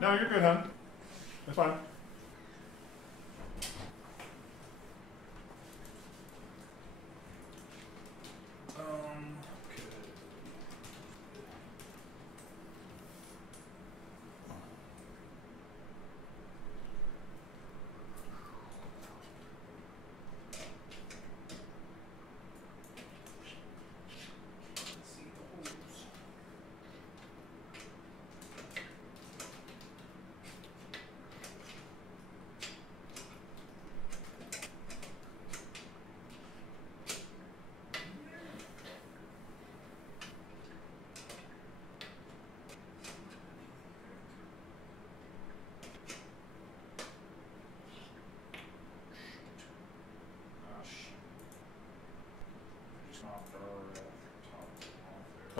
No, you're good, hon. That's fine.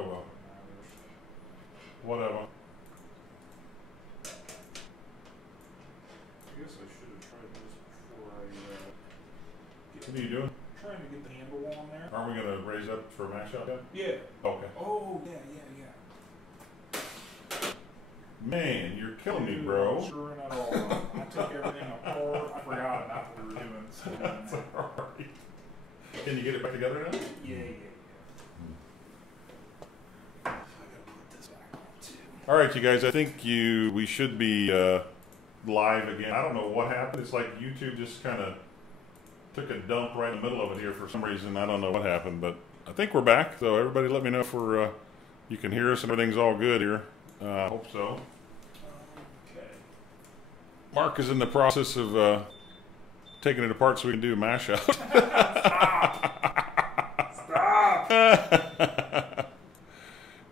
Oh well. Whatever. I guess I should have tried this before I What are you doing? trying to get the handle on there. Aren't we gonna raise up for a mash out yet? Yeah. Okay. Oh, yeah. Man, you're killing me, bro. Screwing it all up. I took everything apart. I forgot about what we were doing. So That's alright. Can you get it back together now? yeah. I gotta put this back on too. All right, you guys. I think we should be live again. I don't know what happened. It's like YouTube just kind of took a dump right in the middle of it here for some reason. I don't know what happened, but I think we're back. So everybody, let me know if you can hear us and everything's all good here. Hope so. Okay. Mark is in the process of taking it apart so we can do a mash out. Stop!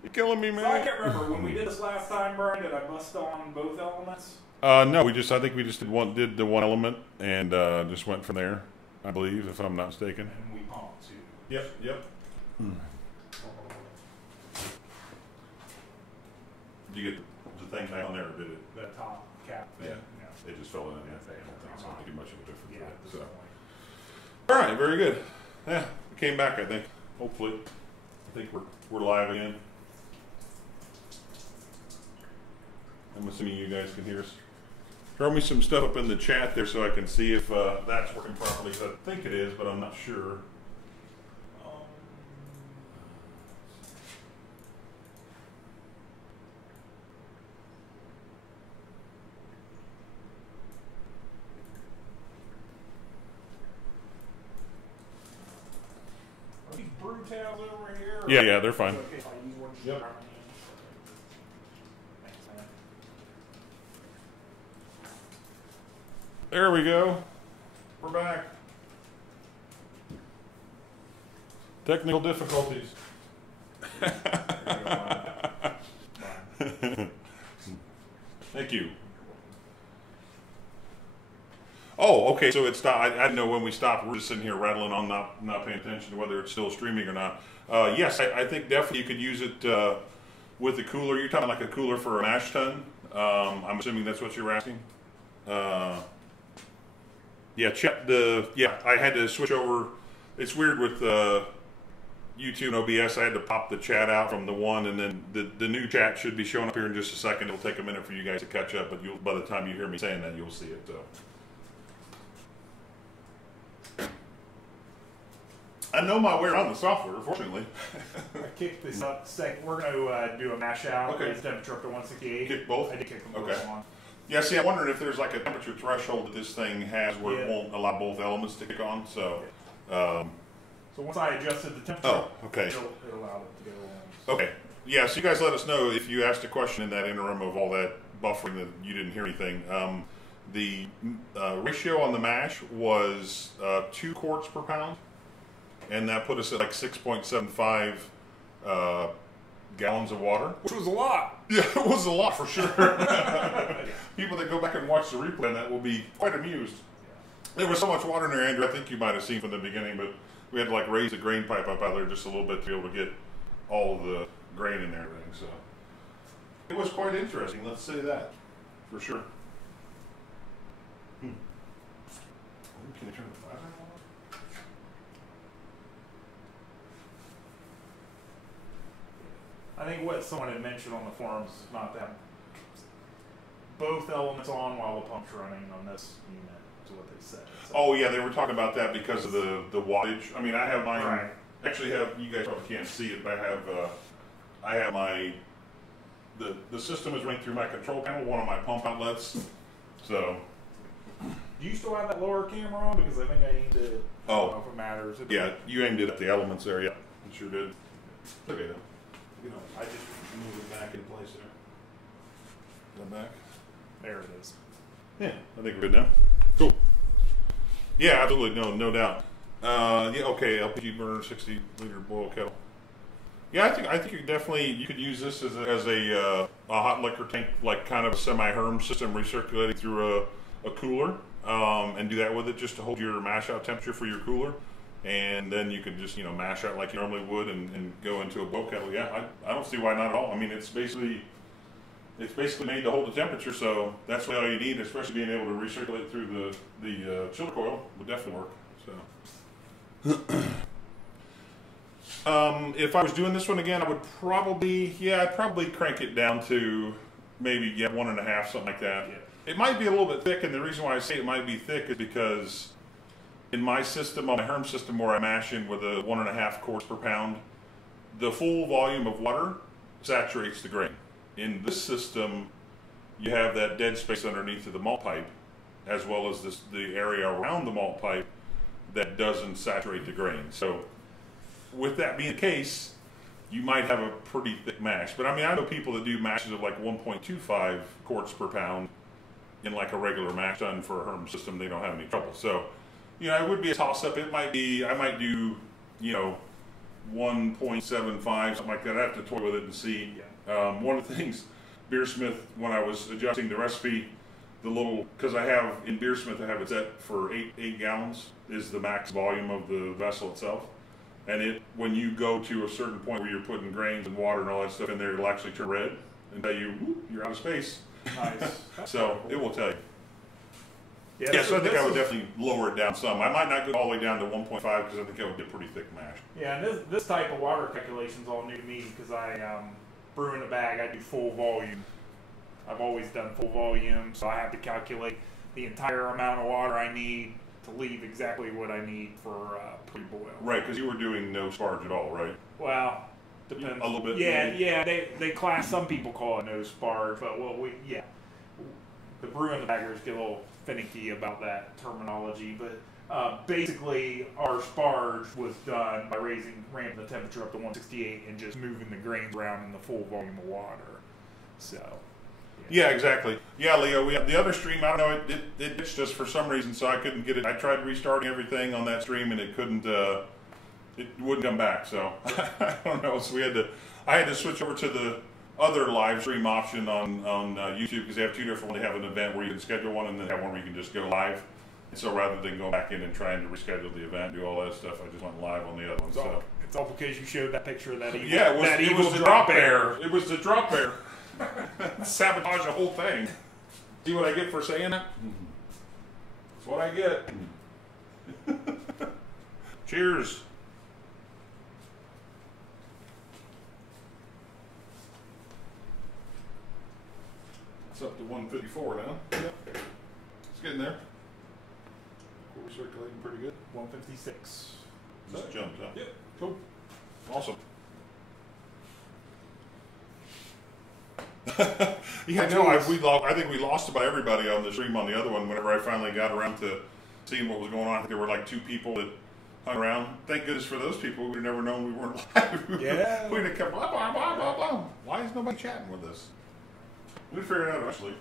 You're killing me, man. So I can't remember when we did this last time, Brian. Did I bust on both elements? No, I think we just did the one element and just went from there, I believe, if I'm not mistaken. And we pumped too. Yep. Did you get the thing down there, or did it? The top cap thing. Yeah. It just fell in. Yeah, I don't think it's not making much of a difference. Yeah. At this So. point. All right, very good. Yeah, we came back. I think. Hopefully, I think we're live again. I'm assuming you guys can hear us. Throw me some stuff up in the chat there so I can see if that's working properly. Cause I think it is, but I'm not sure. Are these brew towels over here? Yeah, they're fine. Okay, if I use one, just Yep. grab my hand. Thanks, man. There we go. We're back. Technical difficulties. Thank you. Oh, okay. So it stopped. I didn't know when we stopped. We're just sitting here rattling on, not paying attention to whether it's still streaming or not. Yes, I think definitely you could use it with a cooler. You're talking like a cooler for a mash tun. I'm assuming that's what you're asking. Yeah, I had to switch over. It's weird with YouTube and OBS. I had to pop the chat out from the one, and then the new chat should be showing up here in just a second. It'll take a minute for you guys to catch up, but by the time you hear me saying that, you'll see it. So. I know my way around the software, fortunately. I kicked this up. We're going to do a mash out. Okay. Raise temperature up to 168. Kick both? I did kick them Okay. both on. Yeah, see, I'm wondering if there's like a temperature threshold that this thing has where it Yeah. won't allow both elements to kick on. So, So once I adjusted the temperature, oh, okay. it allowed it to go on. Okay. Yeah, so you guys let us know if you asked a question in that interim of all that buffering that you didn't hear anything. The ratio on the mash was 2 quarts per pound, and that put us at like 6.75 gallons of water. Which was a lot. Yeah, it was a lot for sure. People that go back and watch the replay on that will be quite amused. There was so much water in there, Andrew, I think you might have seen from the beginning, but we had to like raise the grain pipe up out there just a little bit to be able to get all the grain in there and everything. So it was quite interesting, let's say that, for sure. Can you turn the fire on? I think what someone had mentioned on the forums is not that both elements on while the pump's running on this unit, is what they said. So. Oh yeah, they were talking about that because of the wattage. I mean, I have mine. Right. Actually, you guys probably can't see it, but I have my the system is running through my control panel, one of my pump outlets. So. Do you still have that lower camera on? Because I think I aimed it. I don't know if it matters. Yeah, you aimed it at the elements there. Yeah, you sure did. Okay, you know, I just moved it back in place there. Is that back? There it is. Yeah, I think we're good now. Cool. Yeah, absolutely, no doubt. Yeah, okay, LPG burner, 60-liter boil kettle. Yeah, I think you could use this as a hot liquor tank, like kind of a semi-herm system recirculating through a cooler, and do that with it just to hold your mash out temperature for your cooler, and then you could just mash out like you normally would and go into a boil kettle. Yeah, I don't see why not at all. I mean, it's basically made to hold the temperature, so that's really all you need, especially being able to recirculate through the chiller coil would definitely work. So. If I was doing this one again, I would I'd probably crank it down to maybe 1.5, something like that. Yeah. It might be a little bit thick, and the reason why I say it might be thick is because in my system, on my Herm system where I mash in with a 1.5 quarts per pound, the full volume of water saturates the grain. In this system, you have that dead space underneath of the malt pipe, as well as the area around the malt pipe that doesn't saturate the grain. So with that being the case, you might have a pretty thick mash. But I mean, I know people that do mashes of like 1.25 quarts per pound in like a regular mash done for a Herm system. They don't have any trouble. So, it would be a toss-up. It might be, I might do, 1.75, something like that. I have to toy with it and see. Yeah. One of the things, Beersmith, when I was adjusting the recipe, because I have, in Beersmith, I have it set for 8 gallons is the max volume of the vessel itself. And when you go to a certain point where you're putting grains and water and all that stuff in there, it'll actually turn red and tell you, whoop, you're out of space. Nice. So it will tell you. Yeah, so I think I would definitely lower it down some. I might not go all the way down to 1.5 because I think that would get pretty thick mash. Yeah, and this type of water calculation is all new to me because I brew in a bag. I do full volume. I've always done full volume, so I have to calculate the entire amount of water I need to leave exactly what I need for pre-boil. Right, because you were doing no sparge at all, right? Well, depends. A little bit. Yeah, maybe. Yeah. They class. Some people call it no sparge, but the brew and the baggers get a little finicky about that terminology. But basically, our sparge was done by ramping the temperature up to 168 and just moving the grains around in the full volume of water. So. Yeah, exactly. Yeah, Leo, the other stream, I don't know, it ditched us for some reason, so I couldn't get it. I tried restarting everything on that stream, and it wouldn't come back, so I don't know. So I had to switch over to the other live stream option on YouTube, because they have 2 different ones. They have an event where you can schedule one, and then have one where you can just go live. And so rather than go back in and trying to reschedule the event, do all that stuff, I just went live on the other one. So it's all because you showed that picture of that evil. Yeah, it was the drop bear. It was the drop bear. Sabotage the whole thing. See what I get for saying that? That's what I get. Cheers. It's up to 154 now. Yep. It's getting there. We're circulating pretty good. 156. Just jumped up. Yep. Cool. Awesome. Yeah, no, I think we lost about everybody on the stream on the other one. Whenever I finally got around to seeing what was going on, I think there were like 2 people that hung around. Thank goodness for those people. We'd never known we weren't live. Yeah. We'd have kept blah, blah, blah, blah, blah. Why is nobody chatting with us? We'd figure it out eventually.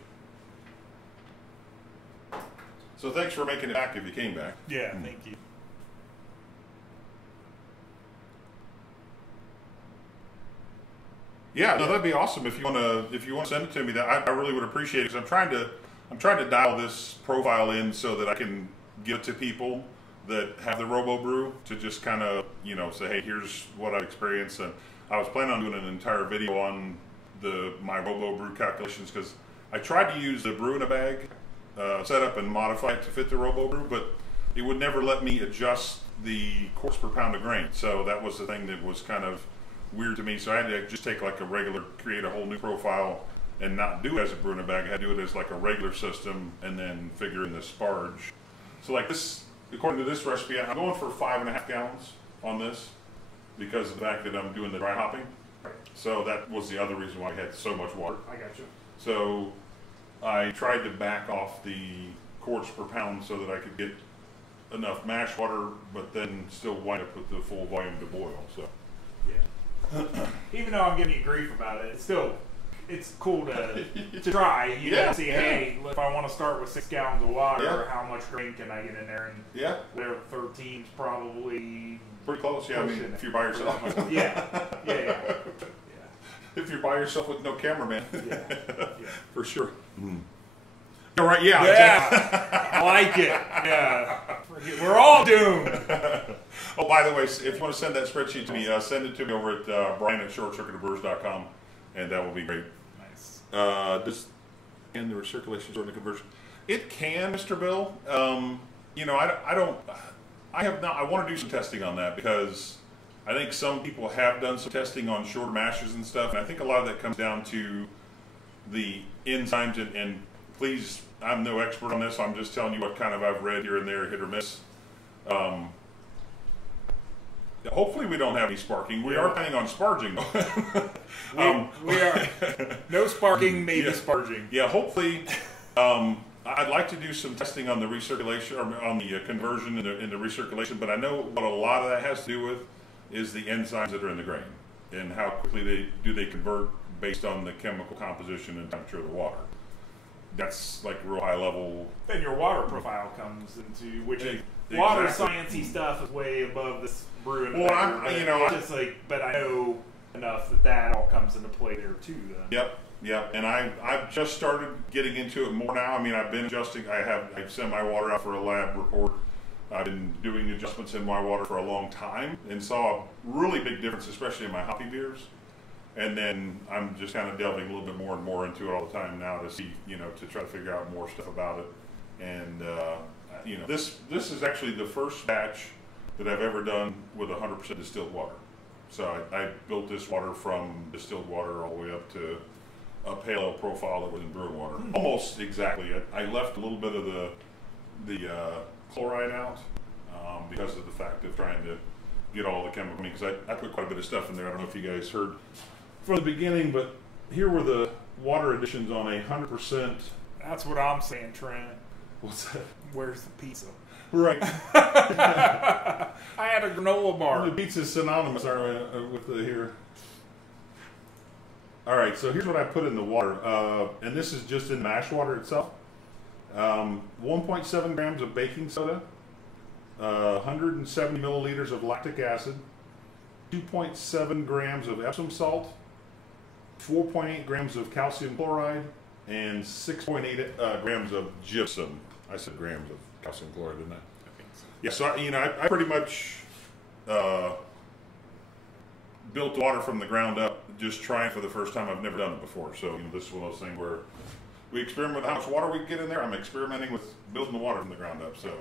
So thanks for making it back if you came back. Yeah, thank you. Yeah, no, that'd be awesome if you want to send it to me. That I really would appreciate it, because I'm trying to dial this profile in so that I can give it to people that have the ROBOBREW to just kind of say, hey, here's what I've experienced. And I was planning on doing an entire video on my ROBOBREW calculations, because I tried to use the brew in a bag setup and modify it to fit the ROBOBREW, but it would never let me adjust the quarts per pound of grain. So that was the thing that was kind of weird to me. So I had to just take like create a whole new profile and not do it as a brew in a bag. I had to do it as like a regular system and then figure in the sparge. So like this, according to this recipe, I'm going for 5.5 gallons on this because of the fact that I'm doing the dry hopping. Right. So that was the other reason why I had so much water. I got you. So I tried to back off the quarts per pound so that I could get enough mash water, but then still wind up with the full volume to boil. So yeah, even though I'm giving you grief about it, it's cool to try. You know, see, hey, if I want to start with 6 gallons of water, how much grain can I get in there? And there 13's probably pretty close. Yeah, I mean, if you're by yourself. yeah. If you're by yourself with no cameraman, for sure. All right, I like it. Yeah, we're all doomed. Oh, by the way, if you want to send that spreadsheet to me, send it to me over at Brian@shortcircuitedbrewers.com, and that will be great. Nice. And the recirculation sort of conversion, it can, Mr. Bill. You know, I want to do some testing on that because I think some people have done some testing on shorter mashes and stuff, and I think a lot of that comes down to the enzymes and please, I'm no expert on this. I'm just telling you what kind of I've read here and there, hit or miss. Hopefully we don't have any sparking. We are planning on sparging. We are. No sparking, maybe sparging. Yeah, hopefully. I'd like to do some testing on the recirculation, or on the conversion in the recirculation, but I know what a lot of that has to do with is the enzymes that are in the grain and how quickly they convert based on the chemical composition and temperature of the water. That's like real high level. Then your water profile comes into which water sciencey stuff is way above this brew. Well, but I know enough that all comes into play there too. Then. Yep. And I've just started getting into it more now. I mean, I've been adjusting. I've sent my water out for a lab report. I've been doing adjustments in my water for a long time and saw a really big difference, especially in my hoppy beers. And then I'm just kind of delving a little bit more and more into it all the time now to see, to try to figure out more stuff about it. And, this is actually the first batch that I've ever done with 100% distilled water. So I built this water from distilled water all the way up to a pale ale profile that was in brewing water. Almost exactly. I left a little bit of the chloride out because of the fact of trying to get all the chemical, because I put quite a bit of stuff in there. I don't know if you guys heard from the beginning, but here were the water additions on 100%. That's what I'm saying, Trent. What's that? Where's the pizza? Right. I had a granola bar. The pizza's synonymous with the here. All right, so here's what I put in the water, and this is just in mash water itself. 1.7 grams of baking soda, 170 milliliters of lactic acid, 2.7 grams of Epsom salt, 4.8 grams of calcium chloride, and 6.8 grams of gypsum. I said grams of calcium chloride, didn't I? I think so. Yeah, so I pretty much built water from the ground up, just trying for the first time. I've never done it before. So this is one of those things where we experiment with how much water we can get in there. I'm experimenting with building the water from the ground up. So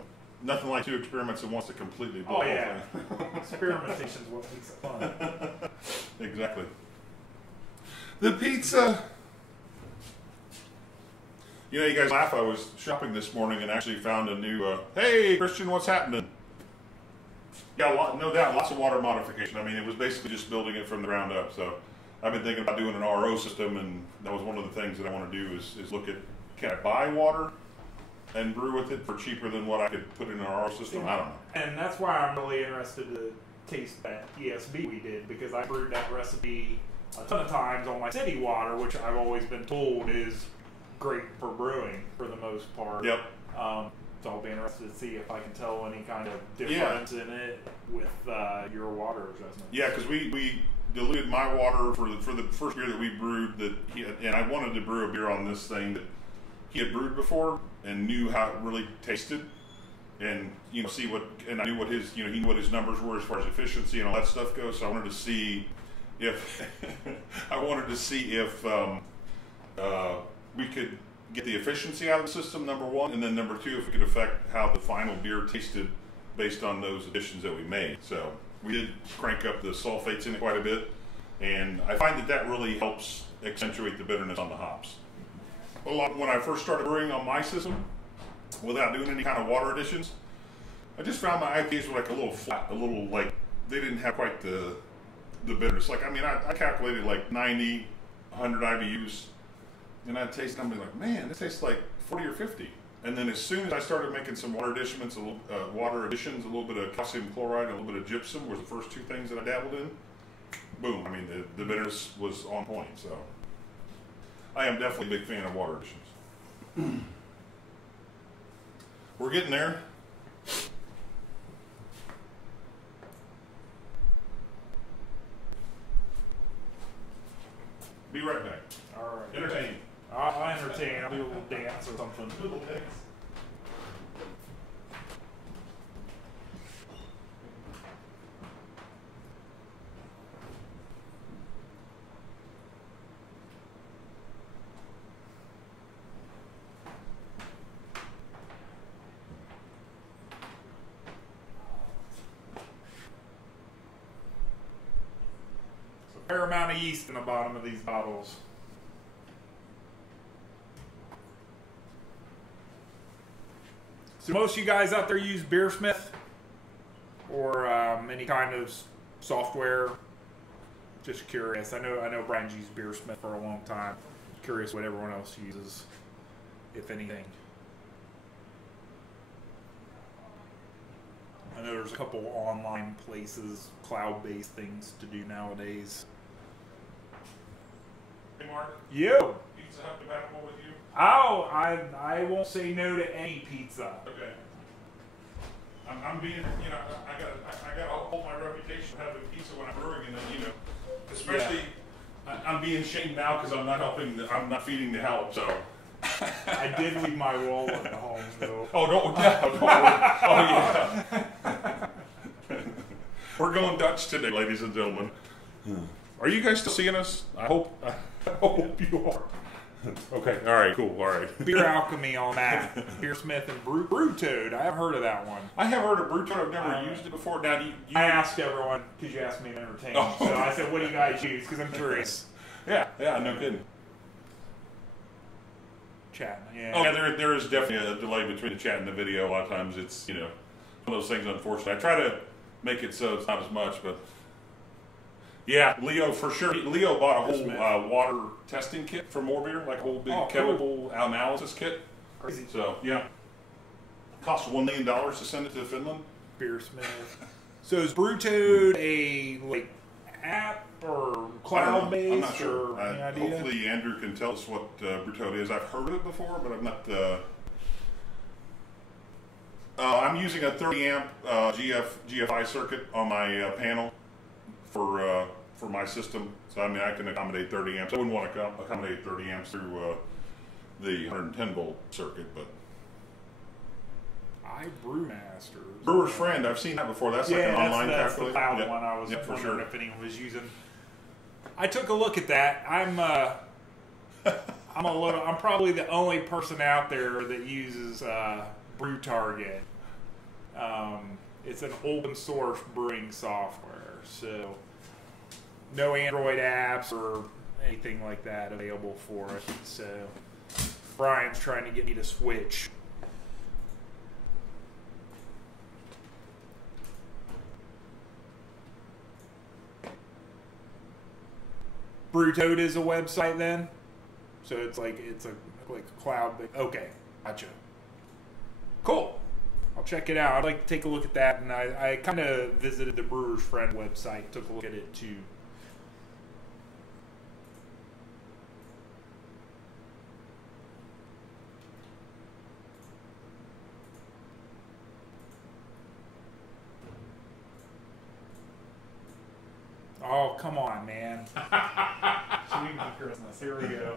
nothing like 2 experiments at once to completely blow the whole thing. Experimentation is what makes it fun. Exactly. The pizza. You guys laugh. I was shopping this morning and actually found a new, hey, Christian, what's happening? Yeah, no doubt, lots of water modification. I mean, it was basically just building it from the ground up. So I've been thinking about doing an RO system, and that was one of the things that I want to do is look at, can I buy water and brew with it for cheaper than what I could put in an RO system? I don't know. And that's why I'm really interested to taste that ESB we did, because I brewed that recipe a ton of times on my city water, which I've always been told is great for brewing for the most part. Yep. So I'll be interested to see if I can tell any kind of difference in it with your water adjustment. Yeah, because we diluted my water for the first beer that we brewed, and I wanted to brew a beer on this thing that he had brewed before and knew how it really tasted, and see what, and I knew what his he knew what his numbers were as far as efficiency and all that stuff goes. So I wanted to see if we could get the efficiency out of the system, number one, and then number two, if we could affect how the final beer tasted based on those additions that we made. So we did crank up the sulfates in it quite a bit. And I find that that really helps accentuate the bitterness on the hops. When I first started brewing on my system, without doing any kind of water additions, I just found my IPAs were like a little flat, a little like, they didn't have quite the bitterness. Like, I mean, I calculated like 90, 100 IBUs, and I'd taste it and I'd be like, man, this tastes like 40 or 50. And then as soon as I started making some water additions, a little bit of calcium chloride, a little bit of gypsum was the first two things that I dabbled in. Boom, I mean, the bitterness was on point, so. I am definitely a big fan of water additions. We're getting there. Be right back. All right. Entertain. I'll entertain. I'll do a little dance or something. Little dance. Fair amount of yeast in the bottom of these bottles. So most of you guys out there use Beersmith or any kind of software? Just curious. I know Brian's used Beersmith for a long time. Curious what everyone else uses, if anything. I know there's a couple online places, cloud-based things to do nowadays. Hey, Mark. Yo. Pizza Hut compatible with you? Oh, I won't say no to any pizza. Okay. I'm being, you know, I gotta hold my reputation of having pizza when I'm brewing, and then, you know, especially, yeah. I'm being shamed now because I'm not feeding the help, so. I did leave my wallet at home, though. Oh, don't yeah. We're going Dutch today, ladies and gentlemen. Are you guys still seeing us? I hope you are. Okay, all right, cool, all right. Beer Alchemy on that. Beersmith and Brew Toad. I have heard of that one. I have heard of Brew Toad. I've never used it before. Now, I asked everyone because you asked me to entertain. Oh. So I said, "What do you guys use?" Because I'm curious. Yeah, no kidding. Chat, yeah. Oh, yeah, there is definitely a delay between the chat and the video. A lot of times it's, you know, one of those things, unfortunately. I try to make it so it's not as much, but yeah, Leo, for sure. Leo bought a whole water testing kit for more beer, like a whole big chemical analysis kit. Crazy. So, yeah. Cost $1 million to send it to Finland. Beersmith. So is Brew Toad a, like, app or cloud-based? I'm not sure. Any idea? Hopefully Andrew can tell us what Brew Toad is. I've heard of it before, but I've not... I'm using a 30 amp GFI circuit on my panel for my system. So I mean, I can accommodate 30 amps. I wouldn't want to accommodate 30 amps through the 110 volt circuit, but Brewmaster. Brewer's Friend. I've seen that before. That's like an online that's calculator. The cloud one. I was wondering sure. if anyone was using. I took a look at that. I'm probably the only person out there that uses Brew Target. It's an open source brewing software, so no Android apps or anything like that available for it. So Brian's trying to get me to switch. Brew Toad is a website then, so it's a cloud. Okay, gotcha. Cool. I'll check it out. I'd like to take a look at that, and I kind of visited the Brewer's Friend website, took a look at it too. Oh, come on, man. Sweet Christmas. Here we go.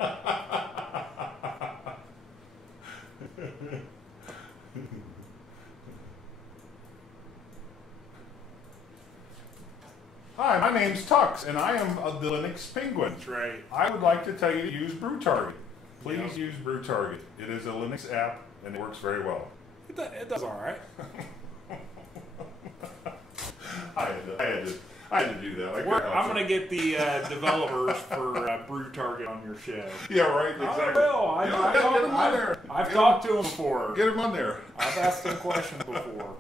Hi, my name's Tux, and I am the Linux Penguin. That's right. I would like to tell you to use Brew Target. Please use Brew Target. It is a Linux app, and it works very well. It does all right. I had to do that. I'm going to get the developers for Brew Target on your show. Yeah, right. Exactly. I will. Get them on there. I've talked to them before. Get them on there. I've asked them questions before.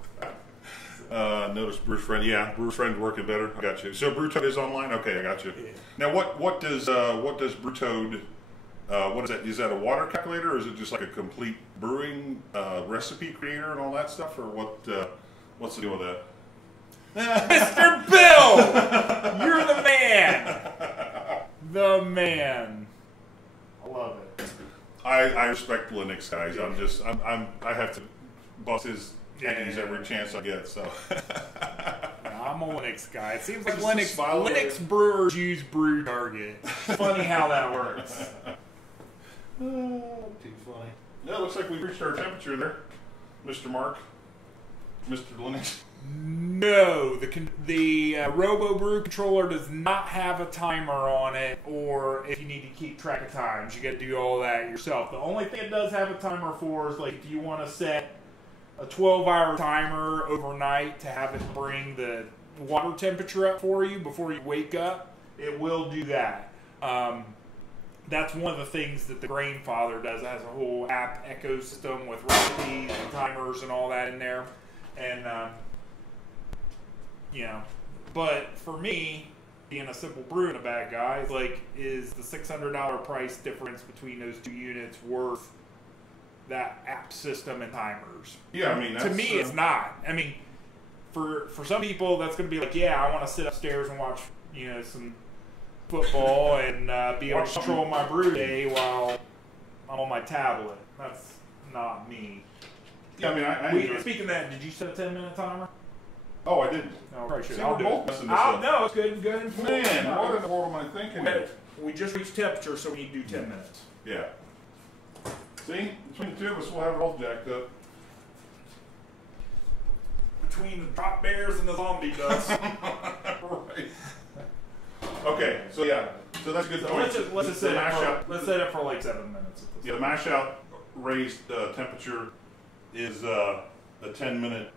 Notice Brew's Friend. Yeah, Brew's Friend working better. I got you. So BrewToad is online. Okay, I got you. Yeah. Now, what does BrewToad? What is that? Is that a water calculator, or is it just like a complete brewing recipe creator and all that stuff, or what? What's the deal with that? Mr. Bill, you're the man. The man. I love it. I respect Linux guys. I have to bust his Yankees every chance I get. So I'm a Linux guy. It seems like Linux brewers use Brew Target. Funny how that works. Too funny. Yeah, it looks like we've reached our temperature there, Mr. Mark, Mr. Linux. No, the ROBOBREW controller does not have a timer on it, or if you need to keep track of times, you got to do all that yourself. The only thing it does have a timer for is like if you want to set a 12-hour timer overnight to have it bring the water temperature up for you before you wake up, it will do that. That's one of the things that the Grainfather does. It has a whole app ecosystem with recipes and timers and all that in there. And, you know, but for me, being a simple brew and a bad guy, is the $600 price difference between those two units worth that app system and timers? Yeah, I mean, to me, it's not. I mean, for some people, that's going to be like, yeah, I want to sit upstairs and watch, you know, some football and be able to control my brew day while I'm on my tablet. That's not me. Yeah, I mean, speaking of that, did you set a 10-minute timer? Oh, I didn't. No, I'm pretty sure. See, I'll we're do both it. messing this up. No, it's good. Man, what in the world am I thinking here? We just reached temperature, so we need to do 10 minutes. Yeah. See, between the two of us, we'll have it all jacked up. Between the drop bears and the zombie dust. Right. Okay, so yeah, so that's a good point. Let's set it for like 7 minutes. Yeah, the mash out raised temperature is a 10-minute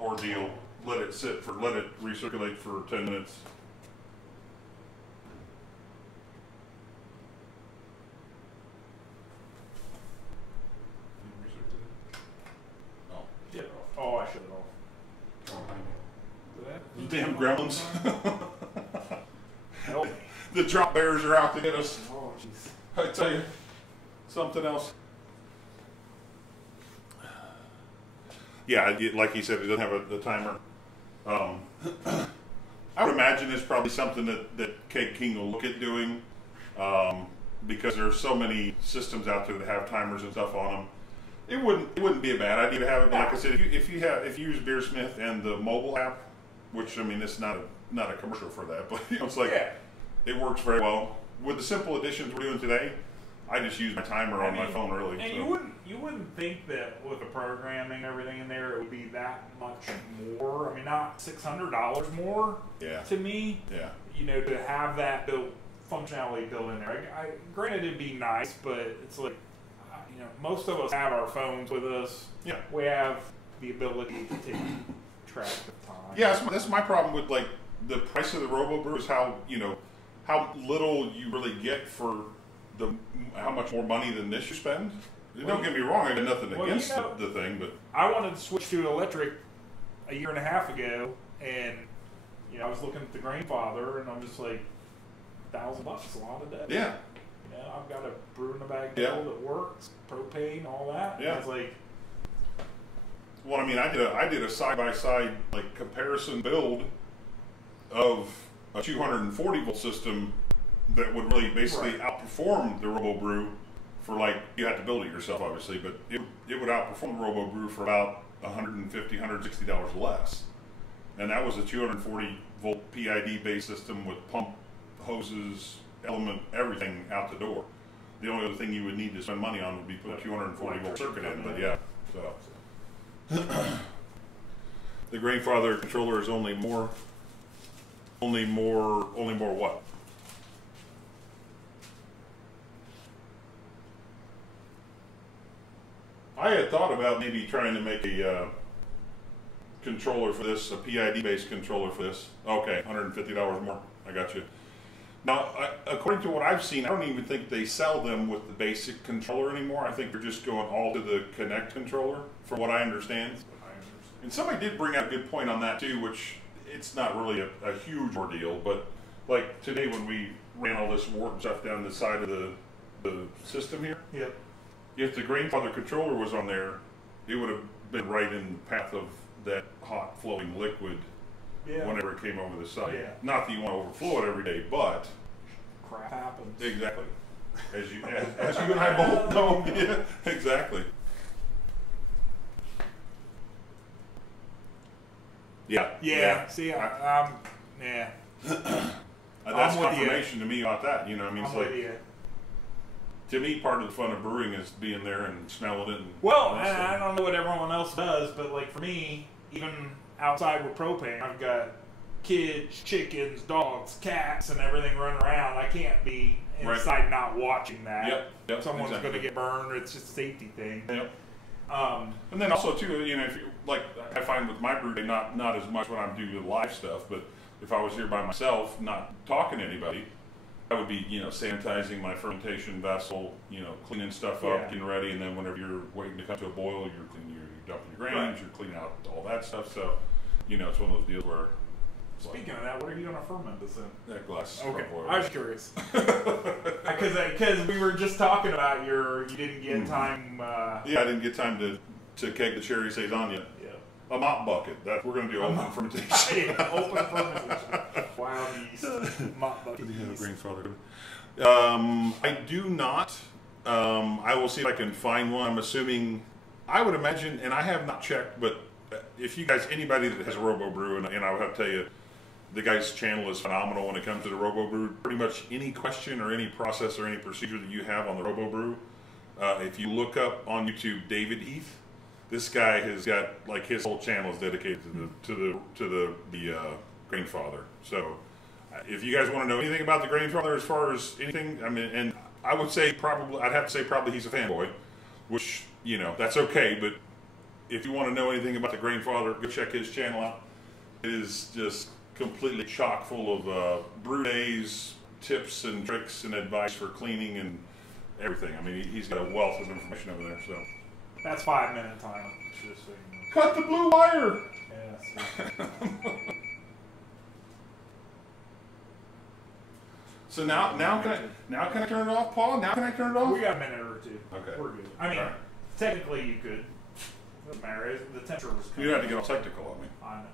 ordeal. Let it recirculate for 10 minutes. Oh, yeah. Oh, I shut it off. Damn gremlins. Help me. The drop bears are out to get us. Oh, jeez. I tell you, something else. Yeah, like he said, it doesn't have a timer. I would imagine it's probably something that Cake King will look at doing, because there's so many systems out there that have timers and stuff on them. It wouldn't be a bad idea to have it. But like I said, if you use Beersmith and the mobile app, which I mean, it's not a commercial for that, but you know, it's like it works very well. With the simple additions we're doing today, I just use my timer on my phone, really. And so. you wouldn't think that with the programming and everything in there, it would be that much more. I mean, not $600 more. Yeah. To me. Yeah. You know, to have that functionality built in there. Granted, it'd be nice, but it's like, you know, most of us have our phones with us. Yeah. We have the ability to take track of time. Yeah, that's my problem with like the price of the ROBOBREW is how little you really get for how much more money than this you spend. Don't get me wrong, I got nothing against the thing, but I wanted to switch to electric a year and a half ago, and you know, I was looking at the Grainfather, and I'm just like, $1,000 a lot of that. Yeah. You know, I've got a brew in the bag grill that works, propane, all that. Yeah. And it's like, well, I mean, I did a side-by-side like comparison build of a 240 volt system that would really basically outperform the ROBOBREW for like, you had to build it yourself obviously, but it would outperform the ROBOBREW for about $150, $160 less. And that was a 240 volt PID based system with pump, hoses, element, everything out the door. The only other thing you would need to spend money on would be put a 240 volt circuit in, but yeah, so. The Grainfather controller is only more what? I had thought about maybe trying to make controller for this, a PID-based controller for this. Okay, $150 more. I got you. Now, according to what I've seen, I don't even think they sell them with the basic controller anymore. I think they're just going all to the Connect controller, from what I understand. And somebody did bring out a good point on that too, which it's not really a huge ordeal, but like today when we ran all this warp stuff down the side of the system here, yep. If the Grainfather controller was on there, it would have been right in the path of that hot flowing liquid. Yeah. Whenever it came over the site. Yeah. Not that you want to overflow it every day, but crap happens. Exactly. As you and I both know. Yeah, exactly. Yeah. Yeah. See, yeah. That's confirmation to me about that. You know, I mean, it's like, to me, part of the fun of brewing is being there and smelling it. And well, I don't know what everyone else does, but like for me, even outside with propane, I've got kids, chickens, dogs, cats, and everything running around. I can't be inside not watching that. Yep. Someone's going to get burned. It's just a safety thing. Yep. And then also too, you know, if you, like I find with my brew day, not as much when I'm doing the live stuff, but if I was here by myself, not talking to anybody, I would be, you know, sanitizing my fermentation vessel, you know, cleaning stuff up, getting ready, and then whenever you're waiting to come to a boil, you're cleaning, you're dumping your grains, you're cleaning out all that stuff. So, you know, it's one of those deals where. Speaking of that, what are you going to ferment this in? That glass. Okay, I was curious because we were just talking about you didn't get time. Yeah, I didn't get time to keg the cherry saison yet. A mop bucket. That we're going to do open fermentation. Open fermentation. Wild yeast. Mop bucket. I do not. I will see if I can find one. I'm assuming. I would imagine, and I have not checked, but if you guys, anybody that has a ROBOBREW, and I would have to tell you, the guy's channel is phenomenal when it comes to the ROBOBREW. Pretty much any question or any process or any procedure that you have on the ROBOBREW, if you look up on YouTube David Heath, this guy has got like his whole channel is dedicated to the Grainfather. So if you guys want to know anything about the Grainfather as far as anything, I mean, and I would say I'd have to say probably he's a fanboy, which, you know, that's okay. But if you want to know anything about the Grainfather, go check his channel out. It is just completely chock full of brew days, tips and tricks and advice for cleaning and everything. I mean, he's got a wealth of information over there. So that's 5-minute time. Just so you know. Cut the blue wire. Yes. So now can I turn it off, Paul? Now can I turn it off? We got a minute or two. Okay, we're good. I mean, technically you could. Doesn't matter. The temperature was. You had to get all technical on me. I know.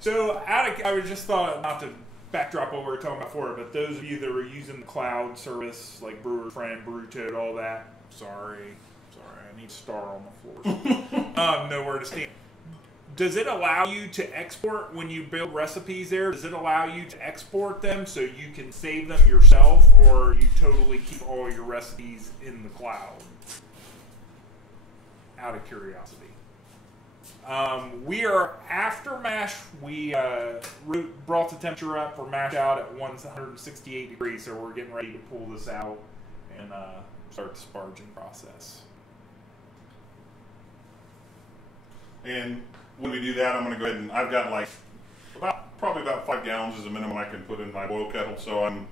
So, I was just thought, not to backdrop what we were talking about before, but those of you that were using the cloud service, like Brewer Friend, Brew Toad, all that, sorry, I need a star on the floor. Nowhere to stand. Does it allow you to export when you build recipes there? Does it allow you to export them so you can save them yourself, or you totally keep all your recipes in the cloud? Out of curiosity. We are after mash. We brought the temperature up for mash out at 168 degrees, so we're getting ready to pull this out and start the sparging process. And when we do that, I'm going to go ahead and I've got like probably about 5 gallons is the minimum I can put in my boil kettle. So I'm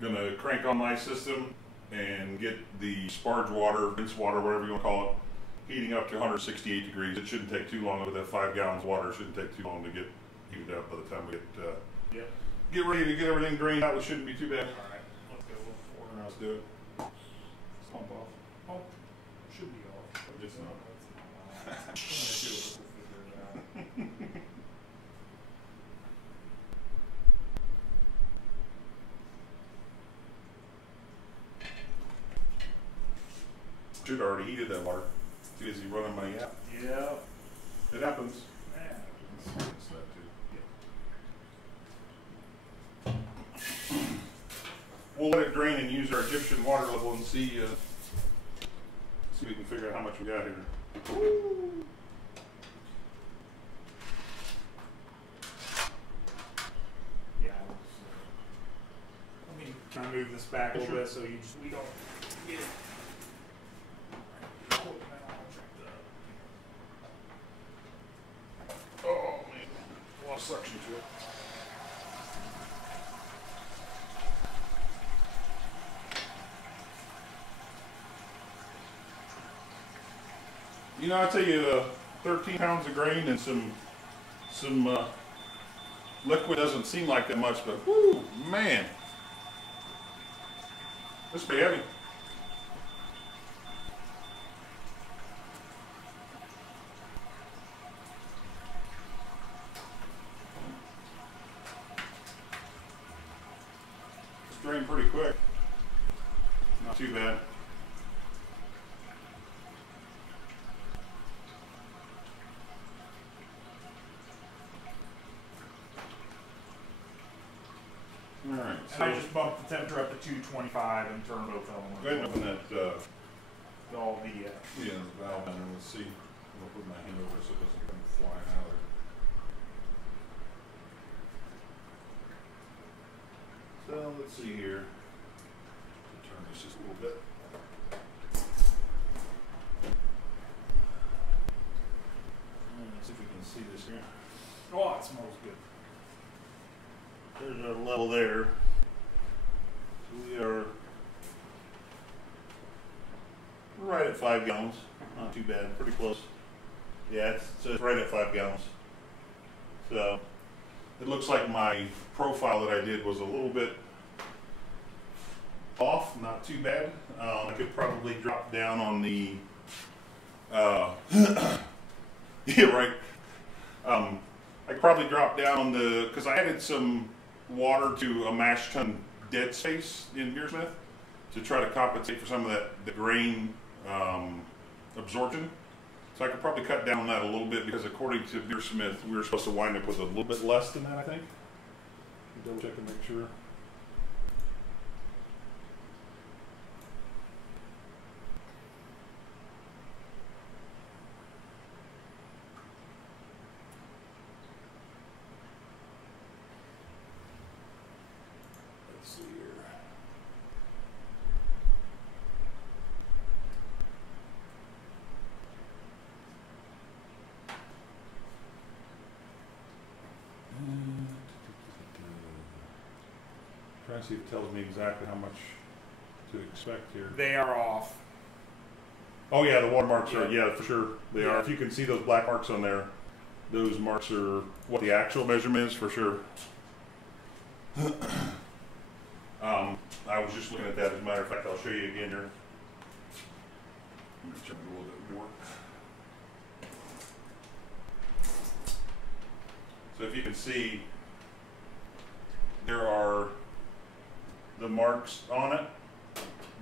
going to crank on my system and get the sparge water, rinse water, whatever you want to call it, heating up to 168 degrees. It shouldn't take too long with that 5 gallons of water. It shouldn't take too long to get heated up by the time we get ready to get everything drained out. It shouldn't be too bad. All right, let's go. Let's do it. Pump off. Oh, should be off. It's not. Should have already heated that water. Too busy running my app. Yeah. It happens. We'll let it drain and use our Egyptian water level and see if we can figure out how much we got here. Woo. Yeah. Let me try to move this back a little bit so we don't get it. You know, I tell you, 13 pounds of grain and some liquid doesn't seem like that much, but whoo, man, this be heavy. It's drained pretty quick. Not too bad. Alright, so I just bumped the temperature up to 225 and turned both elements. go ahead and open that All the the valve in and let's see. I'll put my hand over so it doesn't come flying out of there. So let's see here. Turn this just a little bit. Let's see if we can see this here. oh, it smells good. There's our level there. So we are right at 5 gallons. Not too bad, pretty close. Yeah, it's right at 5 gallons. So it looks like my profile that I did was a little bit off, not too bad. I could probably drop down on the yeah, right. I could probably drop down on the, because I added some water to a mash tun dead space in Beersmith to try to compensate for some of the grain absorption. So I could probably cut down on that a little bit because according to Beersmith, we were supposed to wind up with a little bit less than that, I think. Double check and make sure. Let's see here. Trying to see if it tells me exactly how much to expect here. They are off. Oh yeah, the watermarks are, Yeah. yeah, for sure. They are. If you can see those black marks on there, those marks are what the actual measurement is for sure. I was just looking at that. As a matter of fact, I'll show you again here. Let me check it a little bit more. So if you can see, there are the marks on it.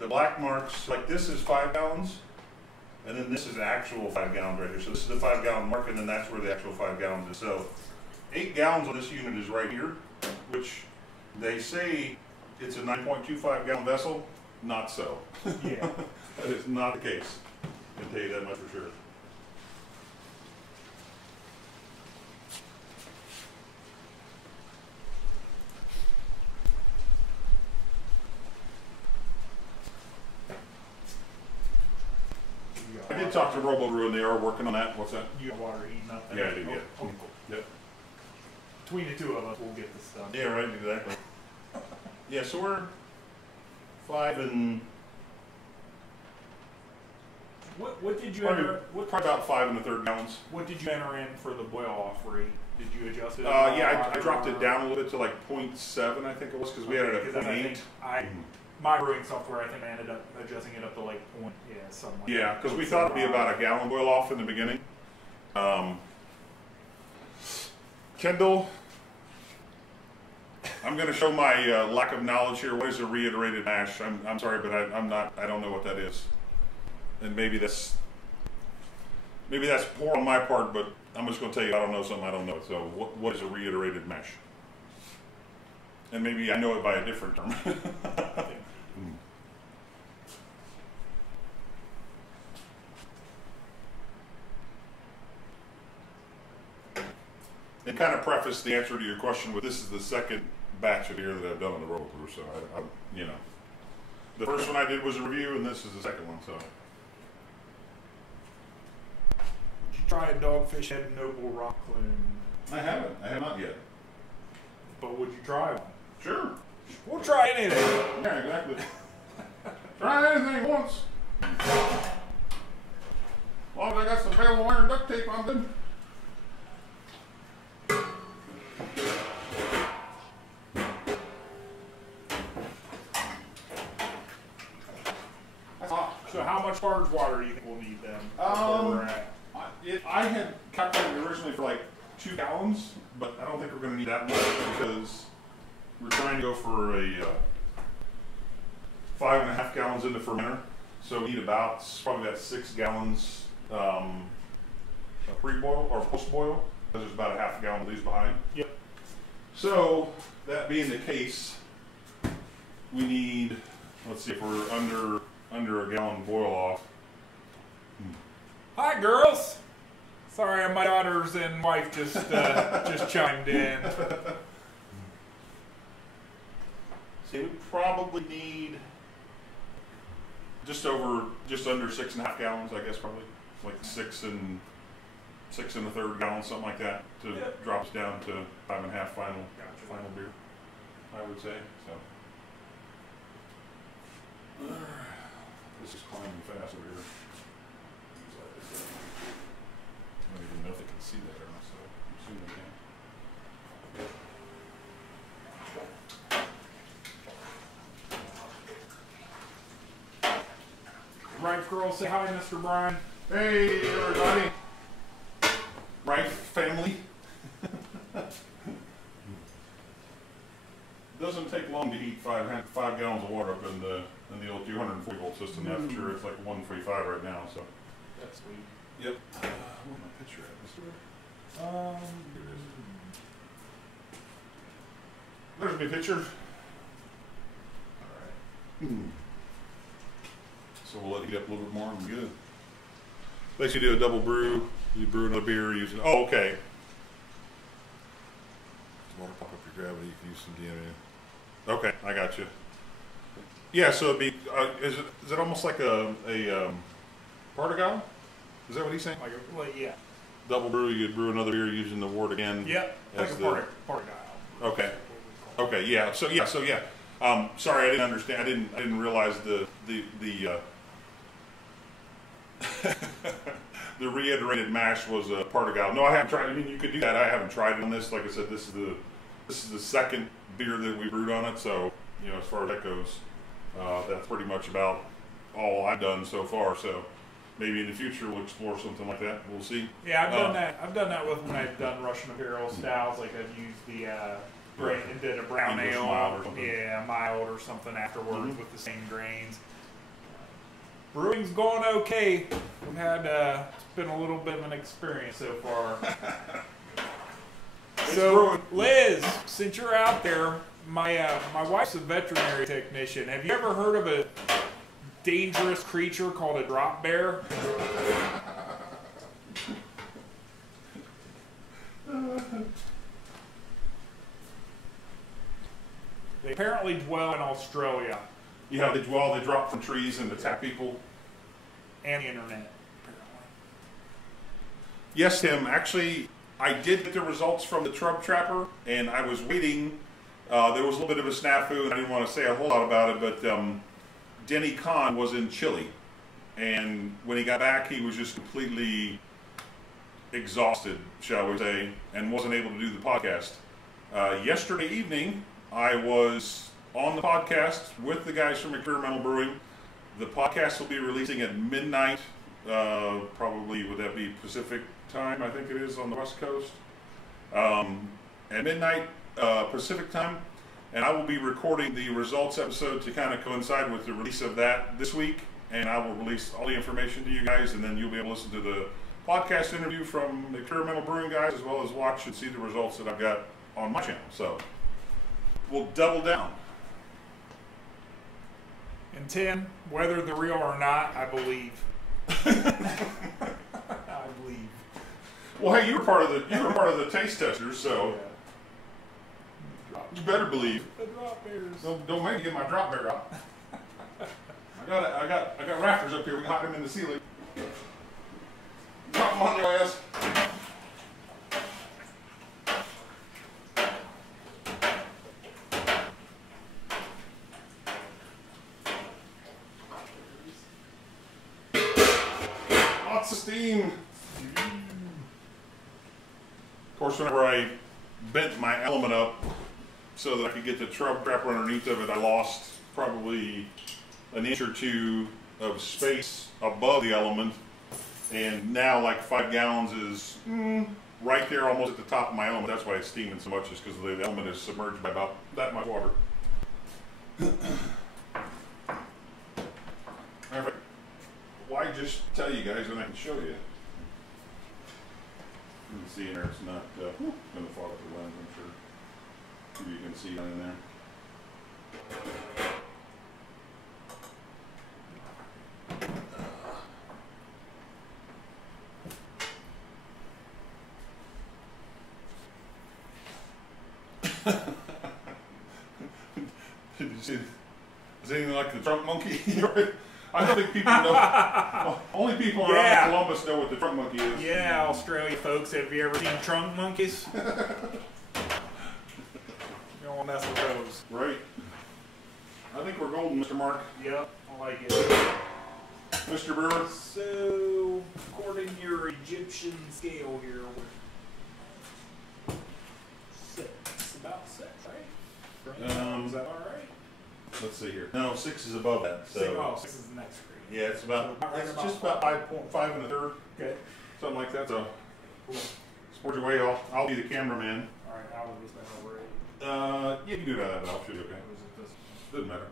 The black marks, like this is 5 gallons, and then this is actual 5 gallons right here. So this is the 5 gallon mark, and then that's where the actual 5 gallons is. So 8 gallons on this unit is right here, which they say it's a 9.25 gallon vessel. Not so. Yeah. That is not the case. I can tell you that much for sure. I did talk to ROBOBREW and they are working on that. What's that? You got water heating up there? Yeah, I do, yeah. Oh, cool. Yep. Between the two of us, we'll get this done. Yeah, right, exactly. Yeah, so we're 5 and What did you probably, enter? probably about 5 1/3 gallons. What did you enter in for the boil off rate? Did you adjust it? Yeah, I dropped it down a little bit to like 0.7, I think it was, because we had it at 0.8. My brewing software, I think I ended up adjusting it up to like point, yeah, something like Yeah, that. because we thought it'd be about a gallon boil off in the beginning. Kendall, I'm going to show my lack of knowledge here. What is a reiterated mash? I'm sorry, but I don't know what that is. And maybe that's poor on my part, but I'm just going to tell you I don't know something I don't know. So what is a reiterated mash? And maybe I know it by a different term. And kind of preface the answer to your question with this is the second batch of beer that I've done on the ROBOBREW, so I you know, the first one I did was a review, and this is the second one. So, Would you try a Dogfish Head Noble Rock Clone? I haven't. I have not yet. But would you try one? Sure. We'll try anything. Yeah, exactly. Try anything once. Well, long as I got some available iron duct tape, I'm good. So how much sparge water do you think we'll need then? I had calculated originally for like 2 gallons, but I don't think we're going to need that much because we're trying to go for a 5.5 gallons in the fermenter. So we need probably about 6 gallons a pre-boil or post-boil, because there's about a half a gallon of these behind. Yep. So that being the case, we need, let's see, if we're under a gallon boil off. Hi, girls. Sorry, my daughters and wife just chimed in. So we probably need just under 6.5 gallons, I guess, probably like 6 1/3 gallons, something like that, to drop us down to 5.5 final beer, I would say. So this is climbing fast over here. I don't even know if they can see that or not, so I'm assuming they can. Right, girls, say hi, Mr. Brian. Hey, everybody. Right, family. Doesn't take long to heat 5 gallons of water up in the old 240 volt system. That's sure it's like 145 right now. So that's sweet. Yep. Where's my picture at, Mr.? Here it is. There's my picture. All right. So we'll let it heat up a little bit more and we're good. Basically, do a double brew. You brew another beer using. Oh, okay. Water pop up your gravity. You can use some DMA. Okay, I got you. Yeah, so it'd be. Is it almost like a Partagal? Is that what he's saying? Yeah. Double brew. You'd brew another beer using the wort again. Yep. Like a Partagal. Okay. Okay. Yeah. So yeah. Sorry, I didn't understand. I didn't realize the the reiterated mash was a Partagal. No, I haven't tried. I mean, you could do that. I haven't tried it on this. Like I said, this is the second beer that we brewed on it. So as far as that goes, that's pretty much about all I've done so far. So maybe in the future we'll explore something like that. We'll see. Yeah, I've done that. I've done that with when I've done Russian Imperial stouts. Like I've used the and did a brown English ale, mild or mild or something afterwards with the same grains. Brewing's going okay. We've had it's been a little bit of an experience so far. So, Liz, since you're out there, my wife's a veterinary technician. Have you ever heard of a dangerous creature called a drop bear? They apparently dwell in Australia. Yeah, they drop from trees and attack people. And the internet, apparently. Yes, Tim. Actually, I did get the results from the Trub Trapper, and I was waiting. There was a little bit of a snafu, and I didn't want to say a whole lot about it, but Denny Kahn was in Chile. And when he got back, he was just completely exhausted, shall we say, and wasn't able to do the podcast. Yesterday evening, I was on the podcast with the guys from Experimental Brewing. The podcast will be releasing at midnight, probably, would that be Pacific time? I think it is on the West Coast. At midnight Pacific time, and I will be recording the results episode to kind of coincide with the release of that this week, and I will release all the information to you guys, and then you'll be able to listen to the podcast interview from the Experimental Brewing guys, as well as watch and see the results that I've got on my channel. So we'll double down. And Tim, whether they're real or not, I believe. I believe. Well, hey, you were part of the taste testers, so you better believe. The drop bears. Don't make me get my drop bear out. I got rafters up here. We can hide them in the ceiling. Drop them on your ass. Lots of steam. Of course, whenever I bent my element up so that I could get the trapper underneath of it, I lost probably an inch or two of space above the element, and now like 5 gallons is right there almost at the top of my element. That's why it's steaming so much, is because the element is submerged by about that much water. Alright, why just tell you guys and I can show you? You can see in there it's not going to fall off the lens, I'm sure. Maybe you can see down in there. Did you see? Is anything like the trunk monkey? I don't think people know. Well, only people around Columbus know what the trunk monkey is. Yeah, Australia folks, have you ever seen trunk monkeys? You don't want to mess with those. Right. I think we're golden, Mr. Mark. Yep, I like it. Mr. Brewer. So, according to your Egyptian scale here, we're 6. About 6, right? Is that all right? Let's see here. No, 6 is above that. So. 6 is the next grade. Yeah, it's about. It's just about 5.5 1/3. Okay. Something like that. So, sport your way. I'll be the cameraman. All right. How was that over 8? Yeah, you can do that. I'll shoot. Okay. Doesn't matter.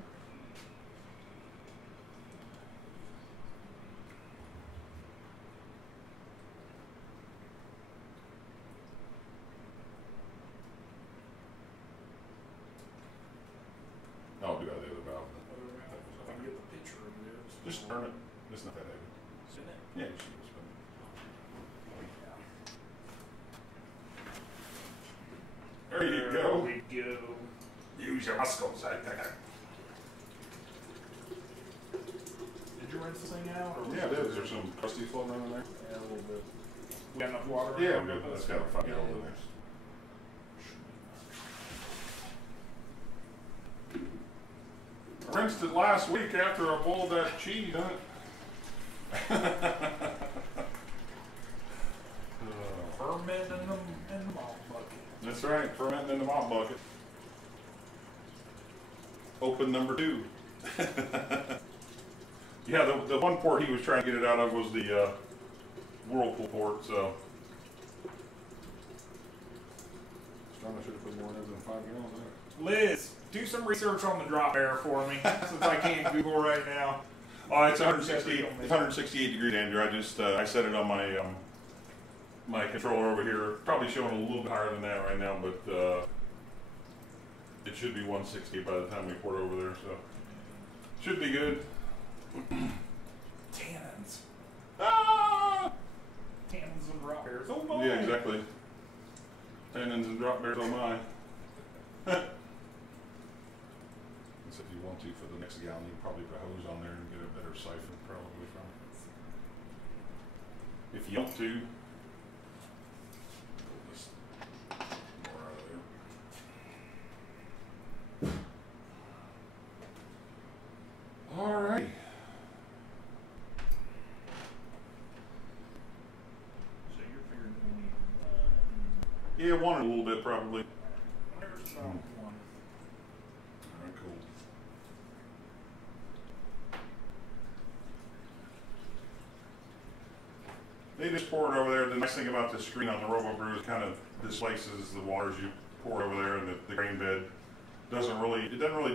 I'll do that the other valve. If I can get the picture over there. Just turn it. It's not that heavy. Spin it? Yeah, you should spin it. There you go. There we go. Use your muscles. Did you rinse this thing out? Or Yeah, there's some crusty floating around in there. Yeah, a little bit. We got enough water? Yeah, we're good. That's got a 5 gallons in there. I rinsed it last week after I boiled that cheese, huh? Ferment in the malt bucket. That's right, fermenting in the malt bucket. Open number 2. Yeah, the one port he was trying to get it out of was the Whirlpool port, so. I should have put more in there than 5 gallons in it. Liz, do some research on the drop air for me, since I can't Google right now. Oh, it's 168 degrees, Andrew. I just I set it on my my controller over here. Probably showing a little bit higher than that right now, but it should be 160 by the time we port over there. So should be good. Tannins. Ah! Tannins and drop airs. Oh my! Yeah, exactly. Tannins and drop bears. Oh my. If you want to for the next gallon, you can probably put a hose on there and get a better siphon probably from it. If you want to, pull this more out of there. All right. So you're figuring we need 1. Yeah, 1 a little bit probably. There's some 1. Alright, cool. They just pour it over there. The nice thing about this screen on the ROBOBREW is it kind of displaces the waters you pour over there, and the grain bed doesn't really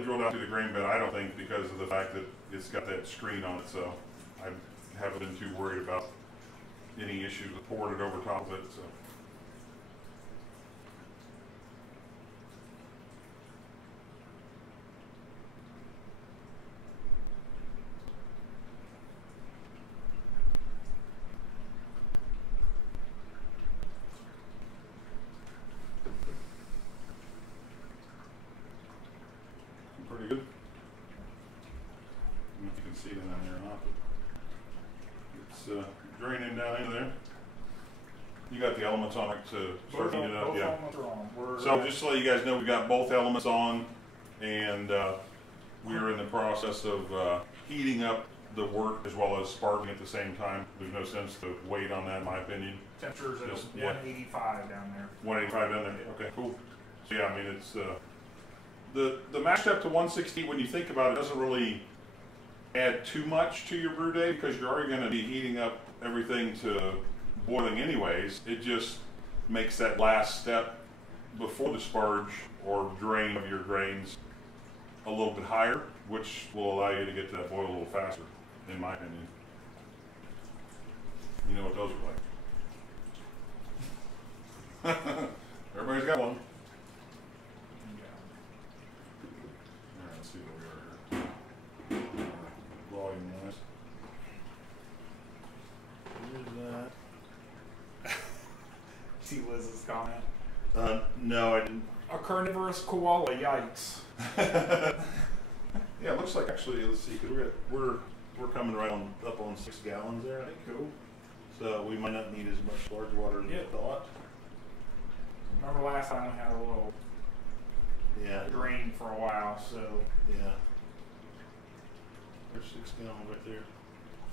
drill down to the grain bed, I don't think, because of the fact that it's got that screen on it, so I haven't been too worried about any issues with pouring it over top of it, so. Pretty good. I don't know if you can see it in there or not, but it's draining down into there. You got the elements on it to start heating it up, yeah. So just to let you guys know, we got both elements on, and we are in the process of heating up the work as well as sparging at the same time. There's no sense to wait on that, in my opinion. Temperature's at Just, yeah. 185 down there. 185 down there. Okay, cool. So yeah, I mean it's the mash step to 160. When you think about it, doesn't really add too much to your brew day because you're already going to be heating up everything to boiling anyways. It just makes that last step before the sparge or drain of your grains a little bit higher, which will allow you to get to that boil a little faster, in my opinion. You know what those are like. Everybody's got one. All right, let's see where we are here. Volume wise. Here's that. See Liz's comment. No, I didn't. A carnivorous koala, yikes. Yeah, it looks like actually. Let's see, because we're coming right on up on 6 gallons there. I think. Cool. So we might not need as much large water as we thought. Remember last time we had a little drain for a while, so yeah. There's 6 gallons right there.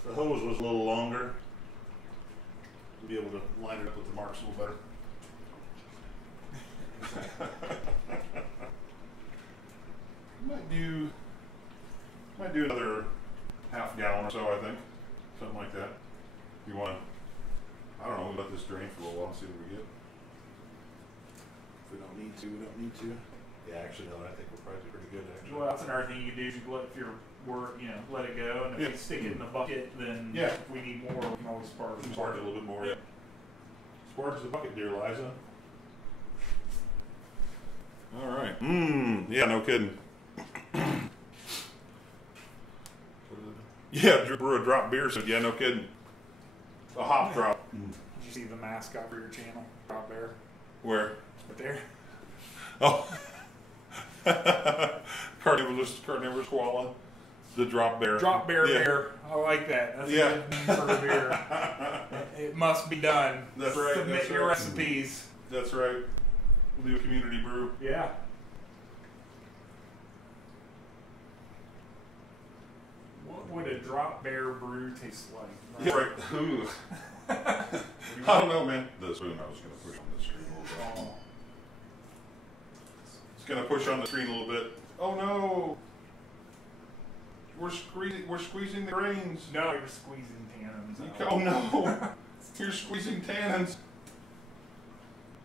The hose was a little longer. To be able to line it up with the marks a little better. Might do another half gallon or so, I think. Something like that. You want to, I don't know, we'll let this drain for a little while and see what we get. If we don't need to, we don't need to. Yeah, actually, no, I think we're probably pretty good, actually. Well, that's another thing you can do is you let if you're let it go, and if you stick it in the bucket, then if we need more, we can always sparge. Sparge it a little bit more, yeah. Sparge the bucket, dear Liza. All right. Yeah, no kidding. Yeah, brew a drop beer. So yeah, no kidding. A hop drop. Did you see the mascot for your channel? Drop bear. Where? Right there. Oh. Carnivorous koala. The drop bear. Drop bear bear. I like that. That's a good name for the beer. It must be done. That's right. Submit your recipes. That's right. We'll do a community brew. Yeah. What would a drop bear brew taste like? Yeah, right. Ooh. I don't know, man. The spoon I was going to push on the screen a little bit. Oh. It's going to push on the screen a little bit. Oh no! We're squeezing the grains. No, you're squeezing tannins. Oh no! You're squeezing tannins.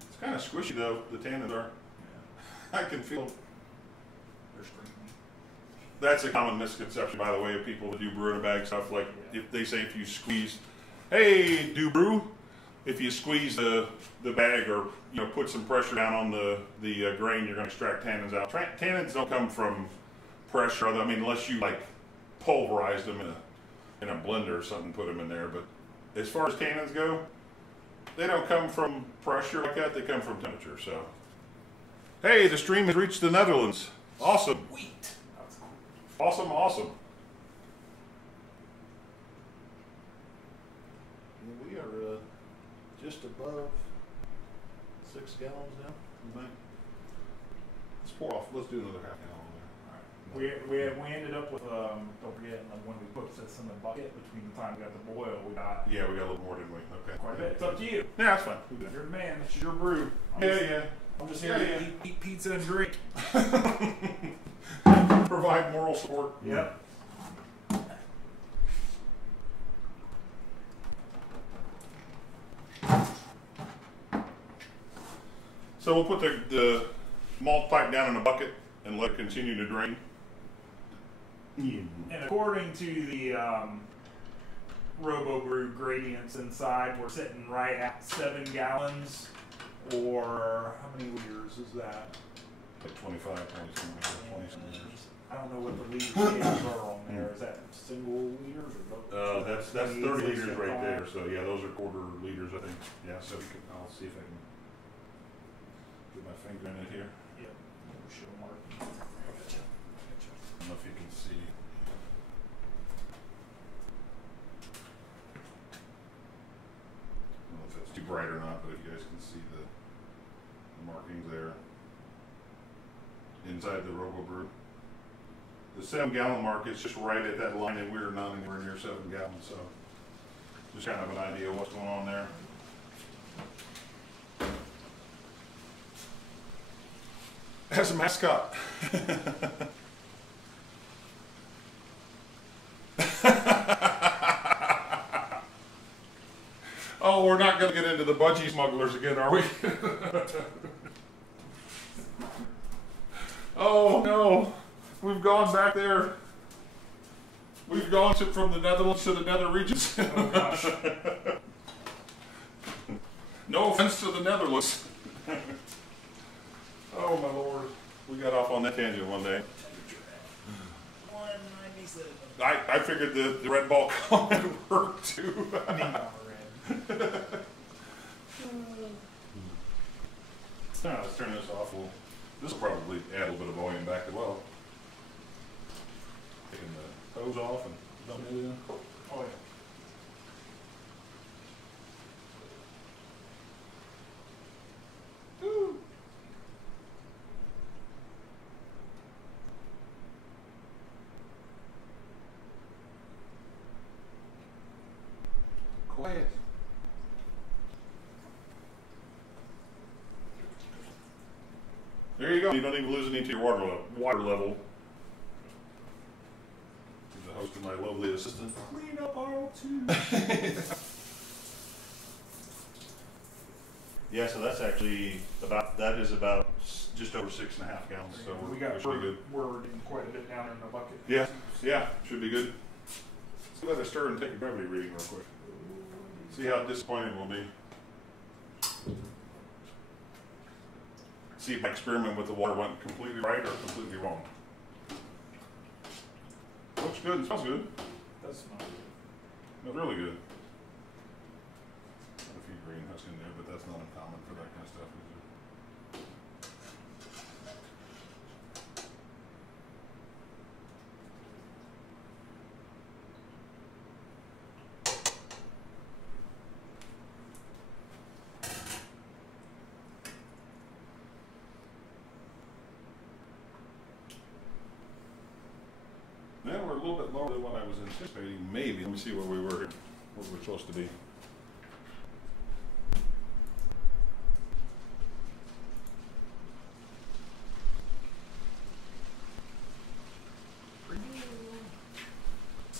It's kind of squishy though. The tannins are. Yeah. I can feel. They're screaming. That's a common misconception, by the way, of people that do brew in a bag stuff. Like if they say if you squeeze, hey, do brew. If you squeeze the bag or put some pressure down on the grain, you're going to extract tannins out. Tannins don't come from pressure. I mean, unless you like pulverize them in a blender or something, put them in there. But as far as tannins go, they don't come from pressure like that. They come from temperature. So, hey, the stream has reached the Netherlands. Awesome. Sweet. Awesome, awesome. We are just above 6 gallons now. Let's pour off. Let's do another half gallon there. All right. We ended up with don't forget when we put this in the bucket between the time we got the boil we got we got a little more, didn't we? Okay. Quite a bit. It's up to you. Yeah, that's fine. You're the man. This is your brew. I'm just here to eat pizza and drink. Provide moral support. Yep. So we'll put the malt pipe down in a bucket and let it continue to drain. And according to the ROBOBREW gradients inside, we're sitting right at 7 gallons, or how many liters is that? Like 25, 20 liters. I don't know what the liter scales are on there. Is that single liters or that's 30 liters right there. So yeah, those are quarter liters, I think. Yeah. So I'll see if I can get my finger in it here. Yeah. Show mark. I don't know if you can see. I don't know if that's too bright or not, but if you guys can see the markings there inside the ROBOBREW. the 7-gallon mark is just right at that line, and we're not anywhere near 7 gallons. So just kind of an idea of what's going on there. As a mascot. Oh, we're not going to get into the budgie smugglers again, are we? Oh, no. We've gone back there. We've gone from the Netherlands to the nether regions. Oh, gosh. No offense to the Netherlands. Oh, my Lord. We got off on that tangent one day. 197. I figured the red ball comment would work too. Let's turn this off. This will probably add a little bit of volume back as well. Taking the hose off and dumping it in. Oh, yeah. Woo. Quiet. There you go. You don't even lose any to your water level. He's the host of my lovely assistant. Clean up aisle 2. Yeah, so that's actually about just over 6.5 gallons. So we got pretty good. We're getting quite a bit down in the bucket. Yeah, yeah, should be good. Let's let it stir and take a gravity reading real quick. See how disappointing we'll be. See if my experiment with the water went completely right or completely wrong. Looks good and smells good. That's not good. Smells really good. Got a few green husks in there, but that's not uncommon for that kind of stuff, is it? Now we're a little bit lower than what I was anticipating. Maybe. Let me see where we were here. What we're supposed to be.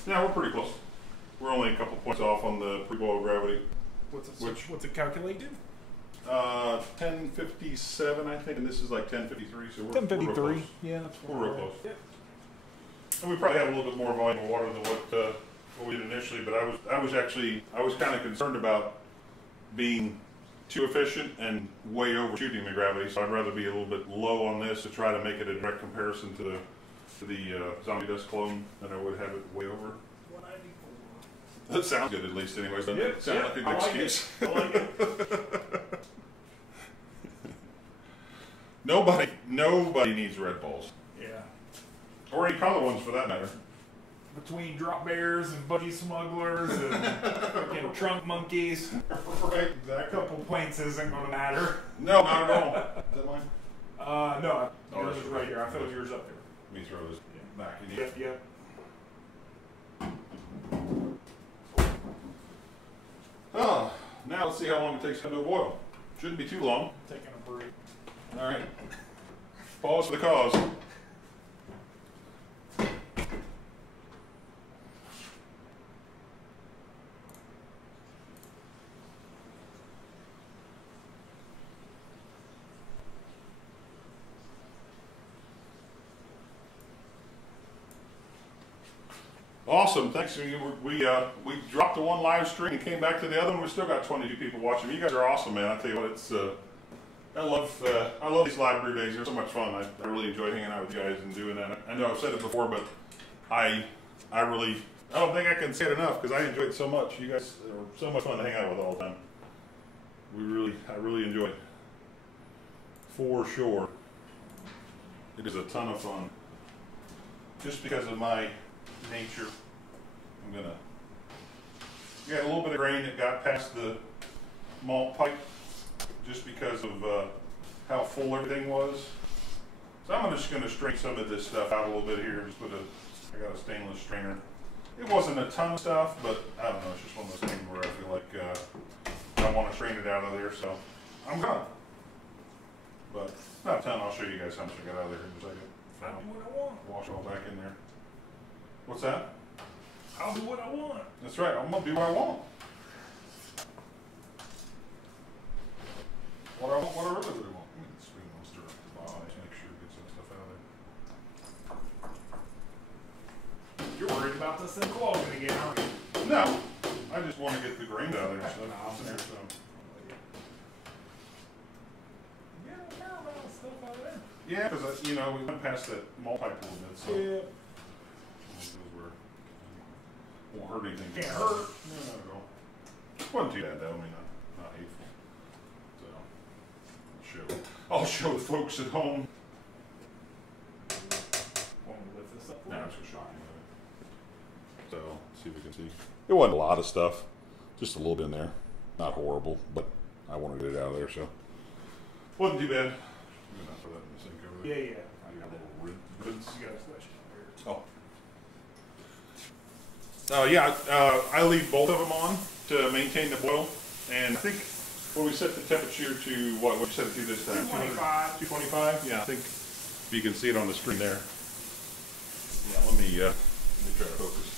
Yeah, we're pretty close. We're only a couple points off on the pre-boil gravity. What's it calculated? 1057, I think, and this is like 1053. So we're 1053. We're real close. Yeah, that's We're real close. Yep. And we probably have a little bit more volume of water than what we did initially, but I was kind of concerned about being too efficient and way overshooting the gravity, so I'd rather be a little bit low on this to try to make it a direct comparison to the zombie dust clone than I would have it way over. 194. That sounds good, at least, anyways. Doesn't it sound like a good excuse? I like it. Nobody needs red balls. Yeah. Or any color ones for that matter. Between drop bears and budgie smugglers and fucking trunk monkeys, Right, a couple points isn't going to matter. No, not at all. Is that mine? No, Oh, yours that's is right here. I filled yours up there. Let me throw this back in here. Yep. Oh, now let's see how long it takes to come to a boil. Shouldn't be too long. Taking a break. All right. Pause for the cause. Awesome, thanks. We dropped the one live stream and came back to the other one. We still got 22 people watching. You guys are awesome, man. I tell you what, it's I love these live brew days. They're so much fun. I really enjoy hanging out with you guys and doing that. I know I've said it before, but I don't think I can say it enough because I enjoy it so much. You guys are so much fun to hang out with all the time. I really enjoy it. For sure. It is a ton of fun. Just because of my nature, I'm gonna get a little bit of grain that got past the malt pipe just because of how full everything was. So I'm just going to strain some of this stuff out a little bit here. Just I got a stainless strainer. It wasn't a ton of stuff, but I don't know. It's just one of those things where I feel like I want to strain it out of there, so I'm gonna. But not a ton. I'll show you guys how much I got out of there in a second. I'll do what I want. Wash it all back in there. What's that? I'll do what I want. That's right. I'm gonna do what I want. What I really want. Let me get the spoon and stir up the bottom to make sure it gets some stuff out of there. You're worried about this thing clogging again, aren't you? No, I just want to get the grain out of there. So. Yeah, a fair amount of stuff out of there. Yeah, because we went past that malt pipe a little bit, so. Yeah. Won't hurt anything. Can't hurt. No, not at all. Wasn't too bad though. I mean, not hateful. So, I'll show the folks at home. Want me to lift this up? No, it's just shocking. So, let's see if we can see. It wasn't a lot of stuff. Just a little bit in there. Not horrible, but I want to get it out of there, so. Wasn't too bad. I'm gonna throw that in the sink over there. Yeah. I got a little ribbons. You got a question over here. Oh. I leave both of them on to maintain the boil, and I think we set the temperature to what you set it to this time? 225. 225? Yeah, I think you can see it on the screen there. Yeah, let me try to focus.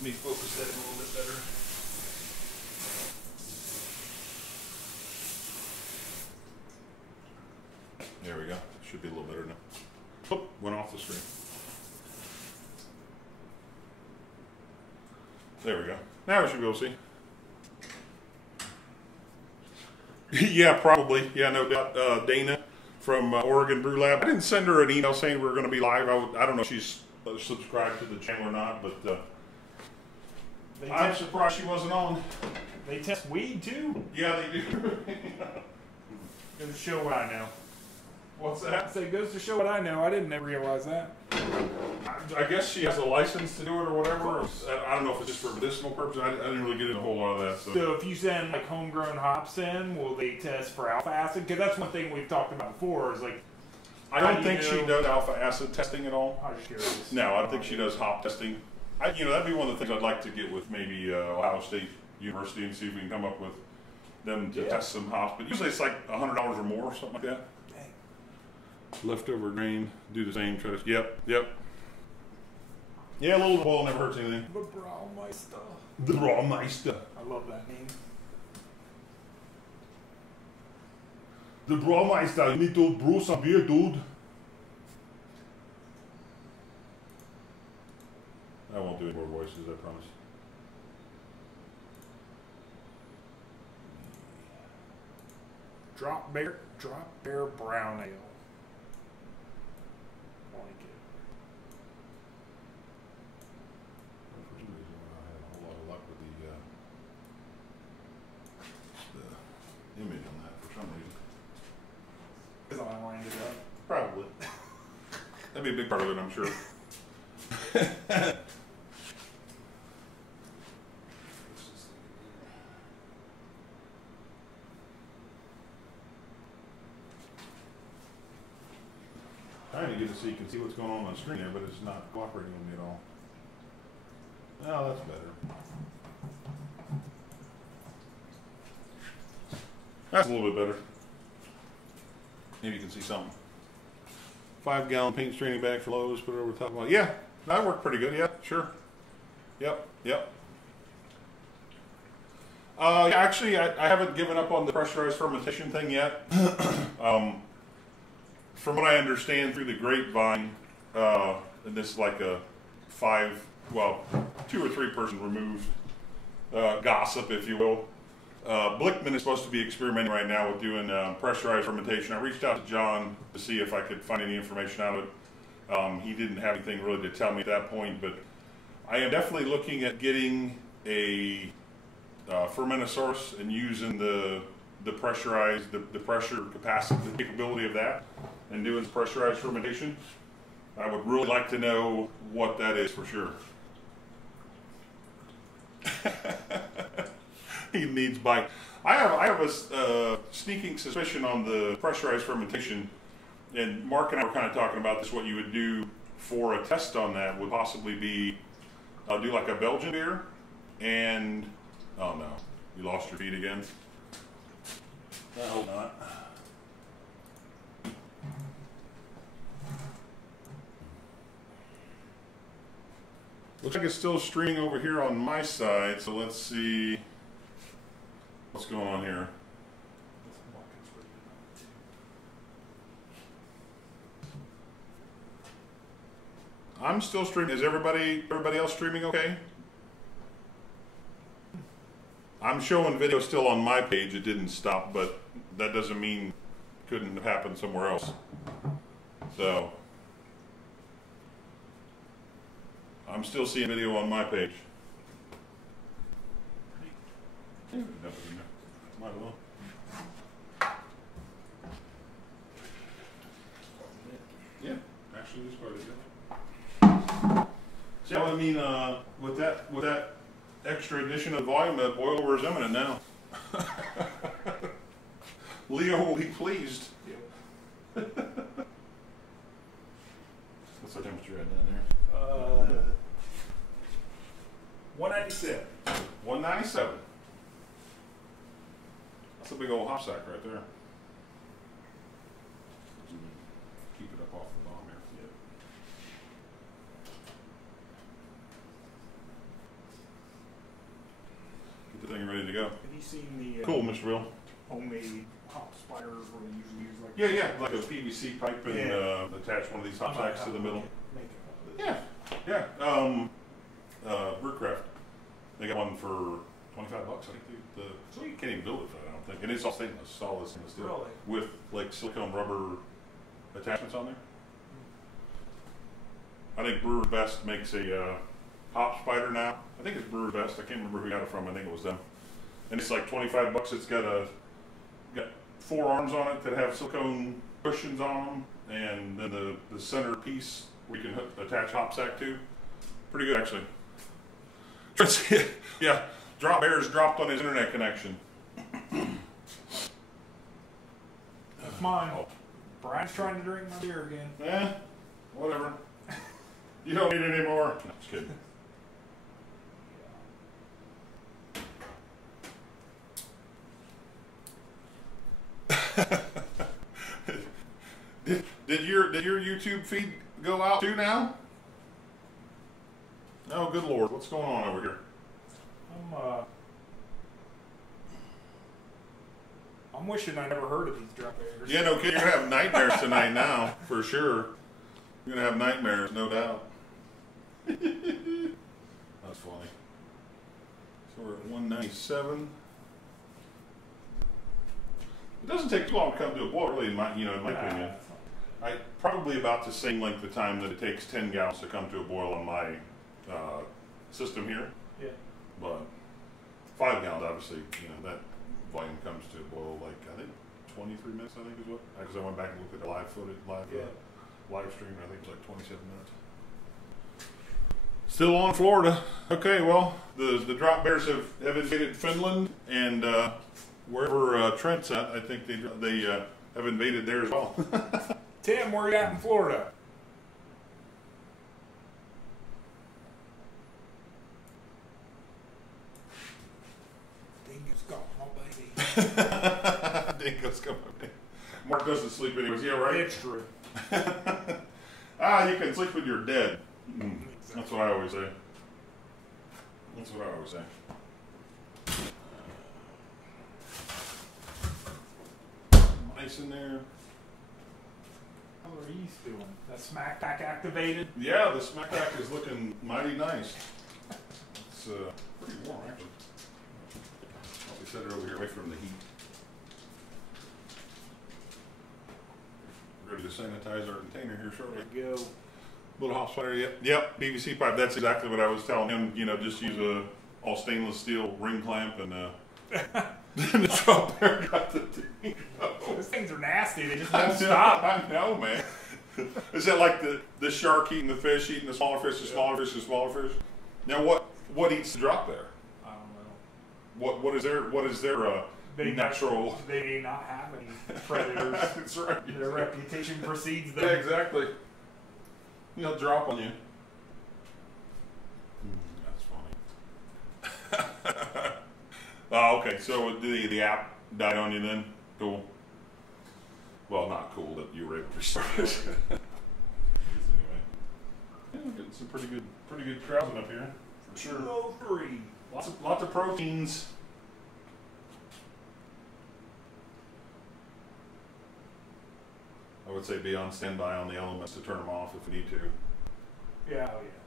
Let me focus that a little bit better. There we go. Should be a little better now. Oh, went off the screen. There we go. Now we should be able to see. Yeah, probably. Yeah, no doubt. Dana from Oregon Brew Lab. I didn't send her an email saying we were going to be live. I don't know if she's subscribed to the channel or not, but I'm surprised she wasn't on. They test weed too? Yeah, they do. Goes to show what I know. What's that? So it goes to show what I know. I didn't realize that. I guess she has a license to do it or whatever. I don't know if it's just for medicinal purposes. I didn't really get into a whole lot of that. So if you send like homegrown hops in, will they test for alpha acid? Because that's one thing we've talked about before. Is like, I don't think she does alpha acid testing at all. I'm just curious. No, I don't think she does hop testing. That'd be one of the things I'd like to get with maybe Ohio State University and see if we can come up with them to test some hops. But usually it's like $100 or more or something like that. Leftover grain, do the same. Try to. Yep. Yeah, a little boil never hurts anything. The Braumeister. The Braumeister. I love that name. The Braumeister. You need to brew some beer, dude. I won't do any more voices, I promise. Drop bear brown ale. Image on that for some reason. Because I lined it up. Probably. That'd be a big part of it, I'm sure. Trying to get it so you can see what's going on the screen there, but it's not cooperating with me at all. Oh, that's better. That's a little bit better. Maybe you can see something. 5-gallon paint straining bag for Lowe's, put it over the top of it. Yeah, that worked pretty good. Yeah, sure. Yep. Actually, I haven't given up on the pressurized fermentation thing yet. From what I understand through the grapevine, and this is like a 2 or 3 person removed gossip, if you will. Blickman is supposed to be experimenting right now with doing pressurized fermentation. I reached out to John to see if I could find any information out of it. He didn't have anything really to tell me at that point, but I am definitely looking at getting a fermentosaurus and using the pressurized, the pressure capacity, the capability of that, and doing pressurized fermentation. I would really like to know what that is for sure. He needs bite. I have a sneaking suspicion on the pressurized fermentation and Mark and I were kind of talking about this. What you would do for a test on that would possibly be do like a Belgian beer, and oh no, you lost your feed again. I hope not. Looks like it's still streaming over here on my side, so let's see what's going on here. I'm still streaming. Is everybody else streaming okay? I'm showing video still on my page. It didn't stop, but that doesn't mean it couldn't have happened somewhere else. So I'm still seeing video on my page. Might as well. Yeah, actually, this part is good. So I mean, with that extra addition of volume, that boilover is imminent now. Leo will be pleased. Yep. What's the temperature at down there? 197. 197. That's a big old hop sack right there. Keep it up off the bottom here. Yep. Get the thing ready to go. Have you seen the cool, Mr. Bill? homemade hop spiders where they usually use like like a PVC pipe and attach one of these hop sacks to the middle. Yeah. Brewcraft. They got one for $25. I think so you can't even build it for that, I don't think. And it's all stainless, solid stainless steel. Really? With like silicone rubber attachments on there. I think Brewer's Best makes a hop spider now. I think it's Brewer's Best. I can't remember who got it from. I think it was them. And it's like $25. It's got four arms on it that have silicone cushions on them, and then the center piece where you can attach hop sack to. Pretty good, actually. Yeah, Drop Bear's dropped on his internet connection. That's mine. Oh. Brian's trying to drink my beer again. Whatever. You don't need any more. No, just kidding. Did your YouTube feed go out too now? Oh, good Lord. What's going on over here? I'm wishing I never heard of these drop bears. Yeah, no kidding. You're going to have nightmares tonight now, for sure. You're going to have nightmares, no doubt. That's funny. So we're at 197. It doesn't take too long to come to a boil, really, in my opinion. Probably about the same length of time that it takes 10 gallons to come to a boil on my system here. Yeah. But 5 gallons, obviously, that volume comes to a boil like, I think, 23 minutes, I think is what. Because I went back and looked at the live footage, live stream, I think it was like 27 minutes. Still on Florida. Okay, well, the Drop Bears have invaded Finland, and wherever Trent's at, I think they have invaded there as well. Tim, where are you at in Florida? Dingo's got my baby. Dingo's got my baby. Mark doesn't sleep anyways. Yeah, right? It's true. You can sleep when you're dead. Exactly. That's what I always say. That's what I always say. Ice in there. How are these doing? That smack pack activated? Yeah, the smack pack is looking mighty nice. It's pretty warm, actually. I'll set it over here away from the heat. Ready to sanitize our container here shortly. There you go. Little hot spider, yep, PVC pipe. That's exactly what I was telling him. Just use a all stainless steel ring clamp, and the Drop Bear got the thing. Those things are nasty. They just don't stop. I know, man. Is that like the shark eating the fish, eating the smaller fish, the smaller fish, the smaller fish? Now, what eats the Drop Bear? I don't know. What is their natural. They may not have any predators. That's right. Their reputation precedes them. Yeah, exactly. He'll drop on you. That's funny. Oh, okay. So the app died on you then? Cool. Well, not cool that you were able to restart it. Anyway, yeah, we're getting some pretty good trousing up here for sure. 203. Lots of proteins. I would say be on standby on the elements to turn them off if we need to. Yeah, oh yeah.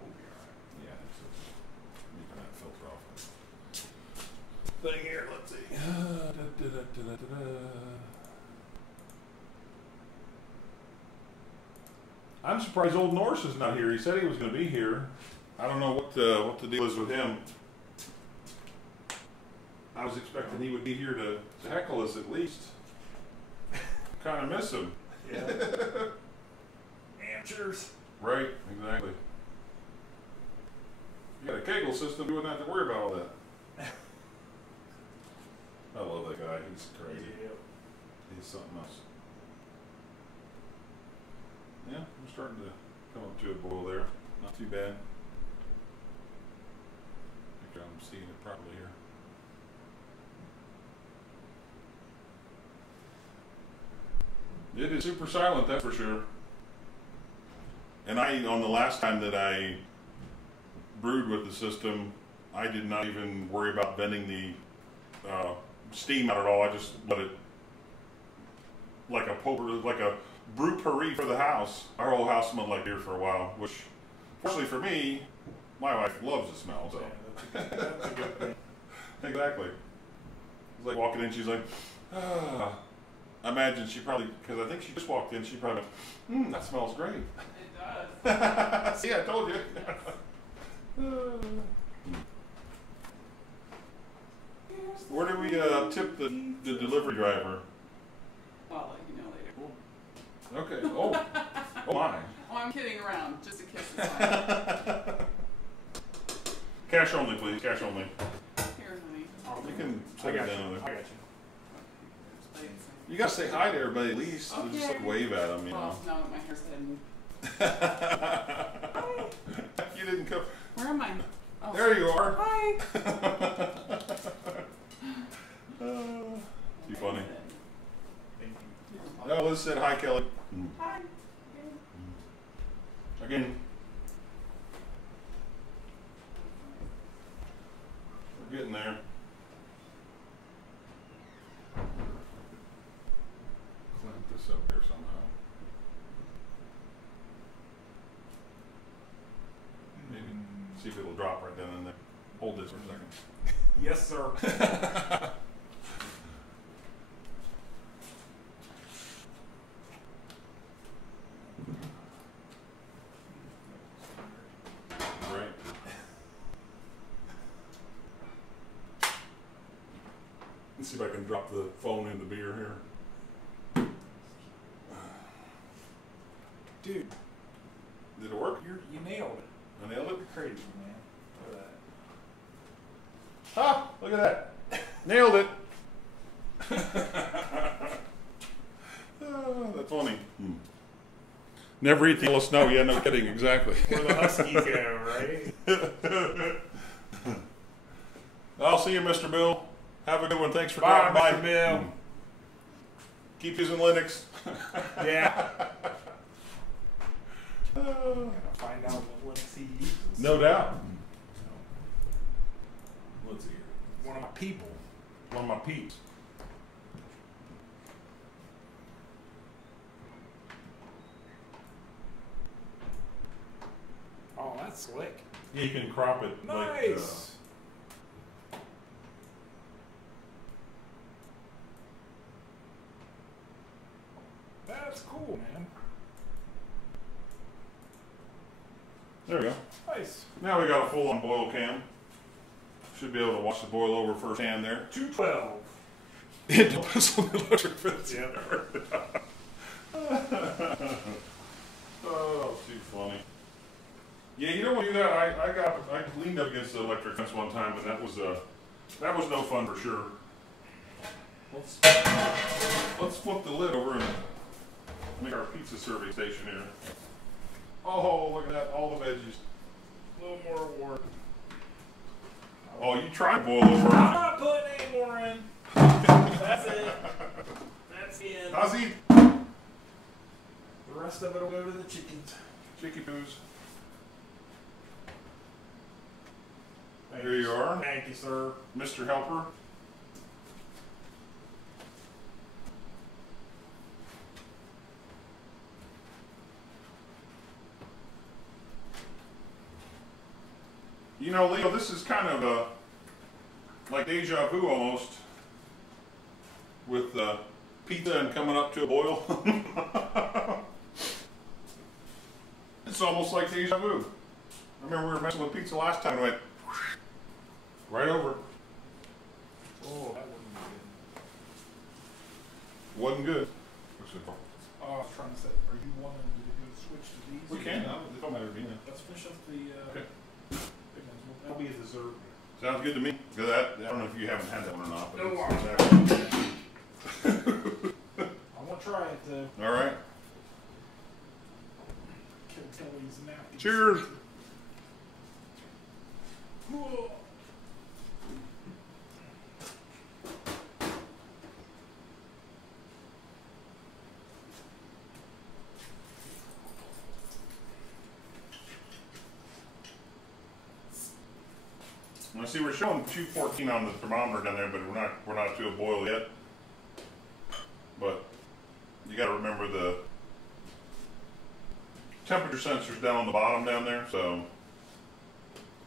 We'll be alright. Yeah, leaving that filter off. Thing here, let's see. I'm surprised Old Norse is not here. He said he was going to be here. I don't know what the deal is with him. I was expecting he would be here to heckle us at least. Kind of miss him. Yeah. Amateurs. Right, exactly. You got a kegel system, you wouldn't have to worry about all that. I love that guy. He's crazy. Yep. He's something else. Yeah, we're starting to come up to a boil there. Not too bad. I think I'm seeing it properly here. It is super silent, that's for sure. And on the last time that I brewed with the system, I did not even worry about venting the steam out at all. I just let it like a brew pourri for the house. Our whole house smelled like beer for a while, which, fortunately for me, my wife loves the smell. So Yeah, that's a good thing. Exactly. It's like walking in, she's like, ah. I imagine she probably, because I think she just walked in, she probably went, that smells great. It does. See, I told you. Where do we tip the delivery driver? I'll let you know later. Okay. Oh my. Oh, I'm kidding around. Just a kiss is fine. Cash only, please. Cash only. Here, honey. You can I set it got you. down I there. got you. You gotta say hi to everybody at least. Okay. Just like wave at them, you Well, know. now that my hair's hidden. You didn't come. Where am I? Oh. There you are. Hi. Too funny. Thank you. Oh, Liz said hi, Kelly. Hi. Again. We're getting there. Clamp this up here somehow. Maybe see if it'll drop right down in there. Hold this for a second. Yes, sir. Right. Let's see if I can drop the phone in the beer here. Dude, Did it work? you nailed it. I nailed it? You're crazy, man. Look at that. Ah, look at that. Nailed it. That's funny. Never eat the yellow snow. Yeah, no kidding. Exactly. Where the Huskies go, right? I'll see you, Mr. Bill. Have a good one. Thanks for Bye, dropping by. Mr. Bill. Keep using Linux. Yeah. Gotta find out what he uses. No doubt. Let's see here. One of my people. One of my peeps. Oh, that's slick. Yeah, you can crop it. Nice. That's cool, man. There we go. Nice. Now we got a full-on boil cam. Should be able to watch the boil over firsthand there. 212. It depends on the electric fence. Yeah. Oh, too funny. Yeah, you don't want to do that. I leaned up against the electric fence one time, and that was no fun for sure. Let's flip the lid over and make our pizza serving station here. Oh, look at that, all the veggies. A little more water. Oh, you tried to boil over. I'm not putting any more in. That's it. That's the end. Ozzy. The rest of it will go to the chickens. Chicky poos. Thank Here you are. Thank you, sir. Mr. Helper. You know, Leo, this is kind of a like deja vu almost with pizza and coming up to a boil. It's almost like deja vu. I remember we were messing with pizza last time and it went right over. Oh, that Wasn't good. Oh, I was trying to say, are you wanting to switch to these? We can. No, it don't matter to me. Let's finish up the Okay. big ones. That'll be a dessert. Sounds good to me. 'Cause I don't know if you haven't had that one or not. But No, I want to try it though. all right. Kill Kelly's napkins. Cheers. Whoa. I see we're showing 214 on the thermometer down there, but we're not to a boil yet. But you got to remember the temperature sensor's down on the bottom down there, so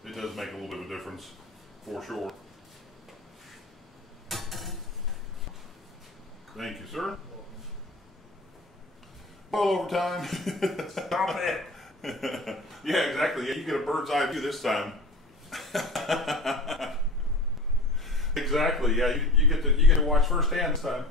it does make a little bit of a difference for sure. Thank you, sir. Boil over time. Stop it. Yeah, exactly. Yeah, you get a bird's eye view this time. Exactly. Yeah, you get to watch firsthand this time.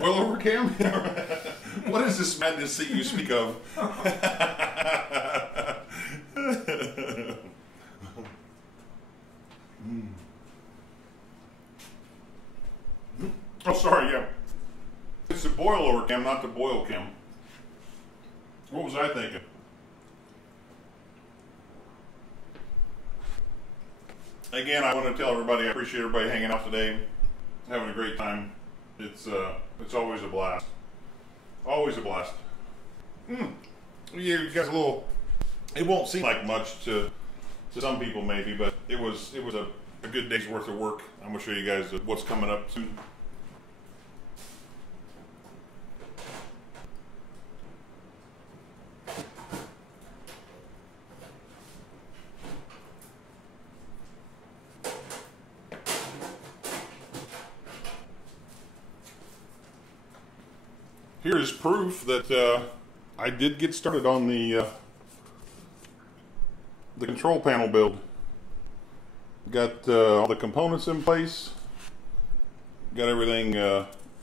Well over, Cam. What is this madness that you speak of? Oh, sorry, yeah. It's the boil over cam, not the boil cam. What was I thinking? Again, I want to tell everybody I appreciate everybody hanging out today, having a great time. It's always a blast. Always a blast. You got a little. It won't seem like much to some people maybe, but it was a good day's worth of work. I'm gonna show you guys what's coming up soon. Here is proof that I did get started on the control panel build. Got all the components in place. Got everything,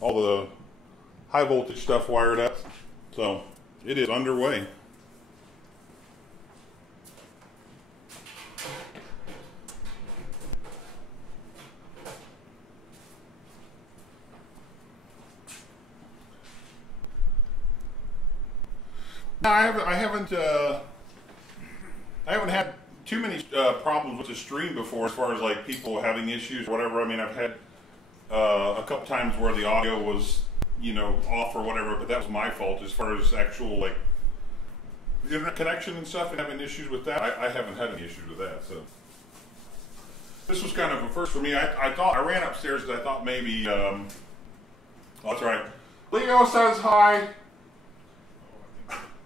all the high voltage stuff wired up. So it is underway. No, I haven't had too many problems with the stream before, as far as like people having issues or whatever. I mean, I've had a couple times where the audio was, you know, off or whatever, but that was my fault as far as actual like internet connection and stuff and having issues with that. I haven't had any issues with that, so this was kind of a first for me. I thought I ran upstairs because I thought maybe. Oh, that's right. Leo says hi.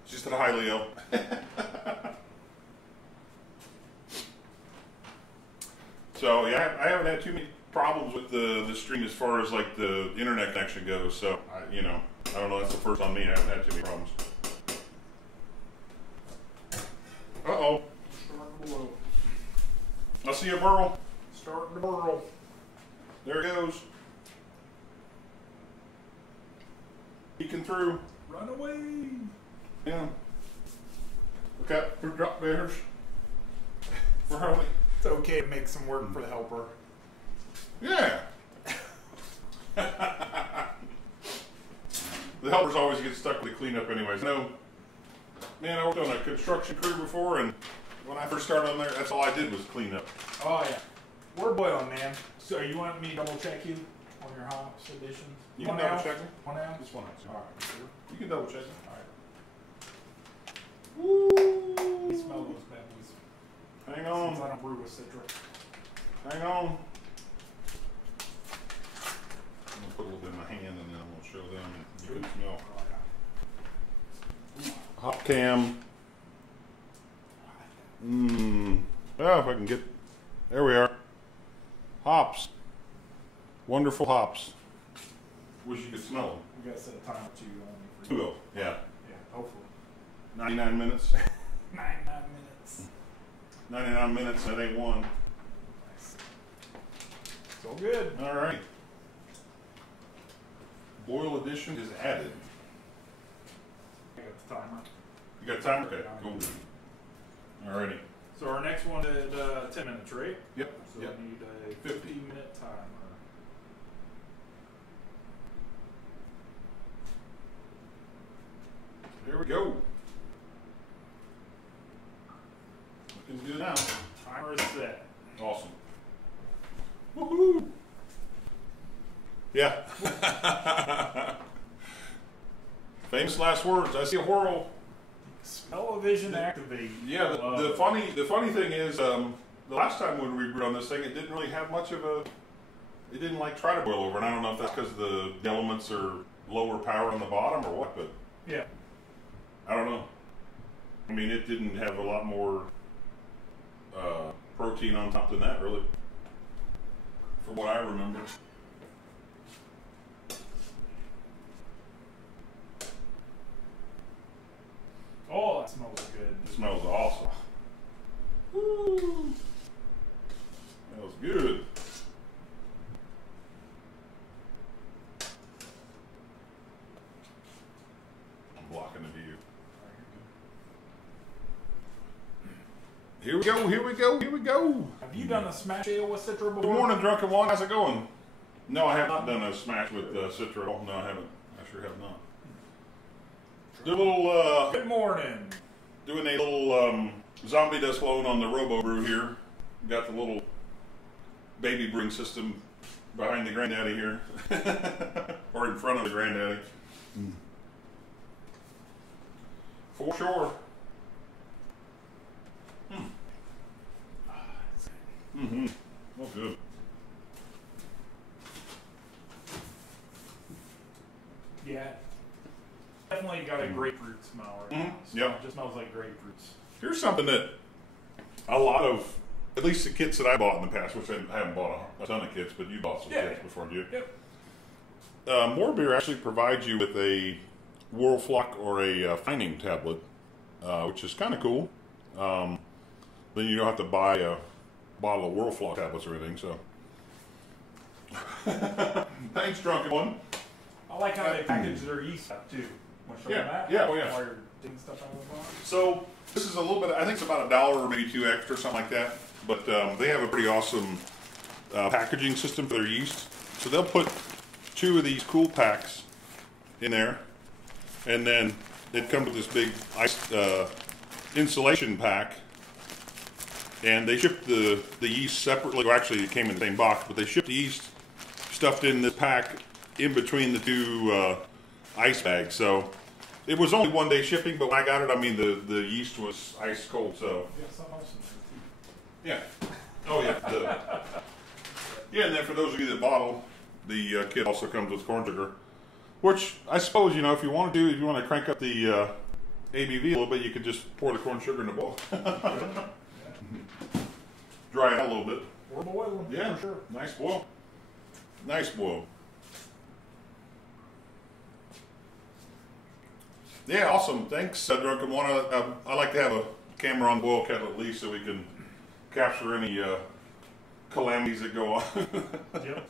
Just said hi, Leo. So yeah, I haven't had too many problems with the stream as far as like the internet connection goes. So I don't know. That's the first on me. I haven't had too many problems. Uh-oh. Starting to blow. I see a burl. Starting to burl. There it goes. through. Run away. Yeah. Look out for drop bears. For Harley. It's okay to make some work for the helper. Yeah. The helpers always get stuck with the cleanup anyways. No, man, I worked on a construction crew before, and when I first started on there, that's all I did was clean up. Oh yeah, we're boiling, man. So you want me to double check you on your hops additions? You can double check them. 1 ounce. Just 1 ounce. All right, sure. You can double check them. All right. Woo! You smell those bad boys. Hang on. Since I don't brew with Citra. Hang on. I'm gonna put a little bit in my hand, and then I'm gonna show them. And you can smell. Oh, Hop cam. Oh, if I can get. There we are. Hops. Wonderful hops. Wish you could smell them. We gotta set a timer too only for You you. will. Yeah. Yeah, hopefully. 99 minutes. 99 minutes. 99 minutes. That ain't one. Nice. It's all good. All right. Boil addition is added. I got the timer. You got time? Okay. Cool. Alrighty. So our next one is 10 minutes, right? Yep. So Yep. we need a 50-minute timer. There we go. Looking good now. Timer is set. Awesome. Woohoo! Yeah. Famous last words. I see a whirl. Smell-o-vision activate. Yeah. The funny thing is, the last time when we brewed on this thing, it didn't really have much of a. It didn't like try to boil over, and I don't know if that's because the elements are lower power on the bottom or what, but Yeah. I don't know. I mean, it didn't have a lot more protein on top than that, really, from what I remember. Oh, that smells good. It smells awesome. Woo! Smells good. I'm blocking the view. Here we go, here we go, here we go. Have you done a smash ale with Citra before? Good morning, Drunken One. How's it going? No, I have not done a smash with Citra at all. No, I haven't. I sure have not. Do a little, Good morning. doing a little zombie dust clone on the ROBOBREW here. Got the little baby brewing system behind the granddaddy here. Or in front of the granddaddy. For sure. Mm-hmm. Oh, good. Yeah. Definitely got a grapefruit smell right now. So Yep. It just smells like grapefruits. Here's something that a lot of, at least the kits that I bought in the past, which I haven't bought a ton of kits, but you bought some kits before you. Yep. More Beer actually provides you with a Whirlflock or a fining tablet, which is kind of cool. Then you don't have to buy a bottle of Whirlflock tablets or anything. So, thanks, Drunken One. I like how they package their yeast up too. Want to show them that? Yeah, oh yeah. While you're taking stuff out of the box. So this is a little bit. I think it's about $1 or maybe 2 extra, something like that. But they have a pretty awesome packaging system for their yeast. So they'll put 2 of these cool packs in there, and then it comes with this big ice insulation pack. And they ship the yeast separately. Well, actually, it came in the same box, but they shipped the yeast stuffed in this pack in between the 2 ice bags. So it was only 1-day shipping, but when I got it, I mean, the yeast was ice cold. So You got something else in there too. yeah. Oh yeah. Yeah, and then for those of you that bottle, the kit also comes with corn sugar, which I suppose, you know, if you want to do, if you want to crank up the ABV a little bit, you could just pour the corn sugar in the bowl. Dry it out a little bit. We're boiling. Yeah, For sure. nice boil. Nice boil. Yeah, awesome. Thanks, Drunken One. I like to have a camera on boil kettle at least so we can capture any calamities that go on. Yep.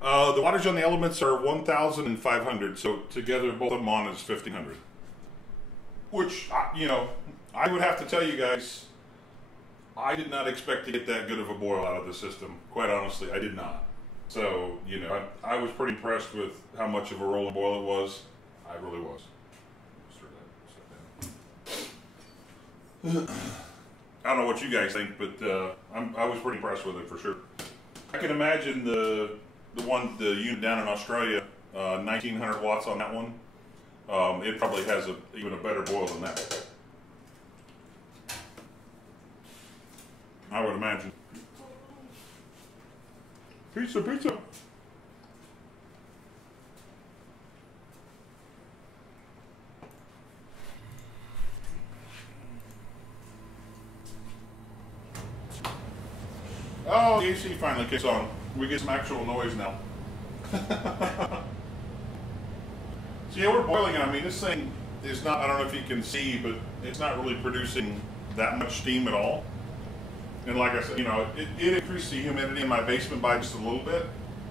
The The wattage on the elements are 1,500, so together both of them on is 1,500. Which, you know, I would have to tell you guys, I did not expect to get that good of a boil out of the system. Quite honestly, I did not. So, you know, I was pretty impressed with how much of a rolling boil it was. I really was. I don't know what you guys think, but I was pretty impressed with it for sure. I can imagine the unit down in Australia, 1,900 watts on that one. It probably has even a better boil than that. I would imagine. Pizza, pizza. Oh, the AC finally kicks on. We get some actual noise now. So yeah, we're boiling it. I mean, this thing is not, I don't know if you can see, but it's not really producing that much steam at all. And like I said, you know, it increased the humidity in my basement by just a little bit,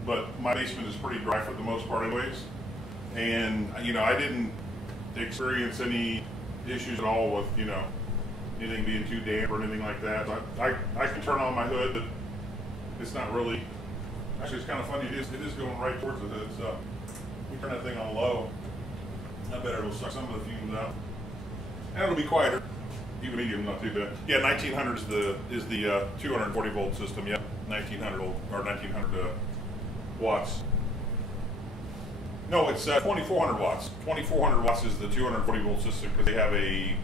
but my basement is pretty dry for the most part anyways. And, you know, I didn't experience any issues at all with, you know, anything being too damp or anything like that. I can turn on my hood, but it's not really, actually it's kind of funny, it is going right towards the hood, so we turn that thing on low, I bet it'll suck some of the fumes out. And it'll be quieter. Even medium, not too bad. Yeah, 1900 is the 240 volt system. Yeah, 1900 or 1900 watts. No, it's 2400 watts. 2400 watts is the 240 volt system because they have a,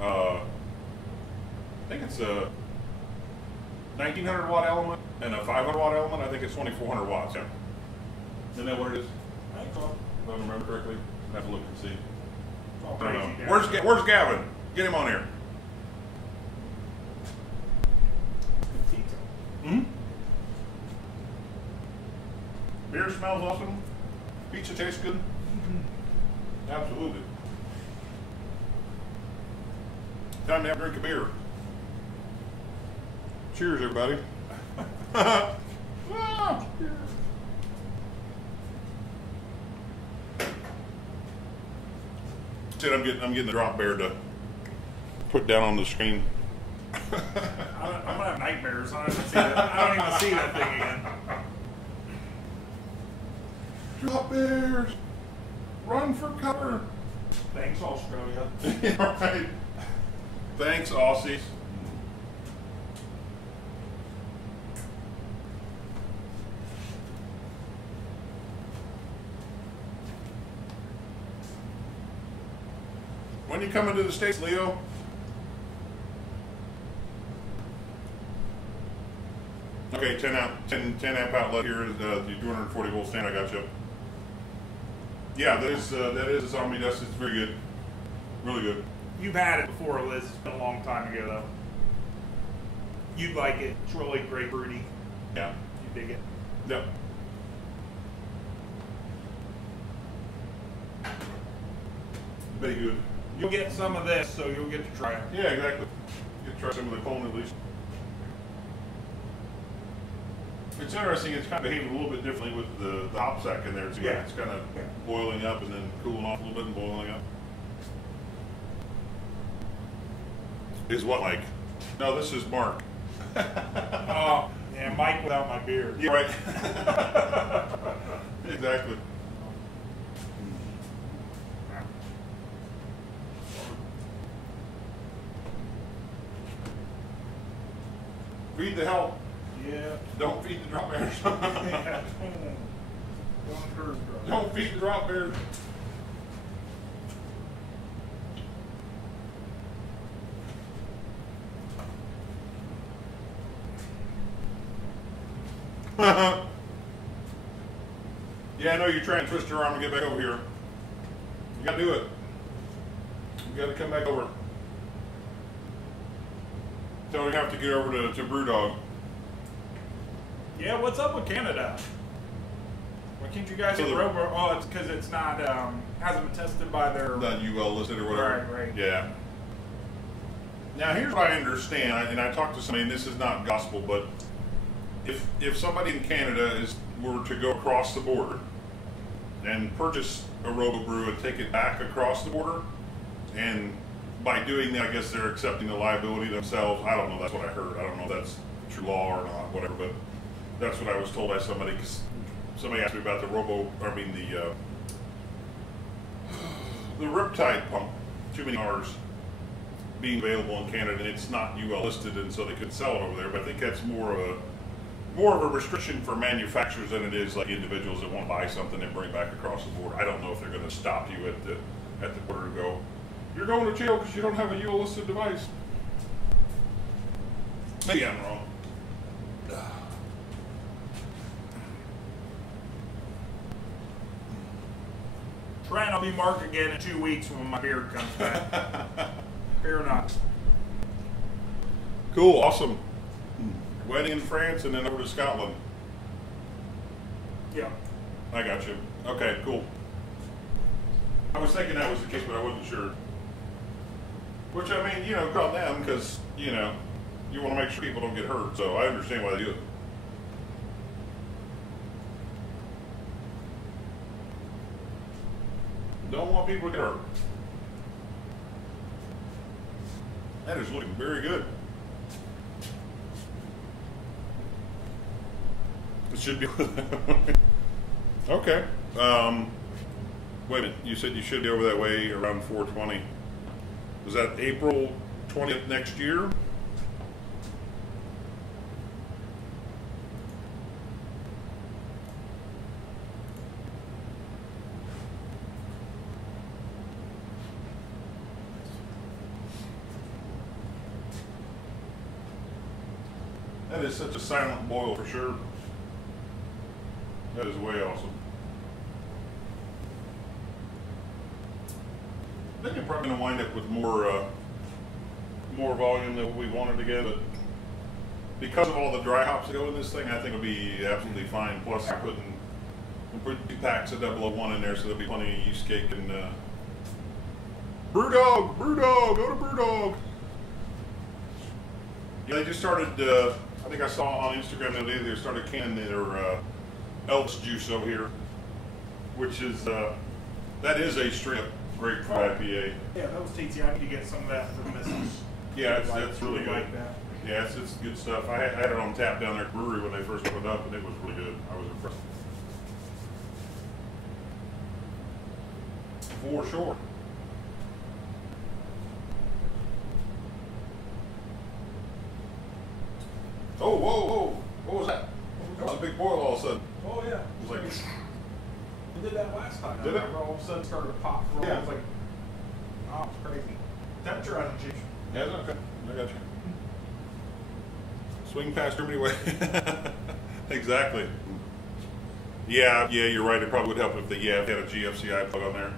I think it's a 1900 watt element and a 500 watt element. I think it's 2400 watts. Yeah. Isn't that what it is? I think so. If I remember correctly, I have to look and see. Oh, I don't know. Where's Gavin? Get him on here. Hmm? Beer smells awesome. Pizza tastes good. Absolutely. Time to have a drink of beer. Cheers, everybody. Said I'm getting the drop bear to put down on the screen. I'm gonna have nightmares. I don't even see that thing again. Drop bears, run for cover. Thanks, Australia. Right. Thanks, Aussies. When you coming to the States, Leo? Okay, 10 amp outlet here is the 240 volt stand. I got you. Yeah, that is a zombie dust. It's very good, really good. You've had it before, Liz. It's been a long time ago, though. You'd like it. It's really great fruity. Yeah. You dig it. Yep. Very good. You'll get some of this, so you'll get to try it. Yeah, exactly. Get to try some of the cone at least. It's interesting, it's kind of behaving a little bit differently with the hop sack in there too. Yeah. It's kind of boiling up and then cooling off a little bit and boiling up. Is what, Mike? No, this is Mark. Oh, yeah, Mike without my beard. Yeah, right. Exactly. Feed the help. Yeah. Don't feed the drop bears. Yeah. Don't feed the drop bears. Yeah, I know you're trying to twist your arm to get back over here. You gotta do it. You gotta come back over. So we have to get over to Brewdog. Yeah, what's up with Canada? Why can't you guys So get the- ROBOBREW? Oh, it's because it's not, hasn't been tested by their... Not UL listed or whatever. Right, right. Yeah. Now here's what I understand, and I talked to somebody, and this is not gospel, but if somebody in Canada were to go across the border and purchase a ROBOBREW and take it back across the border, and by doing that, I guess they're accepting the liability themselves. I don't know. That's what I heard. I don't know if that's true law or not, whatever. But that's what I was told by somebody. Cause somebody asked me about the the Riptide pump. Too many R's being available in Canada, and it's not UL listed, and so they could sell it over there. But I think that's more of a restriction for manufacturers than it is like individuals that want to buy something and bring it back across the border. I don't know if they're going to stop you at the border and go, "You're going to jail because you don't have a UL listed device." Maybe I'm wrong. Trent, I'll be Mark again in 2 weeks when my beard comes back. Fair enough. Cool, awesome. Wedding in France and then over to Scotland. Yeah. I got you. Okay, cool. I was thinking that was the case, but I wasn't sure. Which, I mean, you know, call them because, you know, you want to make sure people don't get hurt, so I understand why they do it. Don't want people to get hurt. That is looking very good. It should be. Okay. Wait a minute. You said you should be over that way around 420. Is that April 20th next year? That is such a silent boil for sure. That is way awesome. I think I'm probably going to wind up with more volume than we wanted to get, but because of all the dry hops that go in this thing, I think it'll be absolutely fine. Plus, I'm putting 2 packs of 001 in there, so there'll be plenty of yeast cake and Brewdog, go to Brewdog. Yeah, they just started. I think I saw on Instagram the other day they started canning their Elks juice over here, which is that is a straight up grapefruit IPA. Yeah, that was tasty. I need to get some of that for the missus. Yeah, it's really good. Like that. Yeah, it's good stuff. I had it on tap down there at Brewery when they first opened up, and it was really good. I was impressed. For sure. Oh, whoa, whoa. What was that? That was a big boil all of a sudden. Oh, yeah. It was like, We did that last time. Did it? All of a sudden started to pop. Yeah. I was like, oh, it's crazy. Temperature hasn't changed. yeah, it's okay. I got you. Swing past Germany way. Exactly. Yeah, you're right. It probably would help if they had a GFCI plug on there.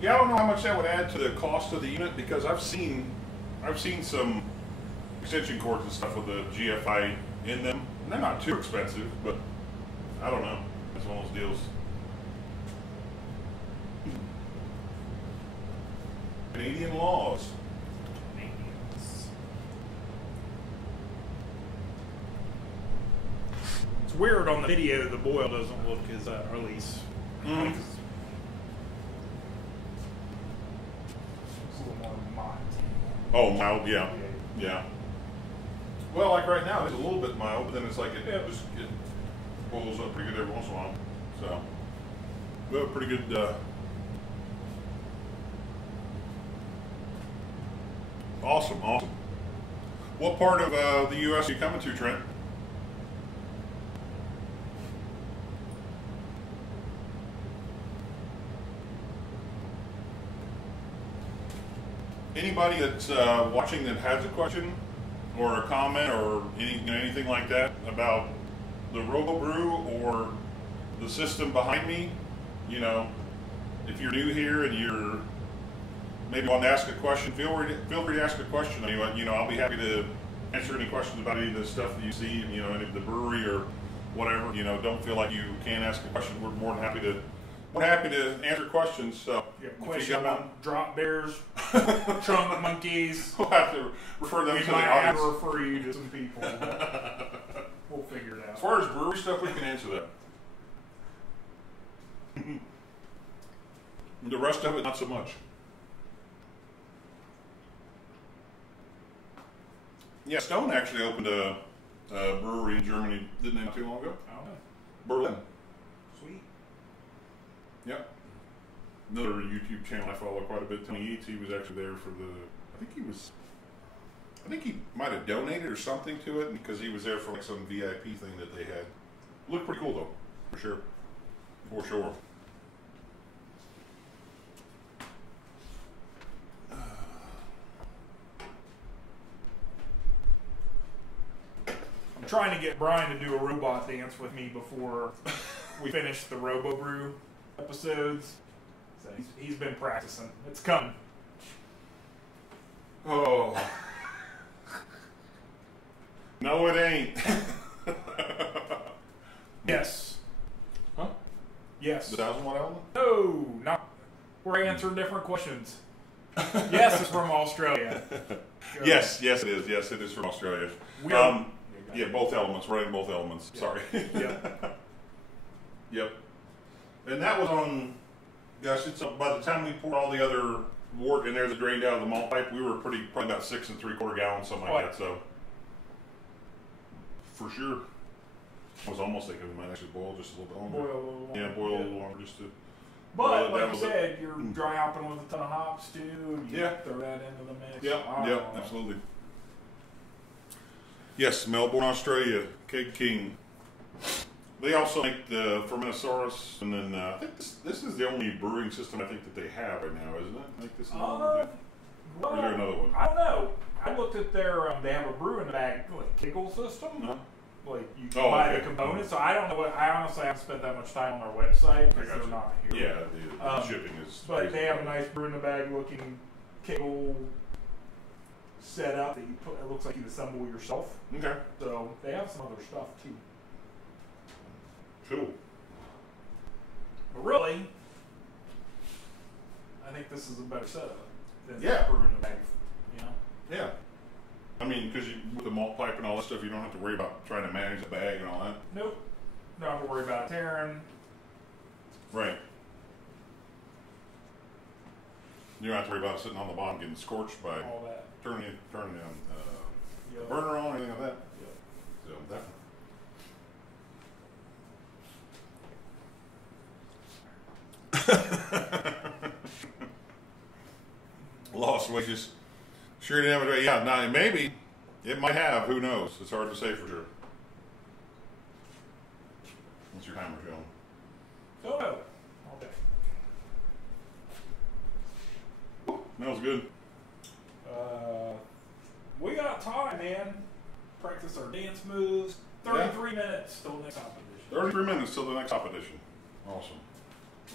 Yeah, I don't know how much that would add to the cost of the unit because I've seen some extension cords and stuff with the GFI in them. And they're not too expensive, but I don't know. It's one of those deals. Canadian laws. It's weird on the video. The boil doesn't look as release. Mm. It's a little more mild. Oh, mild, yeah. Yeah. Well, like right now, it's a little bit mild, but then it's like it boils up pretty good every once in a while. So, we have a pretty good. Awesome. What part of the U.S. are you coming to, Trent? Anybody that's watching that has a question or a comment or anything like that about the ROBOBREW or the system behind me, if you're new here and you're maybe want to ask a question, feel free to ask a question. I'll be happy to answer any questions about any of the stuff that you see, any of the brewery or whatever. Don't feel like you can't ask a question. We're more than happy to answer questions. So Question about drop bears, trunk monkeys. We'll have to refer them to the might have audience. to refer you to some people. We'll figure it As out. far as brewery stuff, we can answer that. The rest of it, not so much. Yeah, Stone actually opened a brewery in Germany, didn't they, not too long ago? I don't know. Berlin. Sweet. Yep. Another YouTube channel I follow quite a bit. Tony Eats, he was actually there for the. I think he might have donated or something to it because he was there for like some VIP thing that they had. Looked pretty cool though, for sure. For sure. I'm trying to get Brian to do a robot dance with me before we finish the ROBOBREW episodes. So he's been practicing. It's coming. Oh. No, it ain't. Yes. Huh? Yes. The 1000-watt element? No, not. We're answering different questions. Yes, it's from Australia. Yes, it is. Yes, it is from Australia. Yeah, both elements. Running both elements. Yeah. Sorry. Yep. Yep. And that was on. Gosh, it's by the time we poured all the other wort in there that drained out of the malt pipe, we were probably about 6 3/4 gallons, something like that. So, for sure, I was almost thinking we might actually boil just a little bit longer. Boil a little longer. Yeah, boil a little longer just to. But boil it like you down a little said, you're dry hopping with a ton of hops too. You Yeah. throw that into the mix. Yep, I yep, don't know. absolutely. Yes, Melbourne, Australia, Keg King. They also make the Fermentasaurus, and then I think this is the only brewing system I think that they have right now, isn't it? Make this or is there another one? I don't know. I looked at their. They have a brew in the bag, like kickle system. Uh-huh. Like you can buy okay. the components. So I don't know what. I honestly haven't spent that much time on their website because they're gotcha. not here. Yeah, the shipping is. But crazy. they have a nice brew in the bag looking kickle setup that you put. It looks like you assemble yourself. Okay, So they have some other stuff too. cool. But really, I think this is a better setup than Yeah. brew in the bag. You know. Yeah. I mean, because with the malt pipe and all that stuff, you don't have to worry about trying to manage the bag and all that. Nope. Don't have to worry about tearing. Right. You don't have to worry about sitting on the bottom getting scorched by All that. turning the Yep. burner on or anything like that. Yep. So definitely. Lost wages. Sure didn't have it. Yeah, now maybe it might have. Who knows? It's hard to say for sure. What's your timer showing? Oh no. Okay. Smells good. We got time, man. Practice our dance moves. 33 minutes till next competition. 33 minutes till the next competition. Awesome.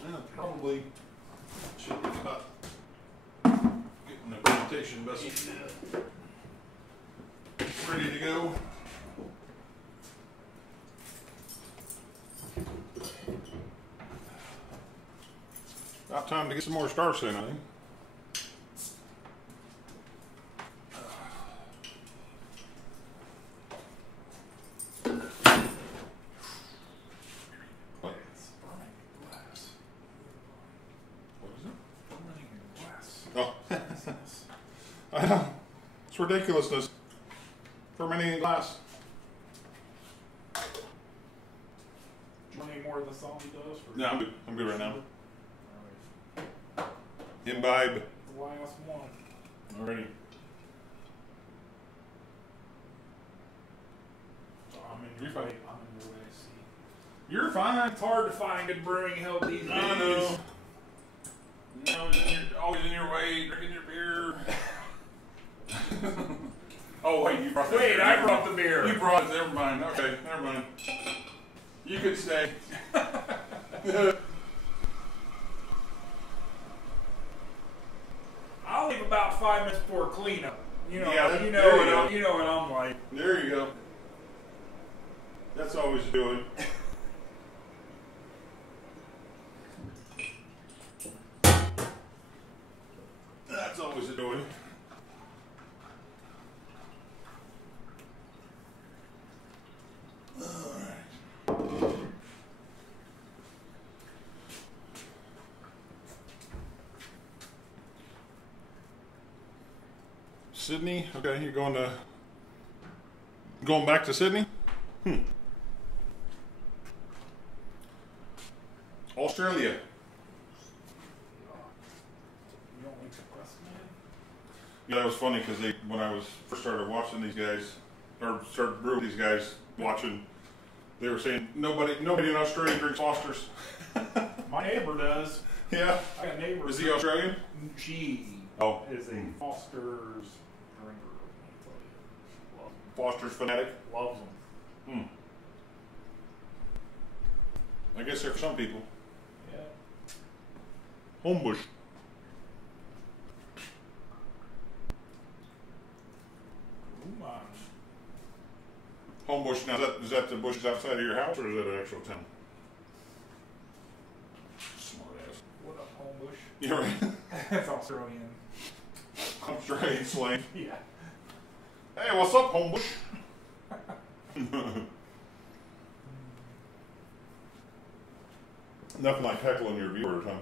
Yeah, probably should be about getting the presentation vessel ready to go. About time to get some more starts in, I think. What? What is it? Oh. I know. It's ridiculousness. Fermenting in glass. Do you want any more of the song he does? Or Yeah, I'm good. I'm good right now. Alright. Imbibe. The last one. Already. I'm in You're your way. fine. I'm in your way. See. You're fine. It's hard to find good brewing help these days. I know. Always in your way, drinking your beer. Oh wait, you brought that Wait, beer. I brought the beer. You brought it. Never mind. Okay, never mind. You could stay. I'll leave about 5 minutes before cleanup. You know, Yeah, you there you know, go. what you know what I'm like. There you go. That's always doing. That's always a doing. Sydney. Okay, you're going back to Sydney? Australia. You don't like the crust, man? Yeah, that was funny because when I first started watching these guys, or started brewing these guys, watching, they were saying nobody in Australia drinks Foster's. My neighbor does. Yeah. I got neighbors. Is he Australian? She is a Foster's drinker. Foster's fanatic? Loves them. I guess they're for some people. Yeah. Homebush. Homebush, now is that the bushes outside of your house or is that an actual town? Smart ass. What up, Homebush? Yeah, right. That's Australian. Australian slang. Yeah. Hey, what's up, Homebush? Nothing like heckling your viewers, huh?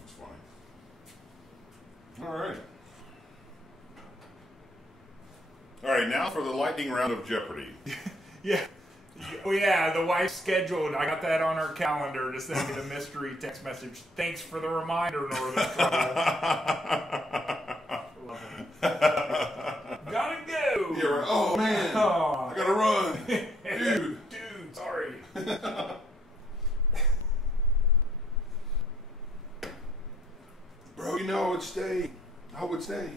That's funny. All right. All right, now for the lightning round of Jeopardy. Yeah. Oh yeah, the wife's scheduled. I got that on her calendar to send me the mystery text message. Thanks for the reminder, Northern Trouble. Love it. Gotta go. Yeah, right. Oh man, Oh. I gotta run, dude. Dude, sorry. Bro, you know I would stay. I would stay.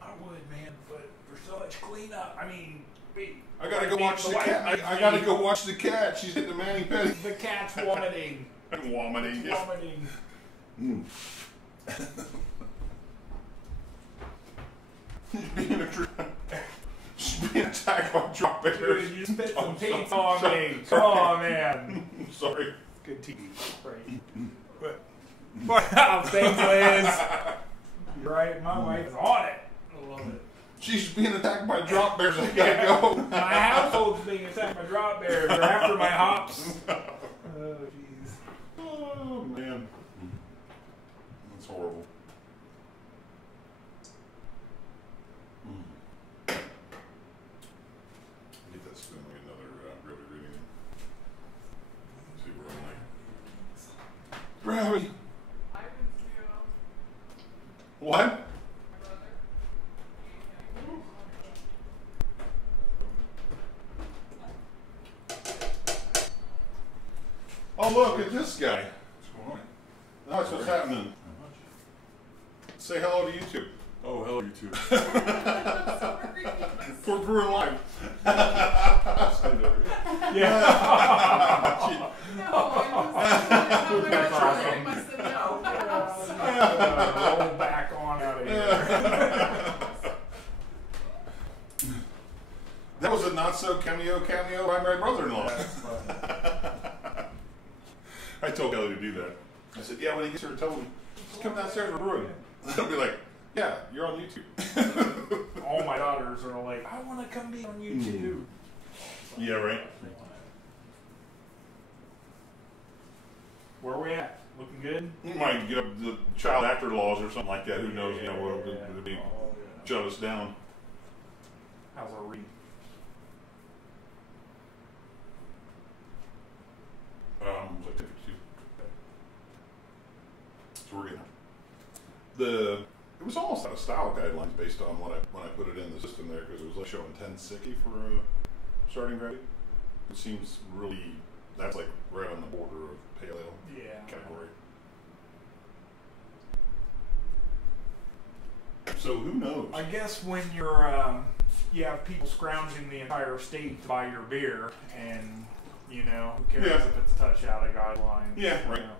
I would, man, but there's so much cleanup. I mean, I gotta go watch the cat. I gotta go watch the cat. She's hitting the mani petty. The cat's vomiting. Vomiting. Yeah. Vomiting. She's being attacked by drop bears. Dude, you spit some pizza on me. Come on, man. Sorry. Good TV, right? But wow, thanks, Liz. You're right. My wife is on it. I love it. She's being attacked by drop bears. I gotta go. My household's being attacked by drop bears. They're after my hops. Oh, jeez. Oh man, that's horrible. Get that spoon. We get another really reading. See where I'm like. Brownie. What? Oh, look at this guy. What's going on? That's what's happening. Say hello to YouTube. Oh, hello, YouTube. For Brewing Live. Yeah. Roll back on out of here. That was a not so cameo by my brother-in-law. I told Kelly to do that. I said, yeah, when he gets here, tell him, just come downstairs and brew it. I'll be like, yeah, you're on YouTube. All my daughters are like, I want to come be on YouTube. Yeah, right. Where are we at? Looking good? You might get up the child actor laws or something like that. Who knows? You know what it'll be. Shut us down. How's our read? Like 52. So we're getting it was almost out of style guidelines based on when I put it in the system there because it was like showing 10 sicky for starting gravity. It seems really that's like right on the border of pale ale category. So who knows? I guess when you're you have people scrounging the entire state to buy your beer, and you know who cares if it's a touch out of guidelines? Yeah, right. You know?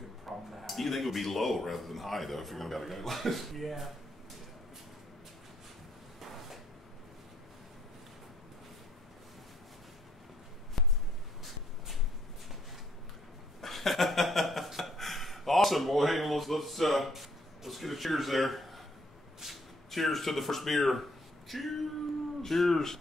Good problem to have. You think it would be low rather than high though if you're going to got a guidelines. Yeah. Awesome. Well, hey, let's get a cheers there. Cheers to the first beer. Cheers. Cheers.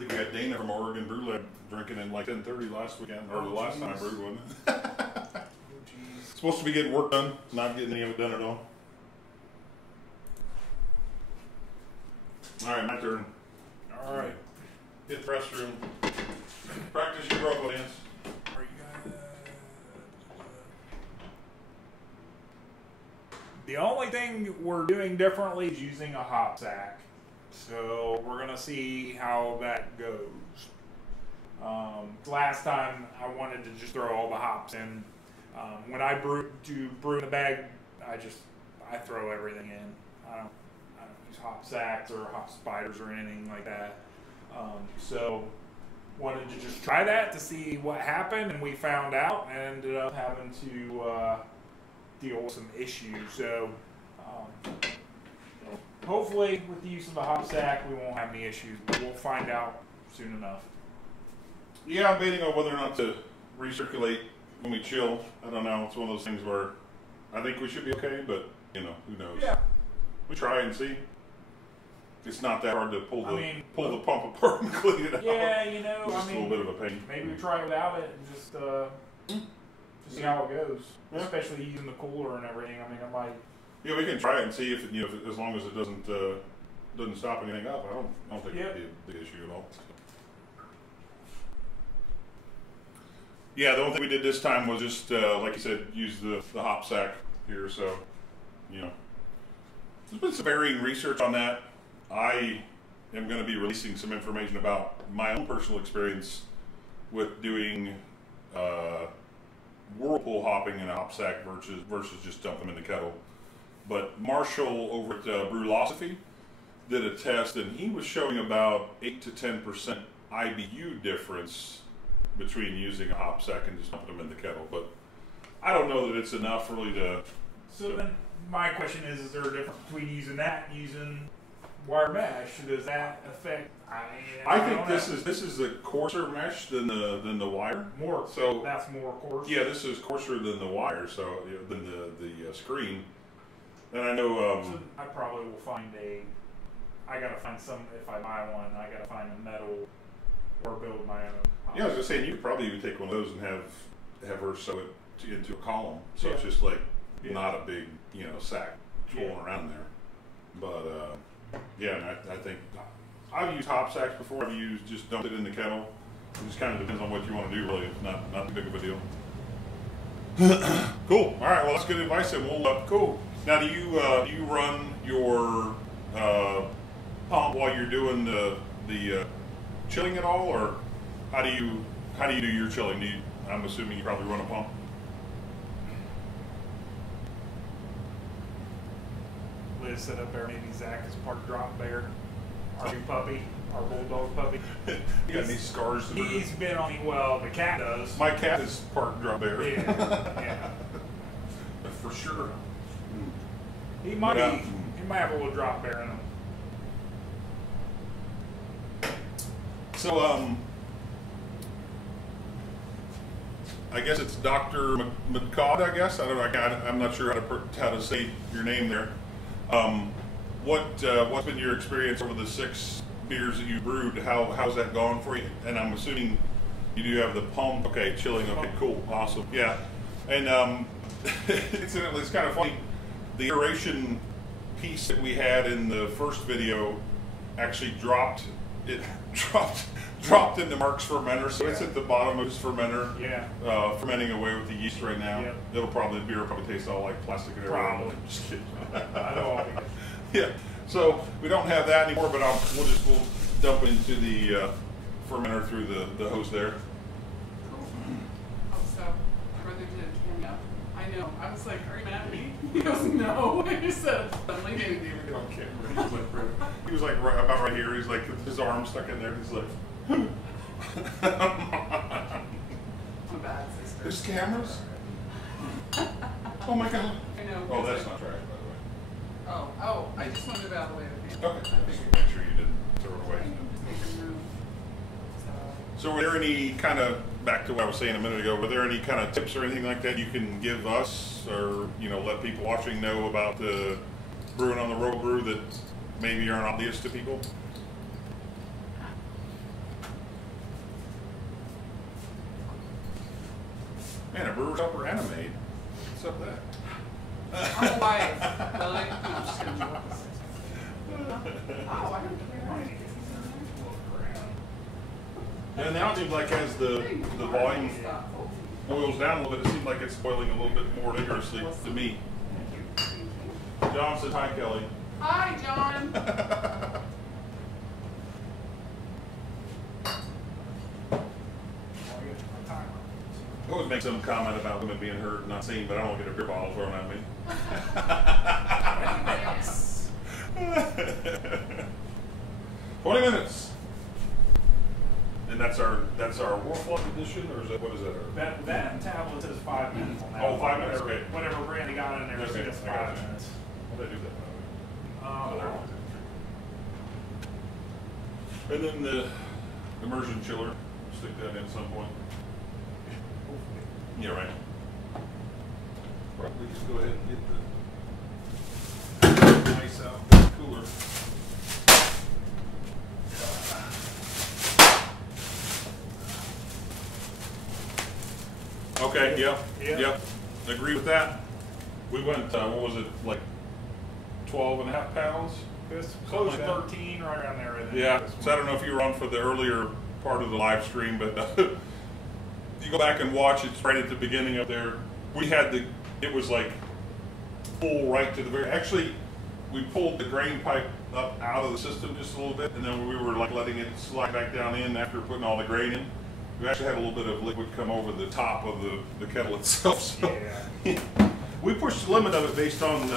think we had Dana from Oregon Brew Lab drinking in like 10:30 last weekend, or the last time I brewed, wasn't it? Supposed to be getting work done, not getting any of it done at all. All right, my turn. All right. Hit the restroom. Practice your robo dance. Are you guys? The only thing we're doing differently is using a hop sack. So we're gonna see how that goes. Last time I wanted to just throw all the hops in. When I brew in the bag, I throw everything in. I don't use hop sacks or hop spiders or anything like that. So wanted to just try that to see what happened, and we found out and ended up having to deal with some issues. So hopefully with the use of the hop sack we won't have any issues, but we'll find out soon enough. Yeah, I'm debating on whether or not to recirculate when we chill. I don't know. It's one of those things where I think we should be okay, but you know, who knows? Yeah. We try and see. It's not that hard to pull the pump apart and clean it out. Yeah, you know, It's just a little bit of a pain. maybe we try without it and just see how it goes. Yeah. Especially using the cooler and everything. I mean, I might. Yeah, we can try it and see if it, as long as it doesn't stop anything up. I don't think it'd be a big issue at all. Yeah, the only thing we did this time was just like you said, use the hop sack here. So, there's been some varying research on that. I am going to be releasing some information about my own personal experience with doing whirlpool hopping in a hop sack versus just dumping them in the kettle. But Marshall over at Brewlosophy did a test, and he was showing about 8 to 10% IBU difference between using a hop sack and just dumping them in the kettle. But I don't know that it's enough really to. So then, my question is there a difference between using that and using wire mesh? Does that affect? I think this is a coarser mesh than the wire. More. So that's more coarse. Yeah, this is coarser than the wire. So than the screen. And I know. So I probably will find I gotta find some. If I buy one, I gotta find a metal or build my own. Yeah, I was just saying you could probably even take one of those and have her sew it into a column, so Yeah. it's just like not a big sack twirling around there. But yeah, and I think I've used hop sacks before. I've used just dumped it in the kettle. It just kind of depends on what you want to do. Really, it's not too big of a deal. Cool. All right. Well, that's good advice. And we'll cool. Now, do you run your pump while you're doing the chilling at all, or how do you do your chilling? I'm assuming you probably run a pump. Liz set up there. Maybe Zach is part drop bear. Our new puppy, our bulldog puppy. You got any scars? He's been on me. Well, the cat does. My cat is part drop bear. Yeah. For sure. He might have a little drop bear in him. So, I guess it's Dr. McCall, I guess. I don't know. I'm not sure how to say your name there. What's been your experience over the 6 beers that you brewed? How's that gone for you? And I'm assuming you do have the pump. Okay, chilling. Okay, cool, awesome. Yeah, and incidentally, it's kind of funny. The iteration piece that we had in the first video actually dropped into Mark's fermenter, so it's at the bottom of his fermenter. Yeah. Fermenting away with the yeast right now. Yep. Beer will probably taste all like plastic and everything. Probably. Just kidding. I know. Yeah. So we don't have that anymore, but we'll dump into the fermenter through the hose there. Cool. Oh, so my brother did a cameo. I know. I was like, "Are you mad at me?" He goes, "No." I just said, "Suddenly, maybe they were On camera. He was like about right here. He's like his arm stuck in there. He's like. I'm a bad sister. There's cameras? Oh my god. I know. Oh, that's not trash, by the way. Oh, I just wanted it out of the way. Okay. I think make sure you didn't throw it away. So were there any kind of, back to what I was saying a minute ago, were there any kind of tips or anything like that you can give us or, let people watching know about the brewing on the ROBOBREW that maybe aren't obvious to people? I'm a wife. Really? No, I'm just kidding. Oh, I didn't care. And now it seems like as the volume boils down a little bit, it seems like it's boiling a little bit more vigorously to me. John says hi, Kelly. Hi, John. I always make some comment about women being heard and not seen, but I don't get a beer bottle thrown at me. 20 minutes. And that's our Warflock edition, or is that, what is that? That tablet says 5 minutes on that. Oh, 5 minutes, okay. Whatever brand they got in there, Okay, it's just I got 5 you. minutes. How did I do that? And then the immersion chiller, stick that in at some point. Yeah, right. Probably just go ahead and get the ice out of the cooler. Okay, yep. Agree with that. We went, what was it, like 12.5 pounds? It's close to 13, right around there. Yeah, so I don't know if you were on for the earlier part of the live stream, but you go back and watch, it's right at the beginning of there. We had it was like full right to the very, actually, we pulled the grain pipe up out of the system just a little bit, and then we were like letting it slide back down in after putting all the grain in. We actually had a little bit of liquid come over the top of the kettle itself. So yeah. We pushed the limit of it based on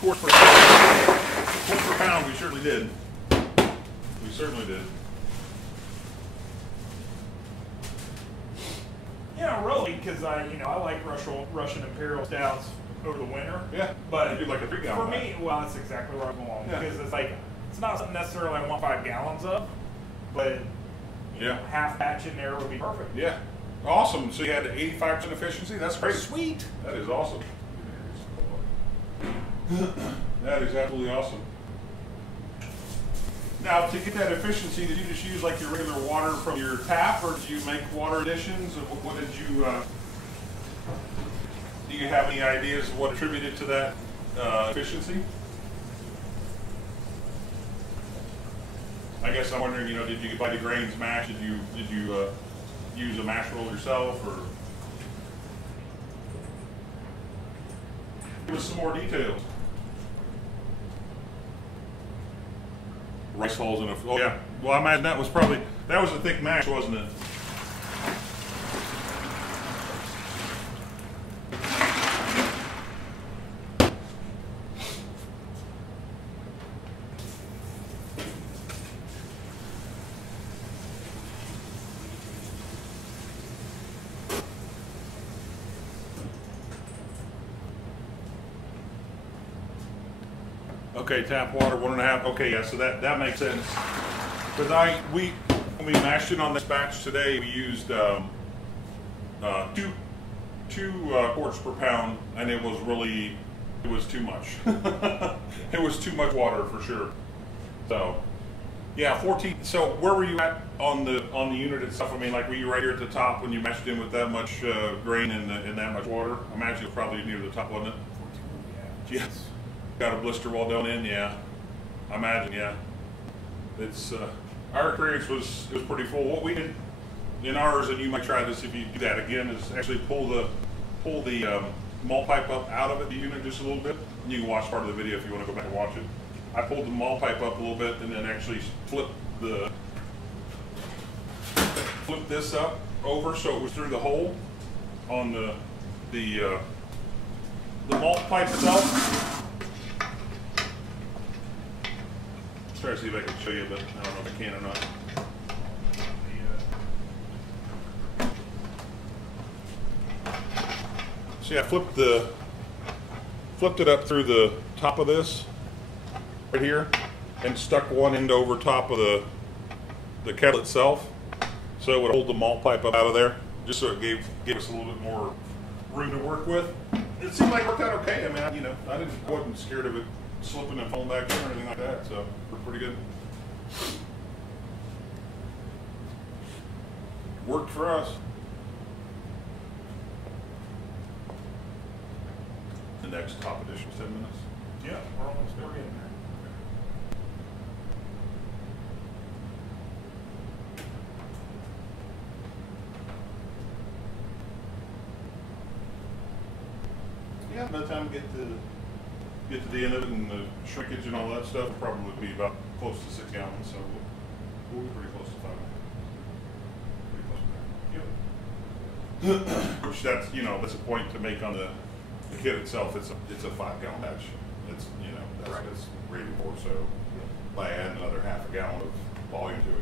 quarts per pound. Quarts per pound, we certainly did. We certainly did. Yeah, really, because I like Russian Imperial stouts over the winter. Yeah, but you do like a 3 gallon. For me, well, that's exactly where I'm going, Yeah. because it's like it's not something necessarily I want 5 gallons of, but half batch in there would be perfect. Yeah, awesome. So you had 85% efficiency. That's great. Sweet. That is awesome. That is absolutely awesome. Now, to get that efficiency, did you just use like your regular water from your tap, or did you make water additions? Or what did you? Do you have any ideas of what attributed to that efficiency? I guess I'm wondering, did you buy the grains mashed? Did you use a mash roll yourself, or give us some more details? Rice hulls in a, oh yeah. Well, I imagine that was a thick mash, wasn't it? Okay, tap water, 1.5. Okay, yeah, so that makes sense. Because when we mashed it on this batch today, we used two quarts per pound, and it was too much. It was too much water for sure. So, yeah, 14. So where were you at on the unit itself? I mean, like, were you right here at the top when you mashed in with that much grain and that much water? I imagine it was probably near the top, wasn't it? 14, yeah. Yes. Got a blister well done in, yeah. I imagine, yeah. It's our experience was pretty full. What we did in ours, and you might try this if you do that again, is actually pull the malt pipe up out of it, the unit, just a little bit. And you can watch part of the video if you want to go back and watch it. I pulled the malt pipe up a little bit and then actually flip this up over so it was through the hole on the malt pipe itself. Try to see if I can show you, but I don't know if I can or not. See, I flipped it up through the top of this right here, and stuck one end over top of the kettle itself, so it would hold the malt pipe up out of there, just so it gave us a little bit more room to work with. It seemed like it worked out okay. I mean, I wasn't scared of it slipping and falling back in or anything like that, so we're pretty good. Worked for us. And next top edition? 10 minutes? Yeah, we're almost there. We're getting there. Yeah, by the time we get to the end of it and the shrinkage and all that stuff, it'll probably be about close to 6 gallons, so we'll be pretty close to 5. Pretty close to that. Yep. Which that's, you know, that's a point to make on the kit itself. It's a 5-gallon batch. It's, you know, that's what it's rated for. So by adding another half a gallon of volume to it,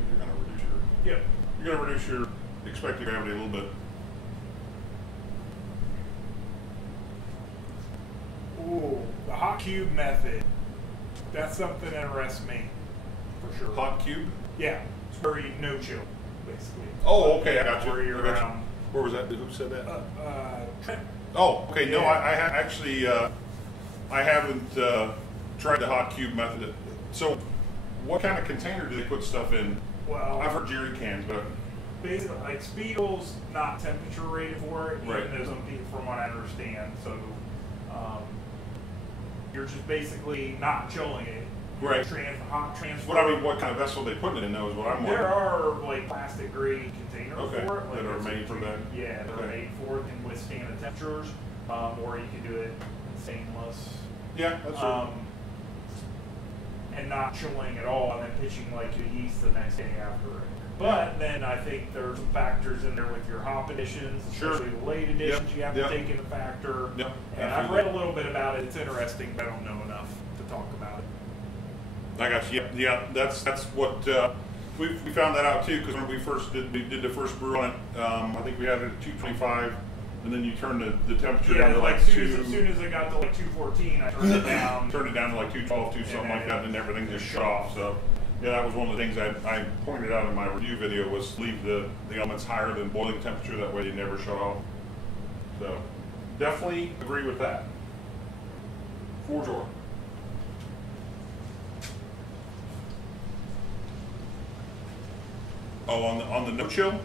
you're going to reduce your expected gravity a little bit. Ooh, the hot cube method. That's something that interests me, for sure. Hot cube? Yeah, it's where you no chill, basically. Oh, okay, I got you. Where you're around. Where was that? Who said that? Trent. Oh, okay. Yeah. No, actually, I haven't tried the hot cube method. So, what kind of container do they put stuff in? Well, I've heard jerry cans, but basically, like Speedle's not temperature rated for it, right. even though some people, from what I understand. So, you're just basically not chilling it. Right. Hot transfer. But I mean, what kind of vessel they put it in, though, is what I'm wondering. There are like plastic grade containers okay. for it. Like that are made for that? Yeah, they're made for it, can withstand the temperatures, or you can do it in stainless. Yeah, that's right. And not chilling at all, and then pitching like your yeast the next day after it. But then I think there's some factors in there with your hop additions, especially the late additions you have to take into factor. Yep. And I've read a little bit about it. It's interesting, but I don't know enough to talk about it. I got you. Yeah, that's what we found that out too, because when we first did the first brew on it, I think we had it at 225, and then you turn the temperature down to like as soon as it got to like 214, I turned it down. Turned it down to like 212, something like that, and everything just shut off. So yeah, that was one of the things I pointed out in my review video, was leave the elements higher than boiling temperature. That way they never shut off. So definitely agree with that. For sure. Oh, on the no chill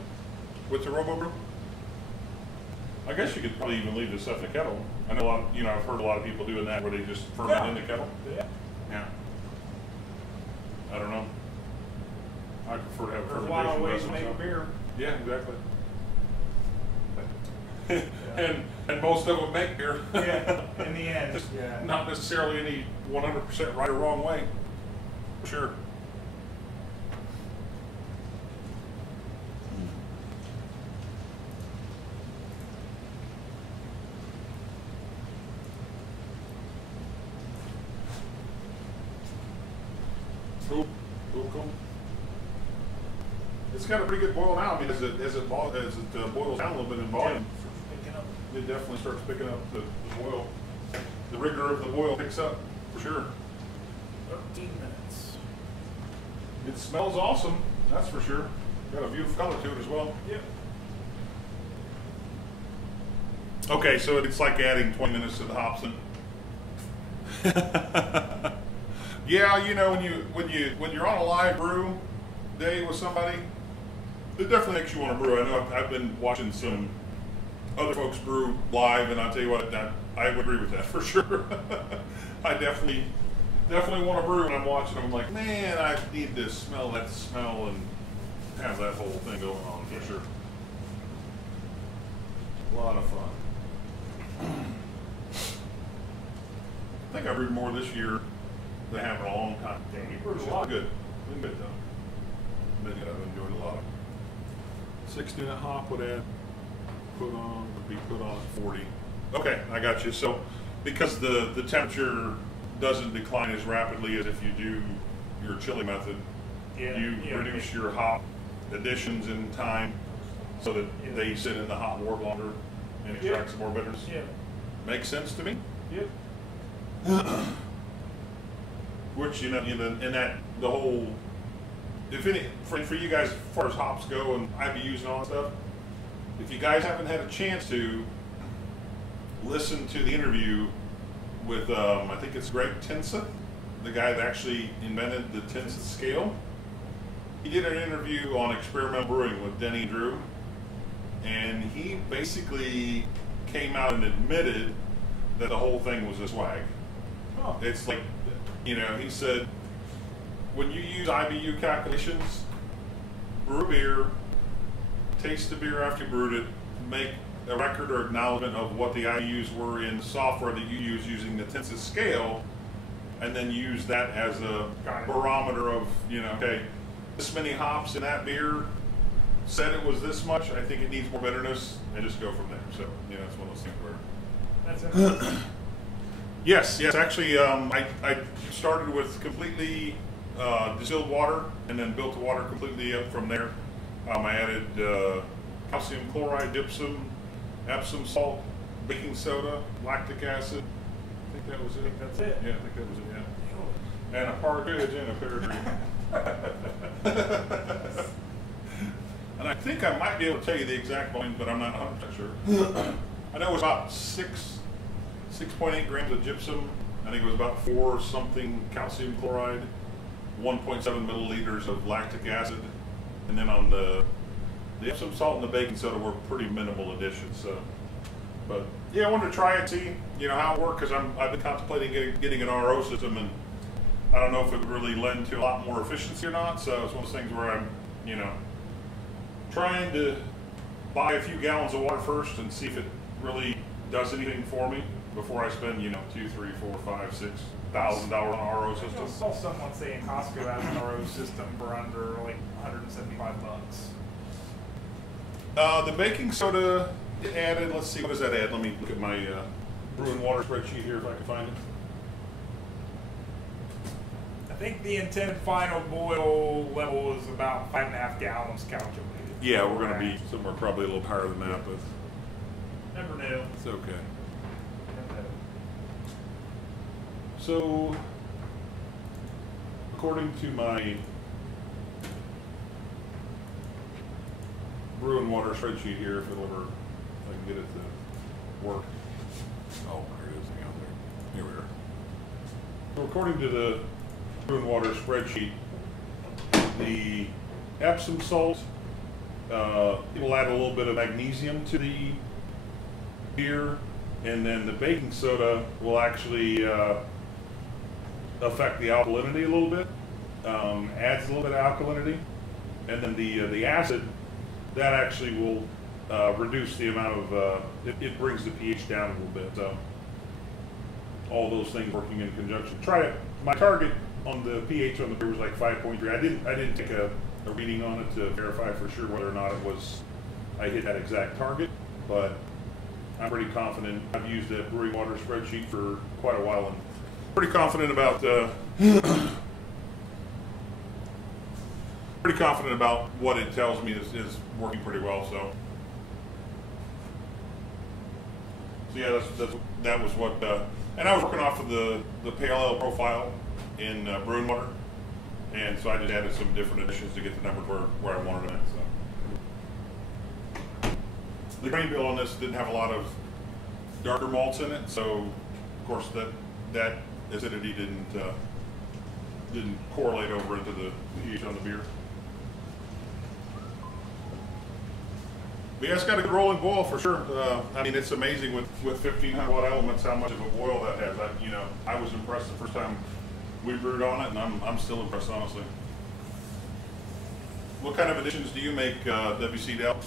with the ROBOBREW? I guess you could probably even leave this stuff in the kettle. I know I've heard a lot of people doing that where they just ferment in the kettle. Yeah. Yeah. I don't know. I prefer to have There's a lot of ways to fermentation make beer. Yeah, exactly. and most of them make beer. Yeah, in the end. Just yeah. not necessarily any 100% right or wrong way. For sure. Cool. It's got a pretty good boil now. I mean, as it boils down a little bit in volume, it definitely starts picking up the boil. The rigor of the boil picks up for sure. 13 minutes. It smells awesome, that's for sure. Got a beautiful color to it as well. Yep. Okay, so it's like adding 20 minutes to the hops. Yeah, you know, when you're on a live brew day with somebody, it definitely makes you want to brew. I know I've been watching some other folks brew live, and I'll tell you what, I would agree with that for sure. I definitely want to brew when I'm watching them. I'm like, man, I need to smell that smell and have that whole thing going on for sure. A lot of fun. I think I brewed more this year than I have in a long time. Yeah, you brewed a It's lot. good. Been good though. Been good. I've enjoyed a lot. 6-unit hop would be put on at 40. Okay, I got you. So because the temperature doesn't decline as rapidly as if you do your chili method, you reduce your hop additions in time so that they sit in the hot wort longer and extract some more bitterness. Yeah. Makes sense to me. Yep. Which, you know, and that the whole, if any, for you guys, as far as hops go and IBUs and all that stuff, if you guys haven't had a chance to listen to the interview with, I think it's Greg Tinsa, the guy that actually invented the Tinsa scale. He did an interview on experimental brewing with Denny and Drew, and he basically came out and admitted that the whole thing was a swag. Oh. It's like, you know, he said, when you use IBU calculations, brew beer, taste the beer after you brewed it, make a record or acknowledgement of what the IBUs were in software that you use using the Tensis scale, and then use that as a barometer of, you know, okay, this many hops in that beer, said it was this much, I think it needs more bitterness, and just go from there. So, you know, it's one of those things where... That's interesting. Yes, actually, I started with completely distilled water, and then built the water completely up from there. I added calcium chloride, gypsum, Epsom salt, baking soda, lactic acid. I think that was it. I think that's it. Yeah, I think that was it, yeah. And a partridge and a peregrine. And I think I might be able to tell you the exact volume, but I'm not 100% sure. I know it was about 6.8 grams of gypsum. I think it was about 4 something calcium chloride, 1.7 milliliters of lactic acid, and then on the Epsom salt and the baking soda were pretty minimal additions. So, but yeah, I wanted to try it, see, you know, how it worked, because I've been contemplating getting an RO system, and I don't know if it would really lend to a lot more efficiency or not. So it's one of those things where I'm, you know, trying to buy a few gallons of water first and see if it really does anything for me before I spend, you know, $2, $3, $4, $5, $6,000 on an RO system. I saw someone saying Costco has an RO system for under like $175. The baking soda added, let's see, what does that add? Let me look at my brewing water spreadsheet here if I can find it. I think the intended final boil level is about 5.5 gallons calculated. Yeah, we're going to be somewhere probably a little higher than that, but never knew. it's okay. So, according to my brew and water spreadsheet here, if it'll ever, I can get it to work. Oh, there it is, hang on there. Here we are. So according to the brew and water spreadsheet, the Epsom salt, it will add a little bit of magnesium to the beer, and then the baking soda will actually affect the alkalinity a little bit, adds a little bit of alkalinity, and then the acid, that actually will reduce the amount of, it brings the pH down a little bit. So all those things working in conjunction. Try it. My target on the pH on the beer was like 5.3. I didn't take a reading on it to verify for sure whether or not it was, I hit that exact target, but I'm pretty confident. I've used that brewing water spreadsheet for quite a while, and pretty confident about what it tells me is working pretty well. So yeah, that was what, and I was working off of the pale ale profile in brewing water, and so I just added some different additions to get the numbers where I wanted them at. So the grain bill on this didn't have a lot of darker malts in it, so of course that acidity didn't correlate over into the pH on the beer. But yeah, it's got a good rolling boil for sure. I mean, it's amazing with 1,500 watt elements how much of a boil that has. I was impressed the first time we brewed on it, and I'm still impressed, honestly. What kind of additions do you make, WC Dell?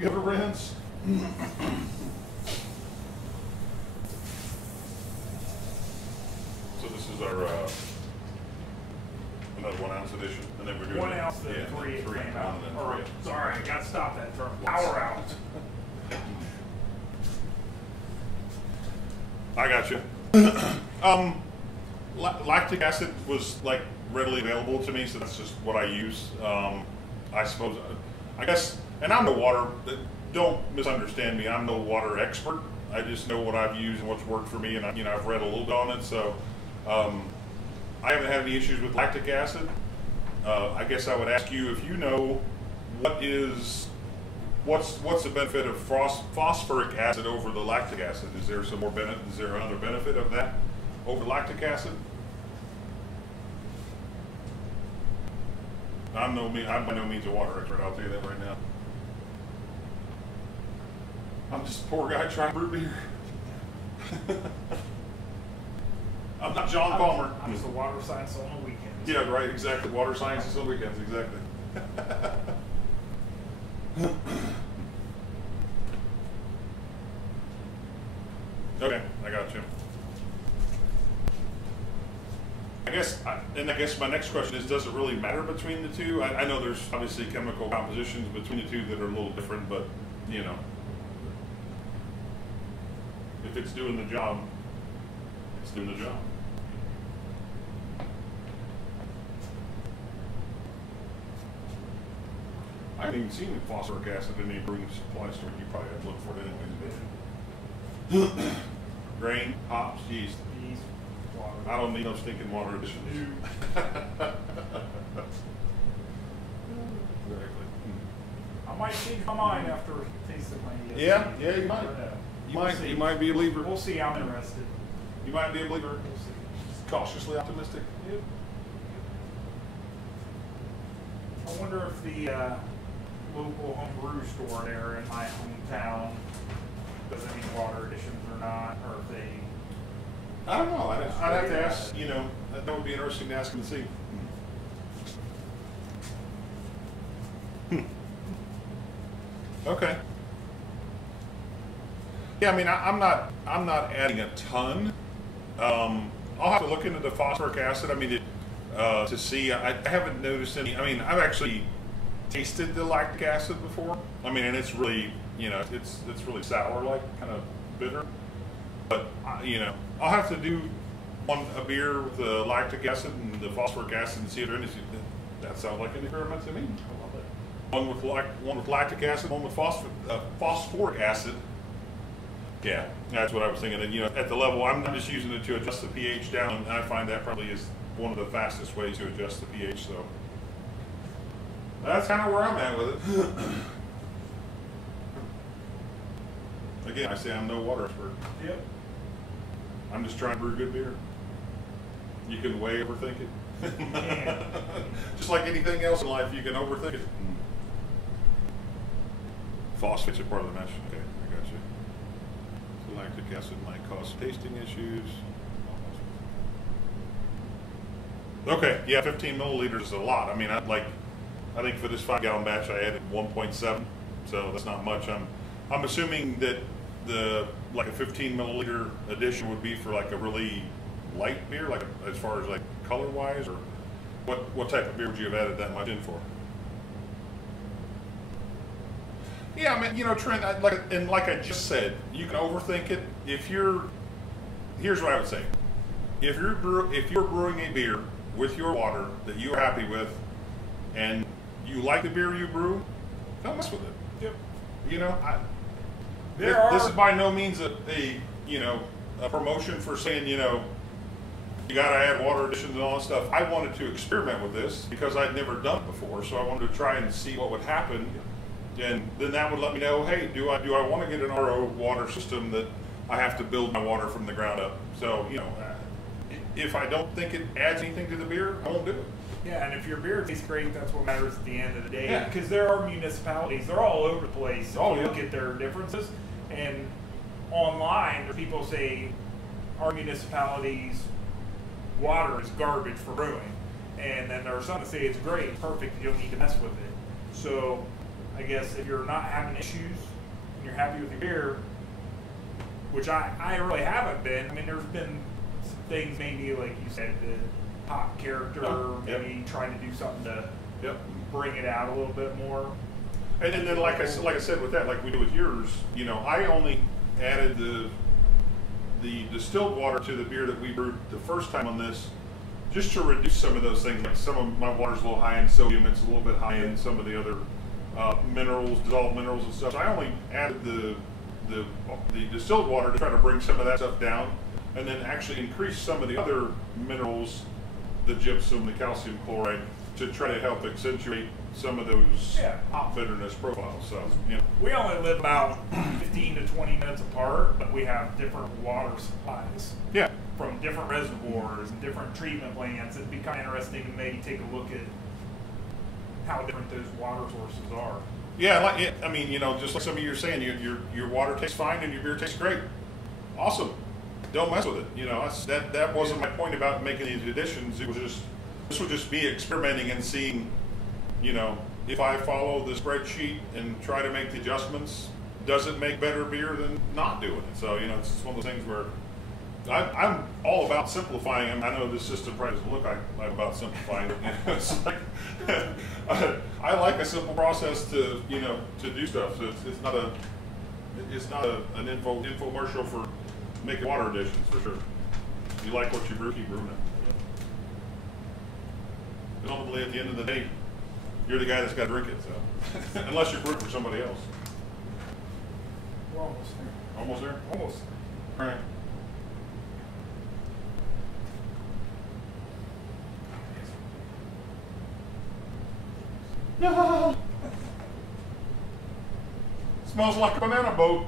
Give a rinse. So this is our another 1 ounce edition, and then we're doing 1 ounce and 3 came out. Or, sorry, I got to stop that term. Power out. I got you. Lactic acid was like readily available to me, so that's just what I use. I suppose, I guess. And I'm no water, don't misunderstand me, I'm no water expert. I just know what I've used and what's worked for me, and I've read a little bit on it, so I haven't had any issues with lactic acid. I guess I would ask you if you know what is what's the benefit of phosphoric acid over the lactic acid? Is there some more benefit? Is there another benefit of that over lactic acid? I'm by no means a water expert. I'll tell you that right now. I'm just a poor guy trying to brew beer. I'm not John Palmer. I'm just a water science on the weekends. Yeah, right, exactly. Water sciences on weekends, exactly. Okay, I got you. I guess my next question is, does it really matter between the two? I know there's obviously chemical compositions between the two that are a little different, but, you know, if it's doing the job, it's doing the job. I haven't even seen phosphoric acid in any brewing supply store. You probably have to look for it anyways. Grain, hops, yeast. Yeast, water. I don't need no stinking water additions. Exactly. I might change my mind after tasting my Yeah, you might. You might be a believer. We'll see. I'm interested. You might be a believer. We'll see. Cautiously optimistic. Yep. I wonder if the local home brew store there in my hometown does any water additions or not, or if they. I don't know. I'd have to ask. You know, that would be interesting to ask and see. Okay. Yeah, I mean, I'm not adding a ton. I'll have to look into the phosphoric acid. I mean, to see. I haven't noticed any. I mean, I've actually tasted the lactic acid before. I mean, and it's really, you know, it's really sour, like kind of bitter. But you know, I'll have to do a beer with the lactic acid and the phosphoric acid and see if there anything. That sounds like an experiment to me. I love it. One with lactic acid, one with phosphoric acid. Yeah, that's what I was thinking. And you know, at the level, I'm just using it to adjust the pH down, and I find that probably is one of the fastest ways to adjust the pH. So that's kind of where I'm at with it. Again, I say I'm no water expert. Yep. I'm just trying to brew good beer. You can way overthink it. Yeah. Just like anything else in life, you can overthink it. Phosphates are part of the mesh. Okay, I got you. So lactic acid might cause tasting issues. Okay, yeah, 15 milliliters is a lot. I mean, I think for this 5-gallon batch, I added 1.7, so that's not much. I'm assuming that like a 15 milliliter addition would be for like a really light beer, like as far as like color wise, or what type of beer would you have added that much in for? Yeah, I mean, you know, Trent, like I just said, you can overthink it. Here's what I would say: if you're brewing a beer with your water that you're happy with, and you like the beer you brew, don't mess with it. Yep. You know, this is by no means a promotion for saying, you know, you got to add water additions and all that stuff. I wanted to experiment with this because I'd never done it before, so I wanted to try and see what would happen, and then that would let me know, hey, do I want to get an RO water system that I have to build my water from the ground up? So, you know, if I don't think it adds anything to the beer, I won't do it. Yeah, and if your beer tastes great, that's what matters at the end of the day. Yeah. Because there are municipalities, they're all over the place. Oh, Look yeah. at their differences. And online, people say our municipality's water is garbage for brewing. And then there are some that say it's great, it's perfect, you don't need to mess with it. So I guess if you're not having issues and you're happy with your beer, which I really haven't been. I mean, there's been some things, maybe like you said, the hop character, maybe trying to do something to bring it out a little bit more. And then, like I said, with that, like we do with yours, you know, I only added the distilled water to the beer that we brewed the first time on this, just to reduce some of those things. Like some of my water's a little high in sodium, it's a little bit high in some of the other minerals, dissolved minerals and stuff. So I only added the distilled water to try to bring some of that stuff down, and then actually increase some of the other minerals, the gypsum, the calcium chloride, to try to help accentuate some of those Yeah. hop bitterness profiles. So, you know. We only live about 15 to 20 minutes apart, but we have different water supplies Yeah. from different reservoirs and different treatment plants. It'd be kind of interesting to maybe take a look at how different those water sources are. Yeah, like I mean, you know, just like some of you are saying, your water tastes fine and your beer tastes great. Awesome. Don't mess with it. You know, that wasn't my point about making these additions. It was just this would just be experimenting and seeing, you know, if I follow the spreadsheet and try to make the adjustments, does it make better beer than not doing it? So, you know, it's just one of those things where I'm all about simplifying. I know this system probably doesn't look like I'm about simplifying it. You know, it's like, I like a simple process to, you know, to do stuff. So it's not an infomercial for making water additions, for sure. If you like what you brew, keep brewing it. And ultimately, at the end of the day, you're the guy that's got to drink it. So unless you're brewing for somebody else. We're almost there. Almost there? Almost. All right. No. Smells like a banana boat.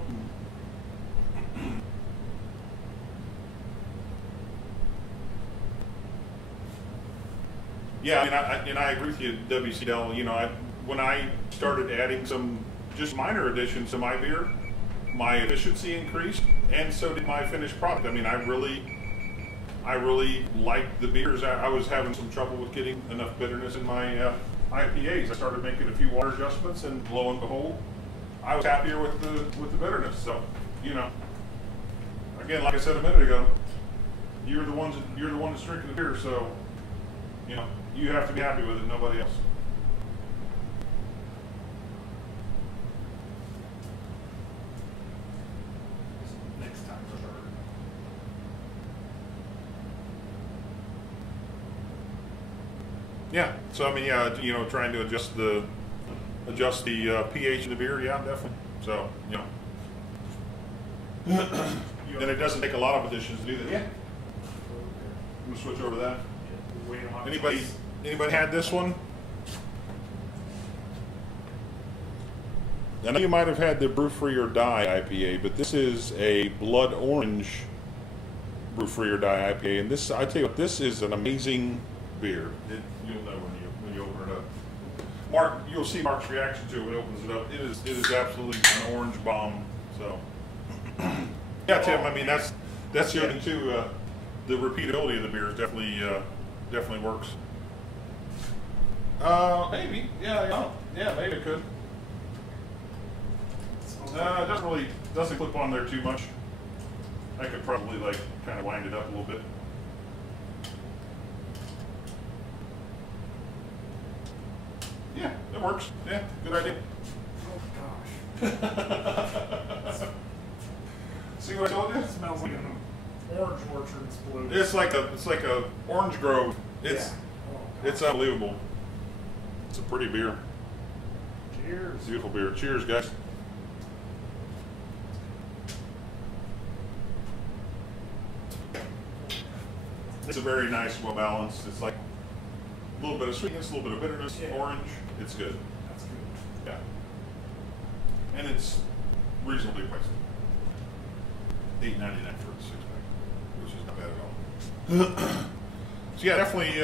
Yeah, I mean, I agree with you, WCL. You know, when I started adding some just minor additions to my beer, my efficiency increased, and so did my finished product. I mean, I really liked the beers. I was having some trouble with getting enough bitterness in my IPAs. I started making a few water adjustments, and lo and behold, I was happier with the bitterness. So, you know, again, like I said a minute ago, you're the one that's drinking the beer. So, you know, you have to be happy with it, nobody else. Next time for sure. Yeah. So I mean, yeah, you know, trying to adjust the pH of the beer, yeah, definitely. So, you know, and it doesn't take a lot of additions to do that. Yeah. I'm gonna switch over to that. Anybody had this one? I know you might have had the Brew Free or Die IPA, but this is a blood orange Brew Free or Die IPA, and this, I tell you what, this is an amazing beer. You'll know when you open it up. Mark, you'll see Mark's reaction to it when it opens it up. It is absolutely an orange bomb. So, yeah, Tim. I mean, that's the other thing too. The repeatability of the beer is definitely works. Maybe. Yeah, maybe it could. It doesn't clip on there too much. I could probably like kind of wind it up a little bit. Yeah, it works. Yeah, good idea. Oh gosh. See what I told you? It smells like an orange orchard exploded. It's like a orange grove. It's unbelievable. It's a pretty beer. Cheers. Beautiful beer. Cheers, guys. It's a very nice, well balanced. It's like a little bit of sweetness, a little bit of bitterness, orange. It's good. That's good. Yeah. And it's reasonably priced. $8.99 for a 6-pack, which is not bad at all. So yeah, definitely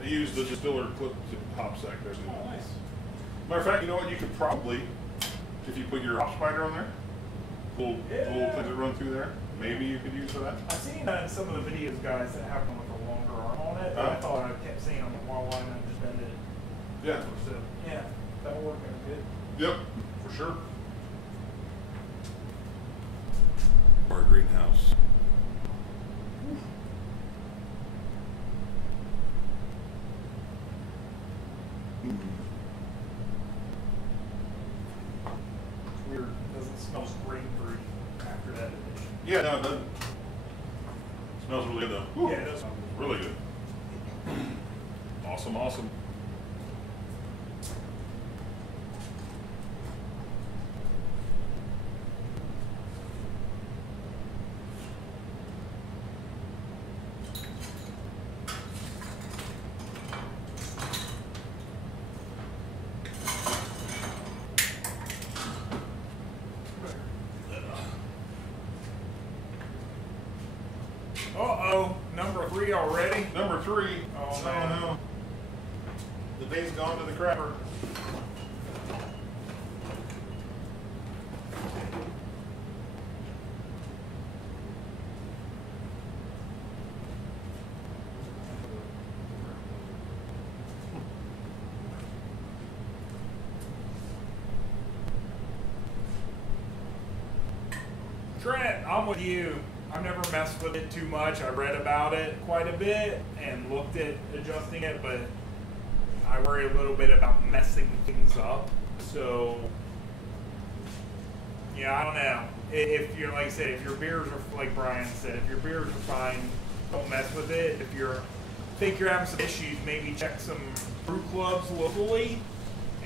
they use the distiller clip hop sack there. Oh, nice. Matter of fact, you know what? You could probably, if you put your hop spider on there, little things that run through there, maybe you could use for that. I've seen that in some of the videos, guys, that have one with a longer arm on it. I thought I kept seeing on the wall line and just bend it. Yeah. So, yeah, that'll work out good. Yep, for sure. Or a greenhouse. Weird. It doesn't smell grain-free after that addition. Yeah, no, it doesn't. Smells really good though. Woo. Yeah, it does smell good. Really good. Awesome, awesome. Uh-oh, number 3 already? Number 3. Oh, man. No. The day's gone to the crapper. Trent, I'm with you. I've never messed with it too much. I read about it quite a bit and looked at adjusting it, but I worry a little bit about messing things up. So, yeah, I don't know. If you're, like I said, if your beers are, like Brian said, if your beers are fine, don't mess with it. If you think you're having some issues, maybe check some brew clubs locally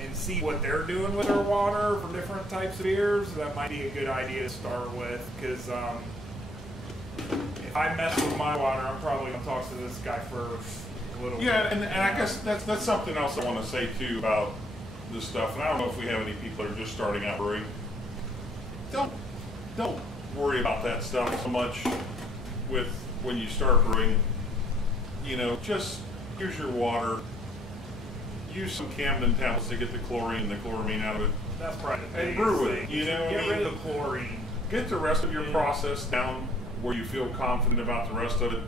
and see what they're doing with their water for different types of beers. That might be a good idea to start with, because if I mess with my water, I'm probably going to talk to this guy first a little bit. Yeah, and I guess that's something else I want to say too about this stuff. And I don't know if we have any people that are just starting out brewing. Don't worry about that stuff so much with when you start brewing. You know, just here's your water. Use some Camden tablets to get the chlorine and the chloramine out of it. That's probably the And brew biggest it. thing. You know, Get rid of the chlorine. Get the rest of your process down where you feel confident about the rest of it.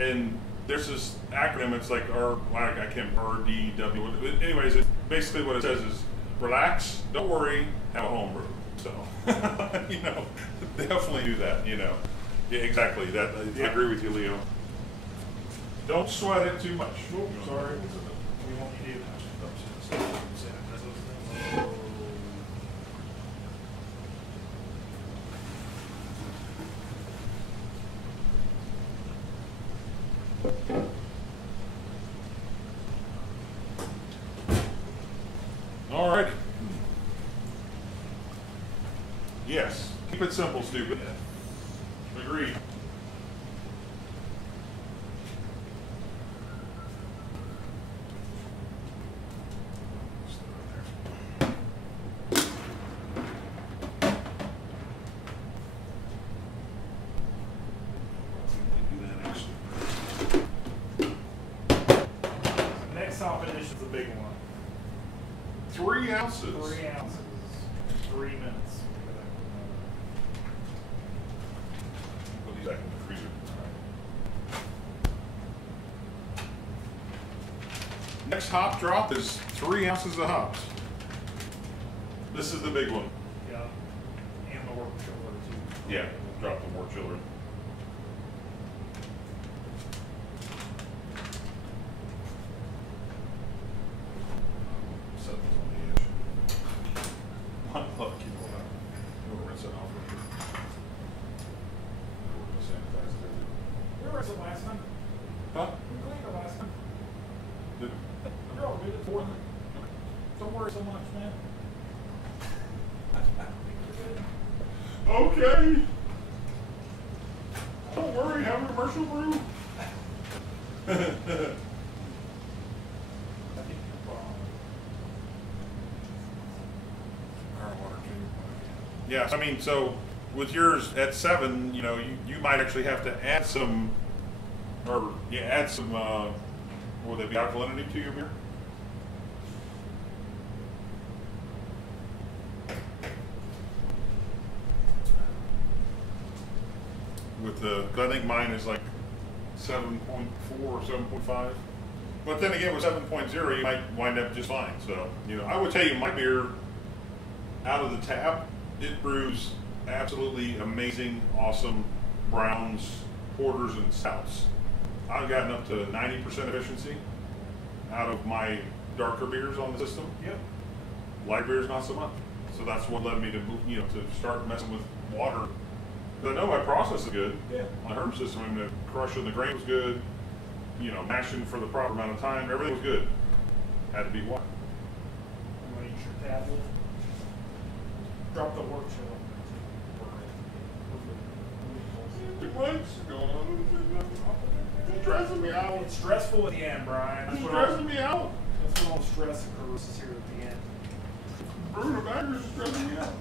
And there's this acronym, it's like RDW. Anyways, basically what it says is relax, don't worry, have a home brew. So, you know, definitely do that, you know. Yeah, exactly. I agree with you, Leo. Don't sweat it too much. Oh, sorry. We won't need it. All right. Yes. Keep it simple, stupid. Agreed. Next competition is a big one. 3 ounces. 3 ounces. 3 minutes. Put these back in the freezer. Next hop drop is 3 ounces of hops. This is the big one. Yeah. And the work chiller too. Yeah, drop the more chiller. Set this on the edge. One plug, keep it out. We'll rinse it off. We'll sanitize it. We were it last time. Huh? We cleaned it last time. Did- You're all good. For them. Don't worry so much, man. Okay. Don't worry, have a commercial brew. Yes, I mean, so with yours at 7, you know, you might actually have to add some, or add some, would they be alkalinity to your beer? With the, I think mine is like 7.4 or 7.5. But then again, with 7.0, you might wind up just fine. So, you know, I would tell you my beer out of the tap, it brews absolutely amazing, awesome browns, porters, and stouts. I've gotten up to 90% efficiency out of my darker beers on the system. Yep. Light beers, not so much. So that's what led me to, you know, to start messing with water. Because I know my process is good. Yeah. My herb system, I mean, the crushing the grain was good. You know, mashing for the proper amount of time, everything was good. Had to be water. I'm going to use your tablet. Drop the work chiller. What's going on? It's stressing me out. It's stressful at the end, Brian. It's That's stressing me out. That's when all the stress occurs is here at the end. Brew the baggers is stressing me out.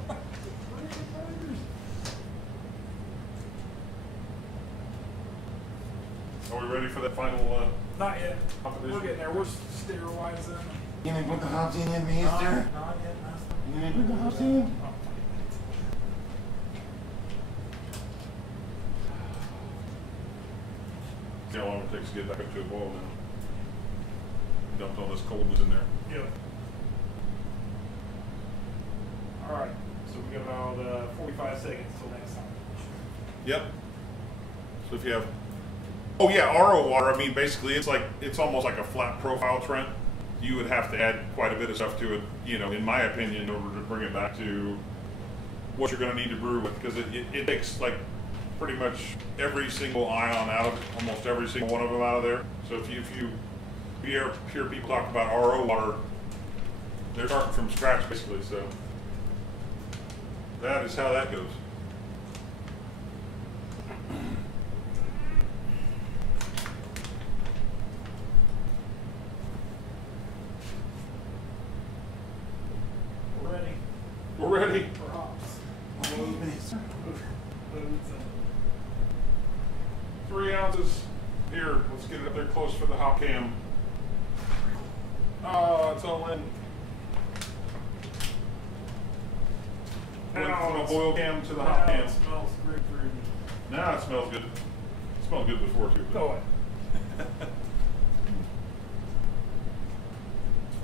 Are we ready for that final? Not yet. Competition? We're getting there. We're sterilizing. You need to put the hops in yet, mister? Not yet. You need to put the hops in? See how long it takes to get back up to a boil now. Dumped all this coldness in there. Yep. All right. So we got about 45 seconds till next time. Yep. So if you have, oh yeah, RO water. I mean, basically, it's almost like a flat profile Trent. You would have to add quite a bit of stuff to it, you know, in my opinion, in order to bring it back to what you're going to need to brew with, because it takes like pretty much every single ion out of it, almost every single one of them out of there. So if you hear people talk about RO water, they're starting from scratch basically. So that is how that goes. We're ready. We're ready. For hops. 3 ounces. Here, let's get it up there close for the hop cam. Oh, it's all in. Went from a boil cam to the hop cam. It smells grapefruit. Now it smells good. It smelled good before too. But. Oh,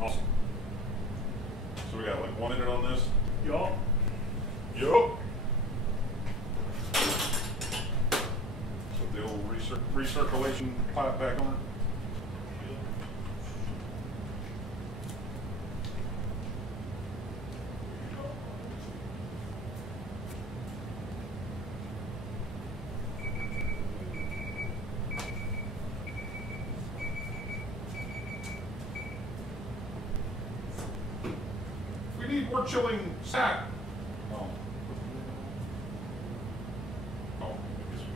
Awesome. So we got like 1 minute on this. y'all. Yup. Put the old recirculation pipe back on. We need more chilling sack. Oh. Oh, I guess we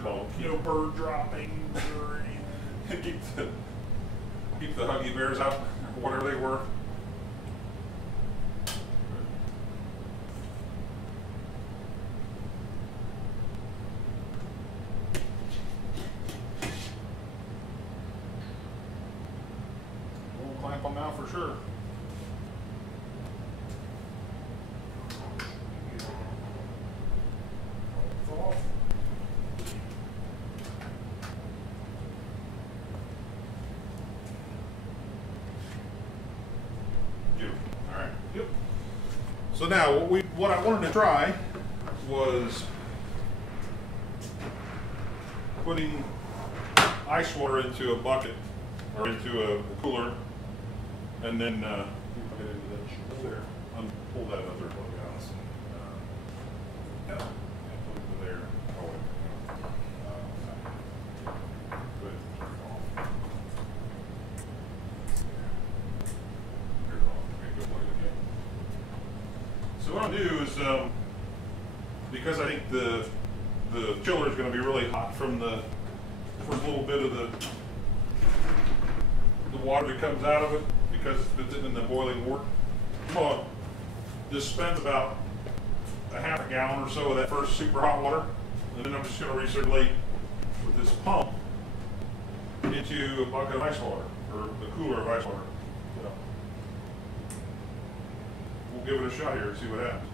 could. No bird droppings or anything. keep the Huggy Bears out, or whatever they were. We'll clamp them now for sure. It's off. Beautiful. All right. Yep. So now, what I wanted to try was putting ice water into a bucket or into a cooler, and then put it into that there. Pull that other plug out. Yeah. And put it into there. Oh, wait. Good. So what I'll do is, because I think the chiller is going to be really hot from the first little bit of the water that comes out of it, because it's been in the boiling water, I'm going to dispense about a half a gallon or so of that first super hot water, and then I'm just going to recirculate with this pump into a bucket of ice water, or a cooler of ice water. So we'll give it a shot here and see what happens.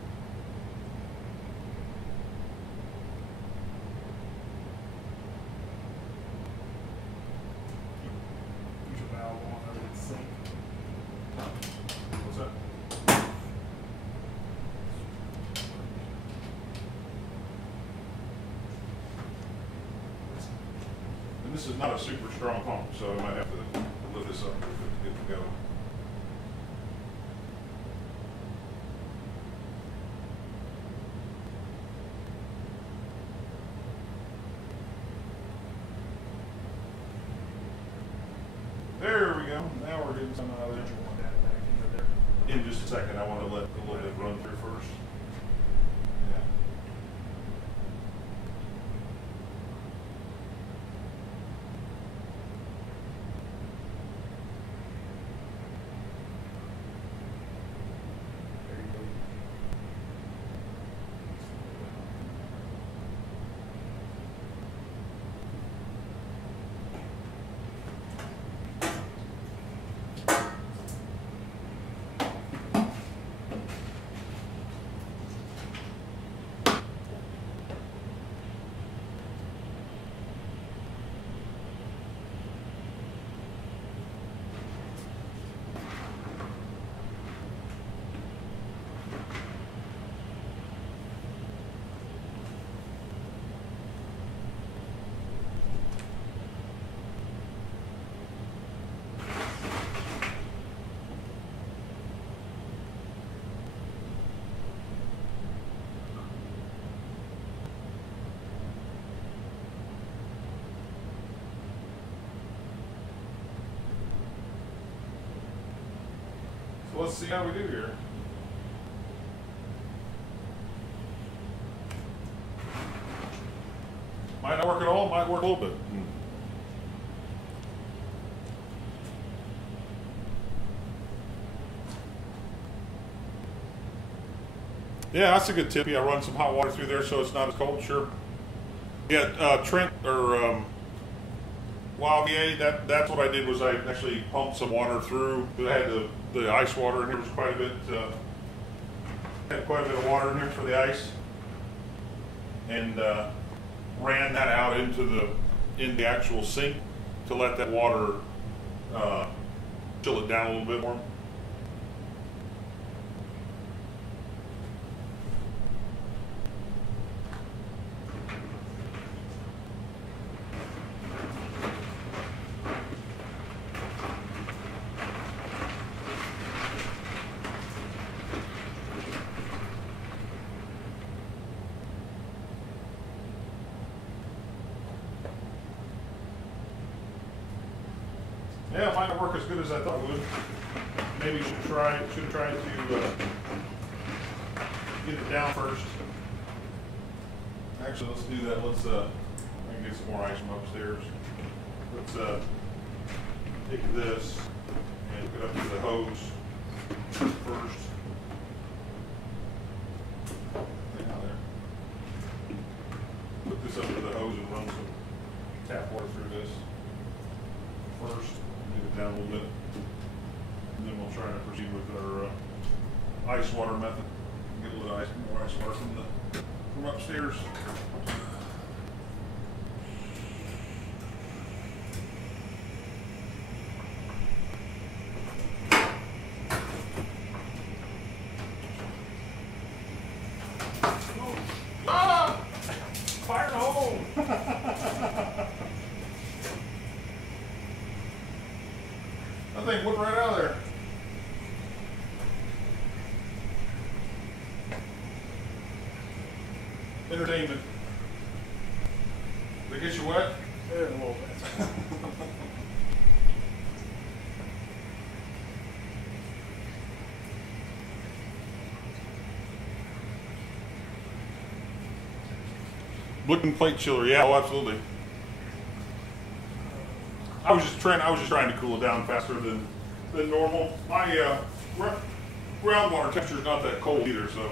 Put your valve on over the sink. What's that? And this is not a super strong pump, so I might have to lift this up to get to go. There we go. Now we're getting some out of there. Don't you want that back into there? In just a second, I want to let it run through first. Yeah. There you go. let's see how we do here. Might not work at all, might work a little bit. Yeah, that's a good tip. Yeah, run some hot water through there so it's not as cold, sure. Yeah, Trent, or Wild VA, that's what I did was I actually pumped some water through. I had the ice water in here, was quite a bit, had quite a bit of water in here for the ice. And ran that out into the actual sink to let that water chill it down a little bit more. Yeah, it might not work as good as I thought it would. Maybe should have tried to get it down first. Actually, let's do that. Let's I can get some more ice from upstairs. Let's take this and hook it up to the hose first. There. Put this up to the hose and run some tap water through this first. Get it down a little bit, and then we'll try to proceed with our ice water method. Get a little more ice water from upstairs. Ah! Fire in the hole! That thing went right out of there. Entertainment. Did they get you wet? Yeah, a little bit. Blicken plate chiller, yeah, oh, absolutely. I was just trying to cool it down faster than normal. My groundwater temperature is not that cold either, so.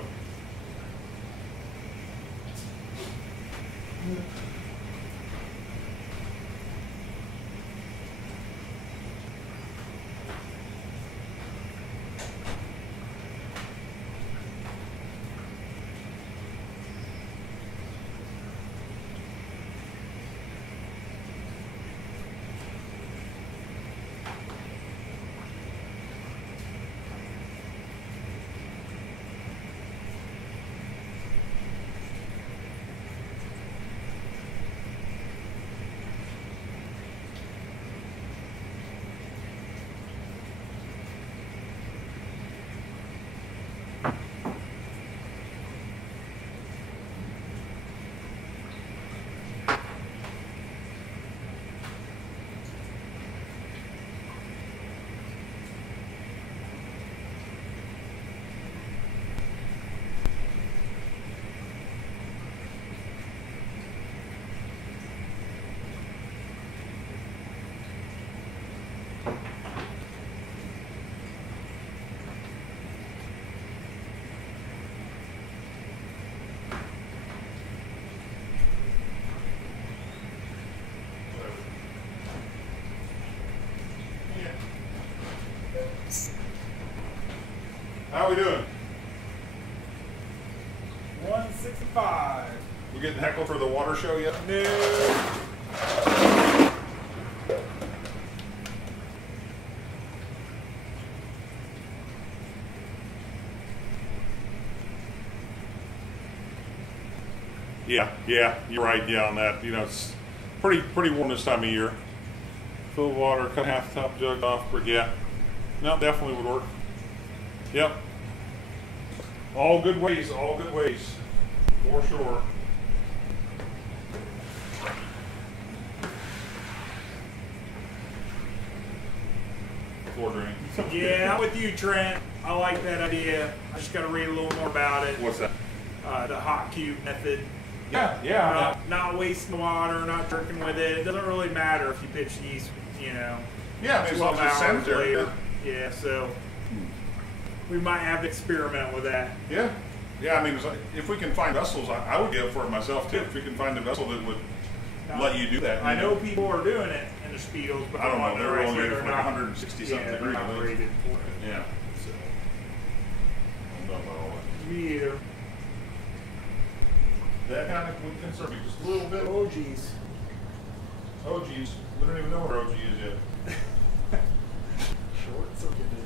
How we doing? 165. We getting heckled for the water show yet? No. Yeah, you're right. Yeah, on that. You know, it's pretty warm this time of year. Fill water, cut half the top jug off. But yeah, no, definitely would work. Yep. All good ways, for sure. Floor drain. Yeah, I'm with you, Trent. I like that idea. I just got to read a little more about it. What's that? The hot cube method. Yeah. Not wasting water, not jerking with it. It doesn't really matter if you pitch yeast, Yeah, as long 12 as it's hours there. later. Yeah, so we might have to experiment with that. Yeah. Yeah, I mean, if we can find vessels, I would get for it myself too. If we can find a vessel that would let you do that. I know people are doing it in the Speedos, but I don't know. They're only rated they're for like 160 something they're degrees. not rated for it. Yeah. So, I don't know about all that. me either. That kind of would concern me just a little bit. Oh, geez. Oh, geez. We don't even know where OG is yet. Short circuited.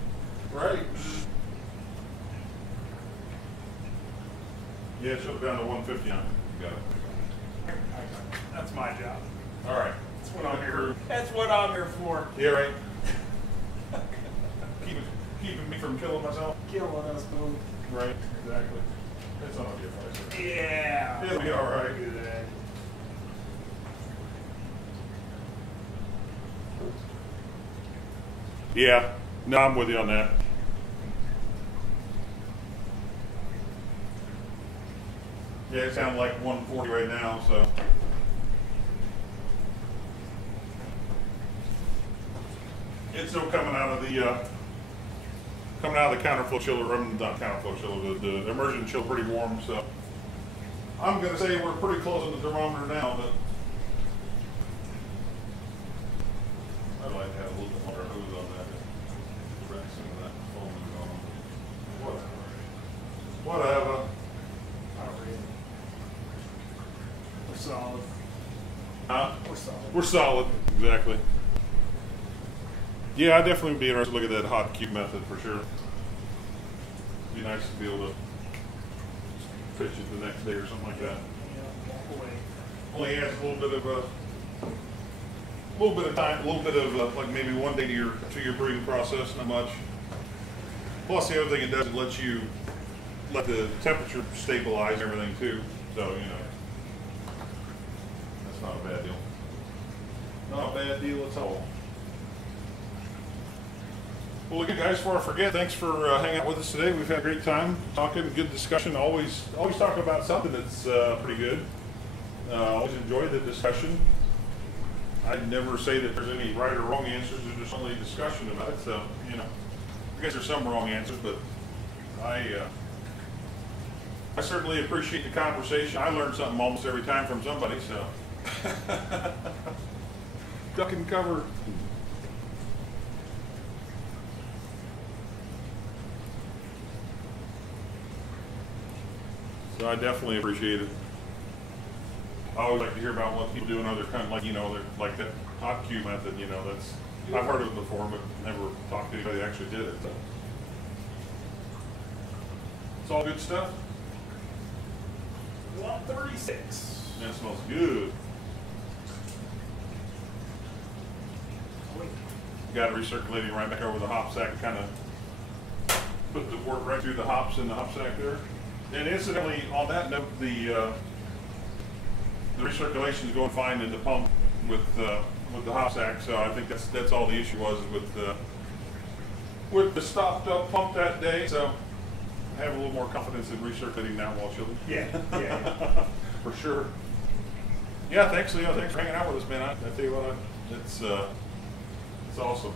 Right. Yeah, it should have down to 150 on it. You got it. That's my job. All right. That's what I'm here. That's what I'm here for. Yeah, right. Keeping me from killing myself. Killing us both. Right. Exactly. That's not a good place. Yeah. It'll be all right. Good. Yeah. No, I'm with you on that. Yeah, it sounds like 140 right now, so. It's still coming out of the counterflow chiller, not counterflow chiller, the immersion chill pretty warm, so. I'm gonna say we're pretty close on the thermometer now, but I'd like to have a little bit more hose on that. Wreck some of that foam going on. Whatever. We're solid. Huh? We're solid. We're solid, exactly. Yeah, I definitely would be interested to look at that hot cube method for sure. It'd be nice to be able to pitch it the next day or something like that. Yeah, walk away. Only adds a little bit of time, a little bit of like maybe 1 day to your brewing process, not much. Plus the other thing it does is let the temperature stabilize and everything too. So that's not a bad deal. Not a bad deal at all. Well, look, guys, before I forget, thanks for hanging out with us today. We've had a great time talking, good discussion. Always talk about something that's pretty good. Always enjoy the discussion. I'd never say that there's any right or wrong answers. There's just only discussion about it. So, I guess there's some wrong answers, but I certainly appreciate the conversation. I learn something almost every time from somebody, so. Duck and cover. So I definitely appreciate it. I always like to hear about what people do in other countries, like that hot cube method. That's I've heard of it before, but never talked to anybody that actually did it. So. It's all good stuff. 136. That smells good. Got it recirculating right back over the hop sack, kind of put the wort right through the hops in the hop sack there. And incidentally, on that note, the recirculation is going fine in the pump with the hop sack. So I think that's all the issue was with the stopped up pump that day. So I have a little more confidence in recirculating now while chilling. Yeah. For sure. Yeah, thanks, Leo. Thanks for hanging out with us, man. I tell you what, it's awesome.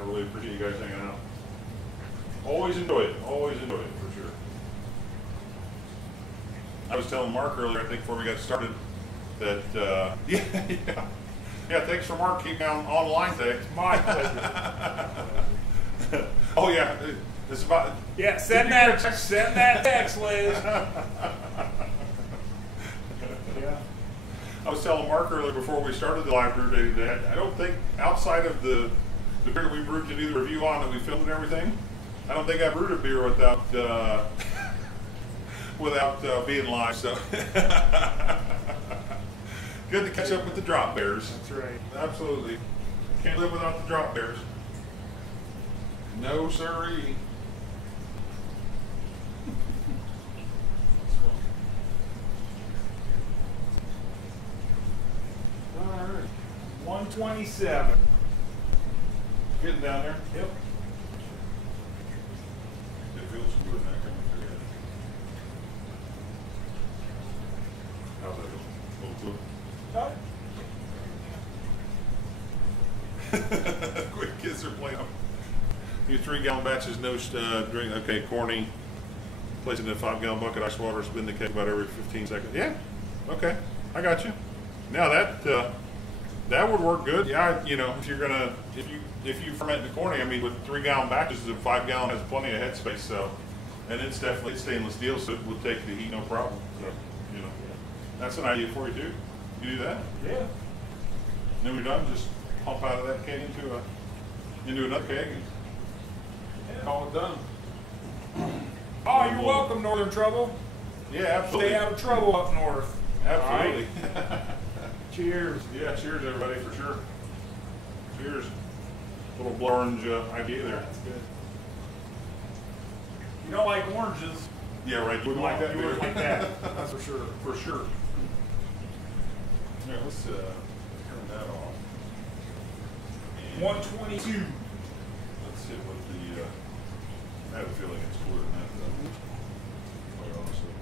I really appreciate you guys hanging out. Always enjoy it. Always enjoy it, for sure. I was telling Mark earlier, I think before we got started, that, yeah, thanks for Mark keeping me online today. It's my pleasure. Oh, yeah. It's about... Yeah, send that text, Liz. Yeah. I was telling Mark earlier before we started the live brew day that I don't think outside of the beer we brewed to do the review on that we filmed and everything, I don't think I brewed a beer without being live. So good to catch up with the drop bears. That's right. Absolutely. Can't live without the drop bears. No siree. All right. 127. Getting down there. Yep. Quick kids are playing. Your 3-gallon batches, no drink. Okay, corny. Place it in a 5-gallon bucket, ice water, spin the keg about every 15 seconds. Yeah, okay, I got you. Now that would work good. Yeah, you know, if you ferment the corny, I mean, with 3-gallon batches, the 5-gallon has plenty of headspace. So, and it's definitely stainless steel, so it will take the heat no problem. So, you know, that's an idea for you too. You do that? Yeah. And then we're done. Just pump out of that keg into another keg and call it done. Oh, you're welcome, Northern Trouble. Yeah, absolutely. Stay out of trouble up north. Absolutely. Right. Cheers. Yeah, cheers everybody for sure. Cheers. Little blood orange IPA there. That's good. You don't like oranges. Yeah, right. You wouldn't like that. You wouldn't like that. That's for sure. For sure. Yeah, let's turn that off. And 122. let's hit with the. I have a feeling it's cooler than that, though. Quite honestly.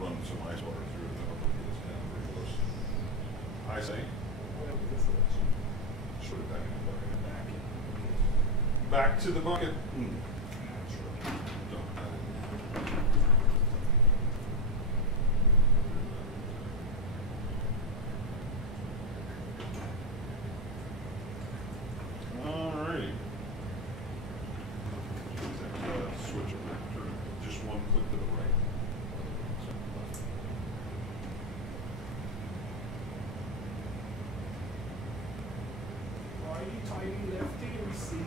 Run some ice water through it, then I'll put this down pretty close. I say. Put it back in the bucket. Back to the bucket. Alrighty. Switch over. Just one click to the right. Righty, tighty, lefty, we see.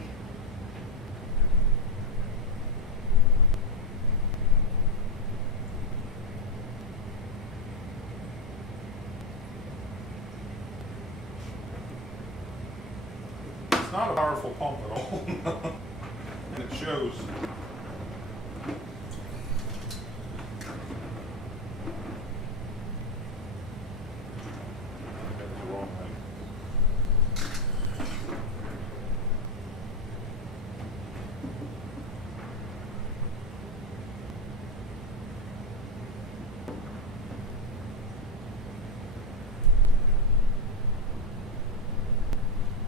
It's not a powerful pump at all. And it shows. That was the wrong way.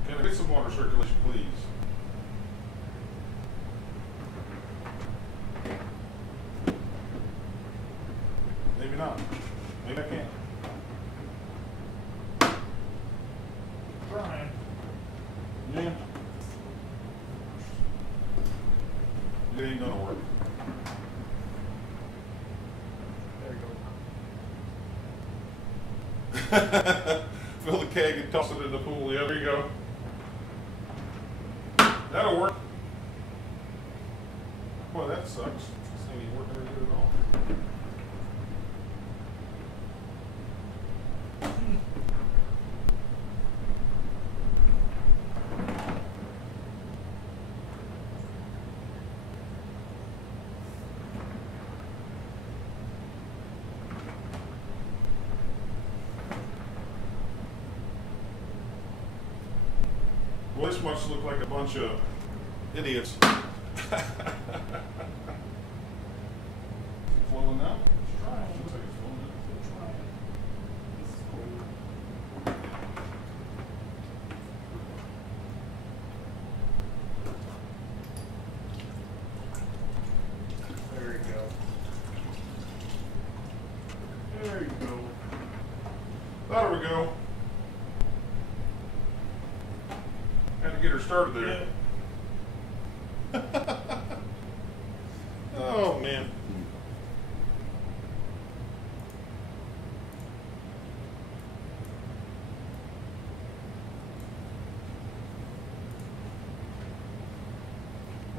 Can I get some water circulation, please? Maybe not. Maybe I can't. Trying. Yeah. It ain't gonna work. There you go. Fill the keg and toss it in the pool. Yeah, there you go. That'll work. Boy, that sucks. This thing ain't working very good at all. Well, this must look like a bunch of idiots. Flowing now? It's trying. Looks like it's flowing now. It's trying. This is cool. There you go. There you go. There we go. Had to get her started there. Oh, man.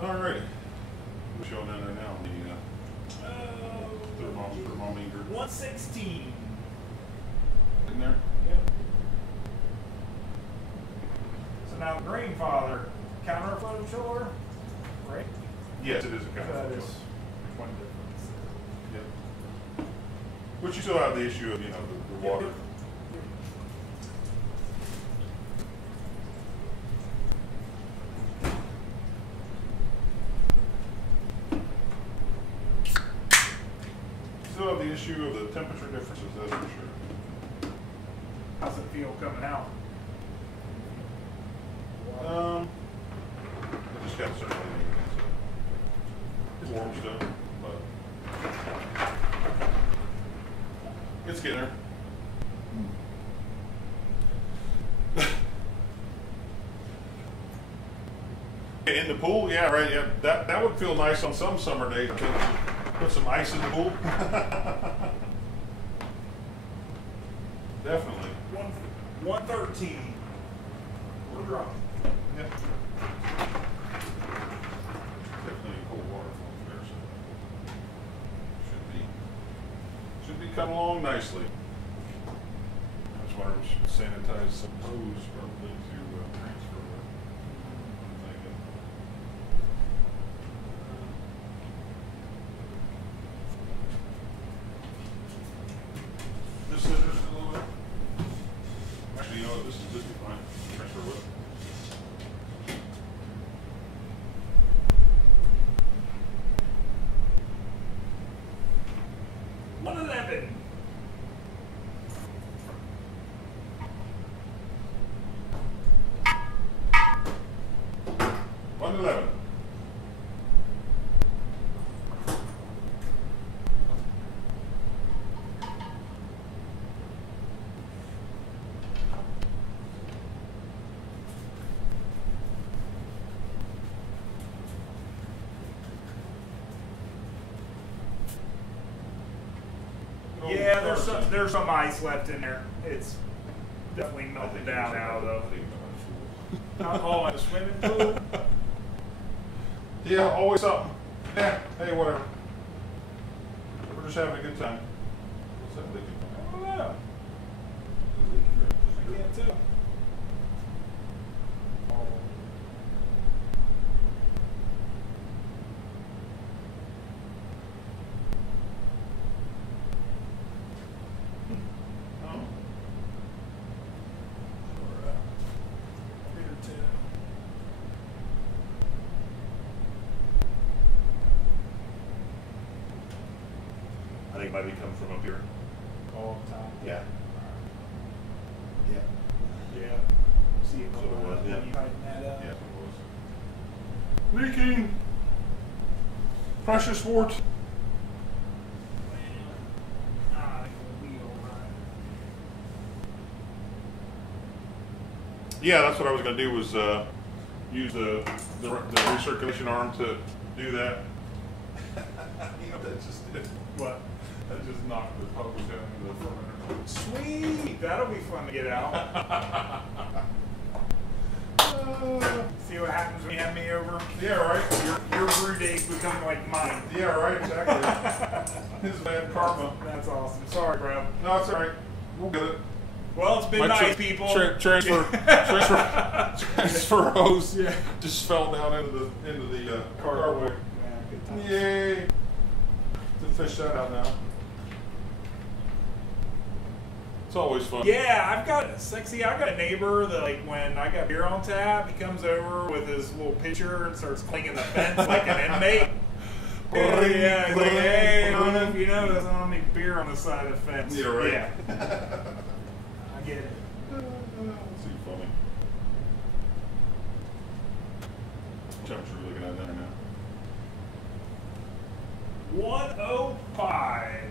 Alrighty. We're showing down there now the thermometer. 116. In there? Yep. So now the Greenfather counterflow chiller, right? Yes, it is a kind That of is one difference. Yep. But you still have the issue of, you know, the water. the issue of the temperature differences, that's for sure. How's it feel coming out? I just got circulating. It's warm still, but it's getting there. In the pool, yeah, right. Yeah, that would feel nice on some summer days. Put some ice in the pool. Definitely. 113. We're dropping. Yep. Definitely cold water from there, so should be coming along nicely. I just want to sanitize some hose probably to transfer. This scissors a little bit. Actually, you know what? This is fine. Transfer with. 111. Yeah, there's some ice left in there. It's definitely melted down now, though. Not all in the swimming pool. Yeah, always something. Yeah, hey, whatever. We're just having a good time. What's that leaking? I don't know. I can't tell. I think it might be coming from up here. All the time. Yeah. Yeah. Yeah. See it So it was, yeah. when you tighten that up. Yeah, it was. Leaking! Precious wart. Yeah, that's what I was going to do was use the recirculation arm to do that. You know, that just did. What? That just knocked the hose down into the fermenter. Sweet! That'll be fun to get out. See what happens when you have me over? Yeah, right. Your brew days become like mine. Yeah, right, exactly. His bad karma. That's awesome. Sorry, bro. No, it's all right. We'll get it. Well, it's been nice, people. Transfer hose just fell down into the carway. Yay! To fish that out now. It's always fun. Yeah, I've got a neighbor that, like, when I got beer on tap, he comes over with his little pitcher and starts cleaning the fence like an inmate. Yeah, he's like, hey, I don't know if you know, there's not any beer on the side of the fence. Yeah, right. Yeah. I get it. Let's see, funny. What temperature are we looking at there now? 105.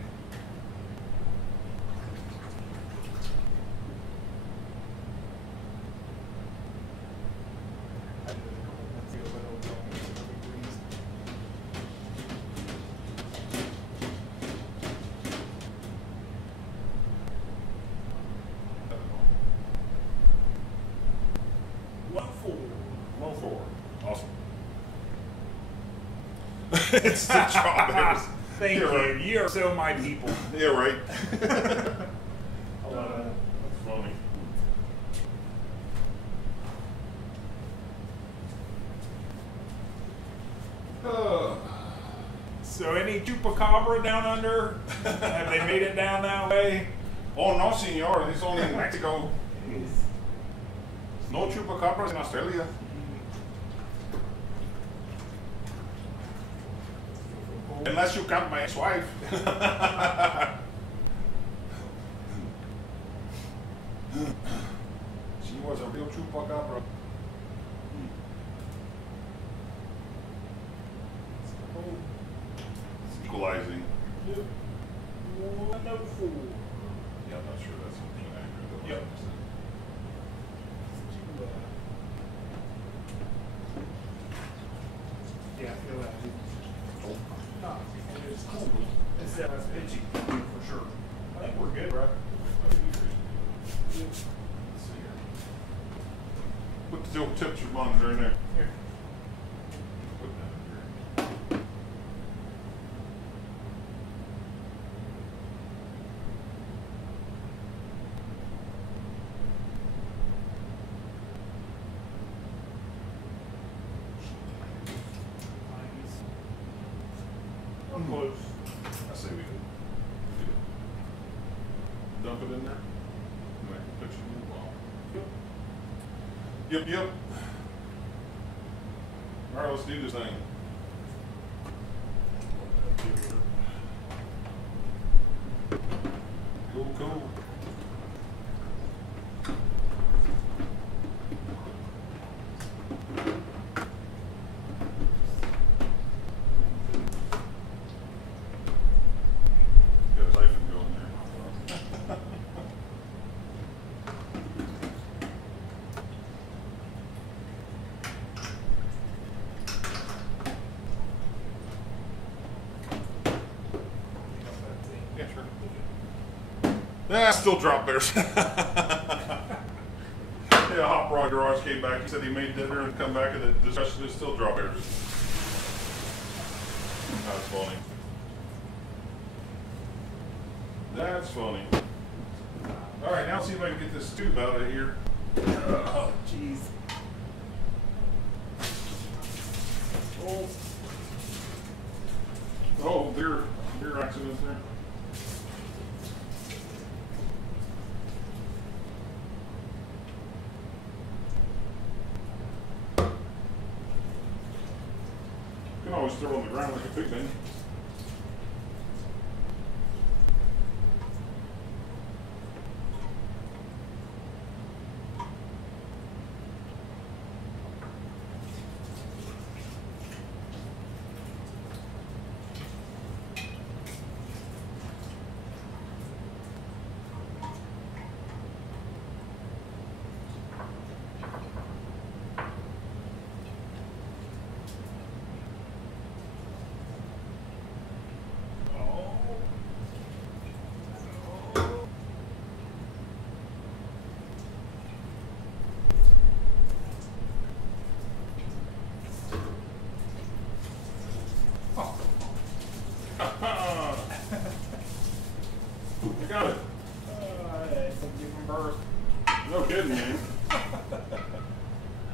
Awesome. It's the strawberries. Thank you. Right. You are so my people. Yeah, right. I love it. That's funny. So any chupacabra down under? Have they made it down that way? Oh, no, senor. It's only in Mexico. No chupacabras in Australia. Unless you count my ex-wife. She was a real chupacabra. It's equalizing. Yep. 104. Yeah, I'm not sure that's 100% accurate. Though. Yep. Yeah, I feel that. No, it's cool. It's pitchy for sure. I think we're good, bro. Let's see here. Put the old temperature monitor in there. Here. Put that in here. I'm close. I say we do. Dump it in there. Make the picture move on. Yep. Yep. All right, let's do this thing. Cool. Got a siphon going there. Yeah, sure. Yeah, still drop bears. Yeah, Hot Rod Garage came back. He said he made dinner and come back, and the discussion is still drop bears. That's funny. That's funny. All right, now see if I can get this tube out of here. Oh, jeez. Oh, beer accident there. You can always throw on the ground like a pig thing. I got it. It's a giving birth. No kidding, man.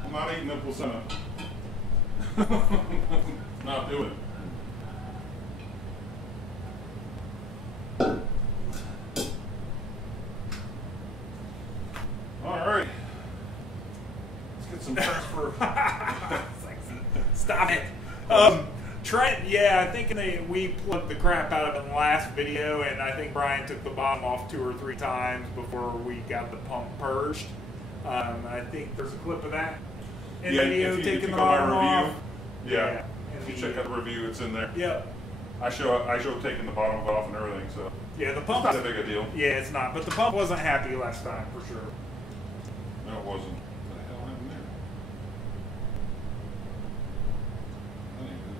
I'm not eating the placenta. Not doing it. All right. Let's get some transfer. Stop it. Trent, yeah, I think we plugged the crap out of it in the last video, and I think Brian took the bottom off 2 or 3 times before we got the pump purged. I think there's a clip of that in the video, if taking you the go by bottom off. review, yeah. And If you check out the review, it's in there. Yep. I show taking the bottom off and everything, so Yeah, the it's pump. not that big a deal. Yeah, it's not, but the pump wasn't happy last time for sure. No, it wasn't. What the hell happened there? That ain't good.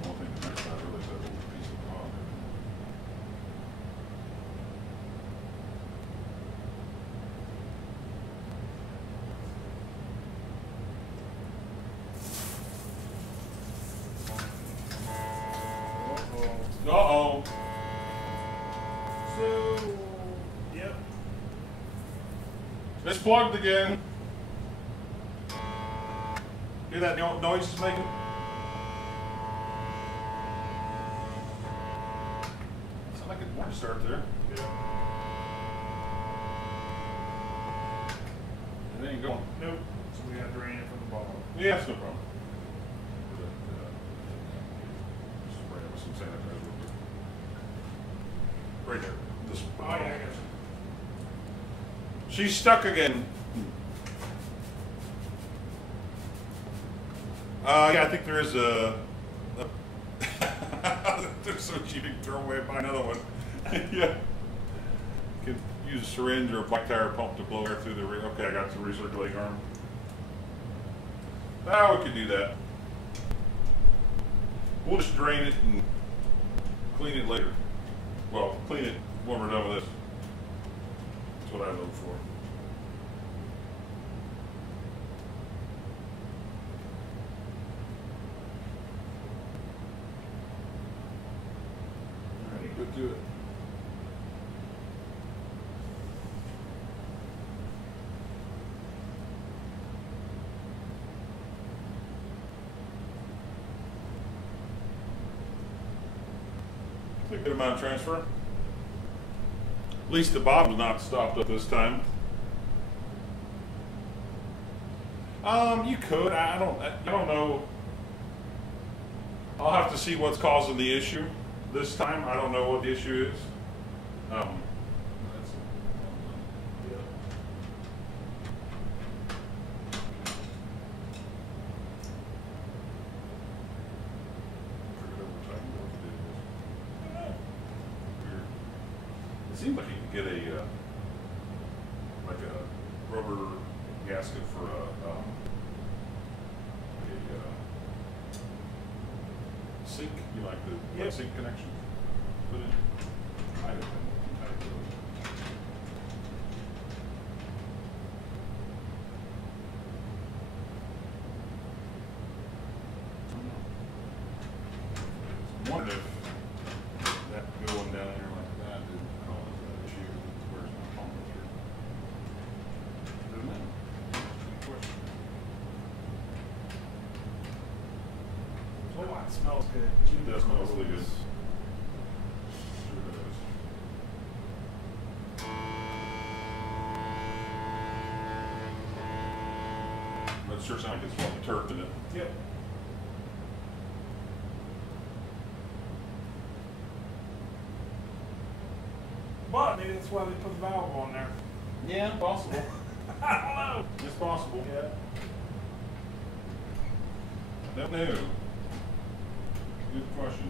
I don't think the next guy really said a little piece of pond. Uh-oh. So, yep. It's plugged again. Hear that noise it's making? Sounds like it might start there. it going? Nope. So we got to drain it from the bottom. Yeah, that's no problem. Spray it with some sanitizer. Right there. This. Oh, yeah, I got you. She's stuck again. Yeah, I think there is a they're so cheap you can throw away and buy another one. Yeah. You can use a syringe or a black tire pump to blow air through the okay, I got the recirculating arm. Now we can do that. We'll just drain it and clean it later. Well, clean it when we're done with this. That's what I look for. Alright, good to it. A good amount of transfer. At least the bottom's not stopped up this time. You could. I don't know. I'll have to see what's causing the issue this time. I don't know what the issue is. It seems like you can get a like a rubber gasket for a sink. You like the sink connection? Put in. I don't know. I'm wondering if that going down there like that didn't cause that issue. Where's my pump here? Doesn't matter. Good question. Oh, it smells good. It does smell really good. Sure does. But it sure sounds like it's from the turf, doesn't it? Yep. But maybe that's why they put the valve on there. Yeah, possible. I don't know. It's possible. Yeah. I don't know. Good question.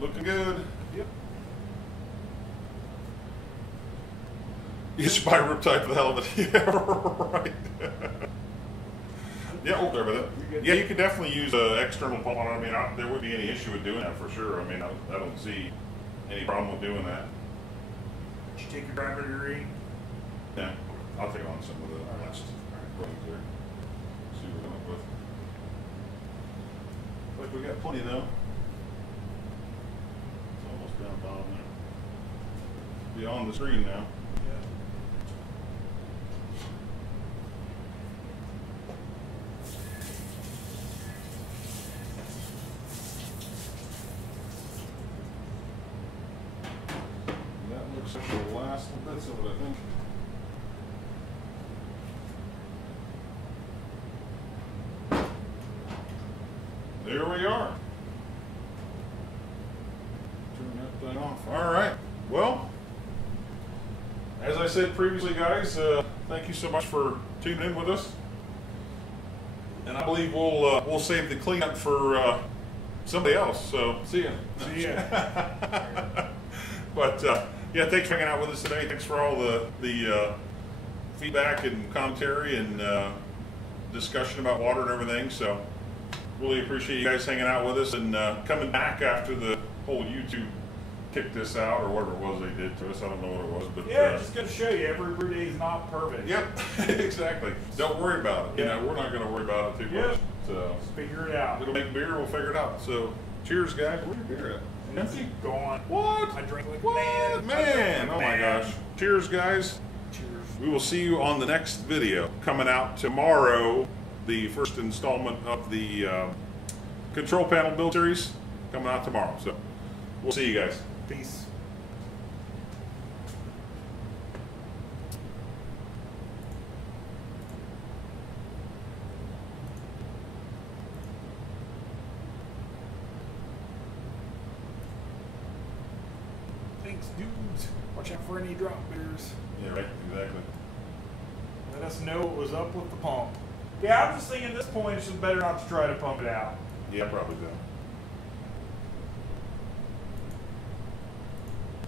Looking good. Yep. You should buy Riptide for the hell of it. Yeah, right. Yeah, hold there with it. Yeah, you could definitely use an external pump on it. I mean, there wouldn't be any issue with doing that for sure. I mean, I don't see any problem with doing that. Did you take your driver to read? Yeah, I'll take on some of the last runs there. See what we're coming up with. Looks like we got plenty though. It's almost down bottom there. Be on the screen now. That looks like the last bits of it, I think. There we are. Turn that thing off. All right. Well, as I said previously, guys, thank you so much for tuning in with us. And I believe we'll save the cleanup for somebody else. So see ya. See ya. But yeah, thanks for hanging out with us today. Thanks for all the feedback and commentary and discussion about water and everything. So really appreciate you guys hanging out with us and coming back after the whole YouTube kicked this out or whatever it was they did to us. I don't know what it was, but yeah, just gonna show you every brew day is not perfect. Yep, exactly. Don't worry about it. You know, we're not going to worry about it too much. So just figure it out. it'll make beer. We'll figure it out. So cheers, guys. Where's your beer at? Empty? Gone. What? I drink like What? Man. Oh my gosh. Cheers, guys. Cheers. We will see you on the next video coming out tomorrow. The first installment of the control panel build series coming out tomorrow. So we'll see you guys. Peace. Thanks, dudes. Watch out for any drop bears. Yeah, right, exactly. Let us know what was up with the pump. Yeah, I'm just thinking at this point it's just better not to try to pump it out. Yeah, probably so.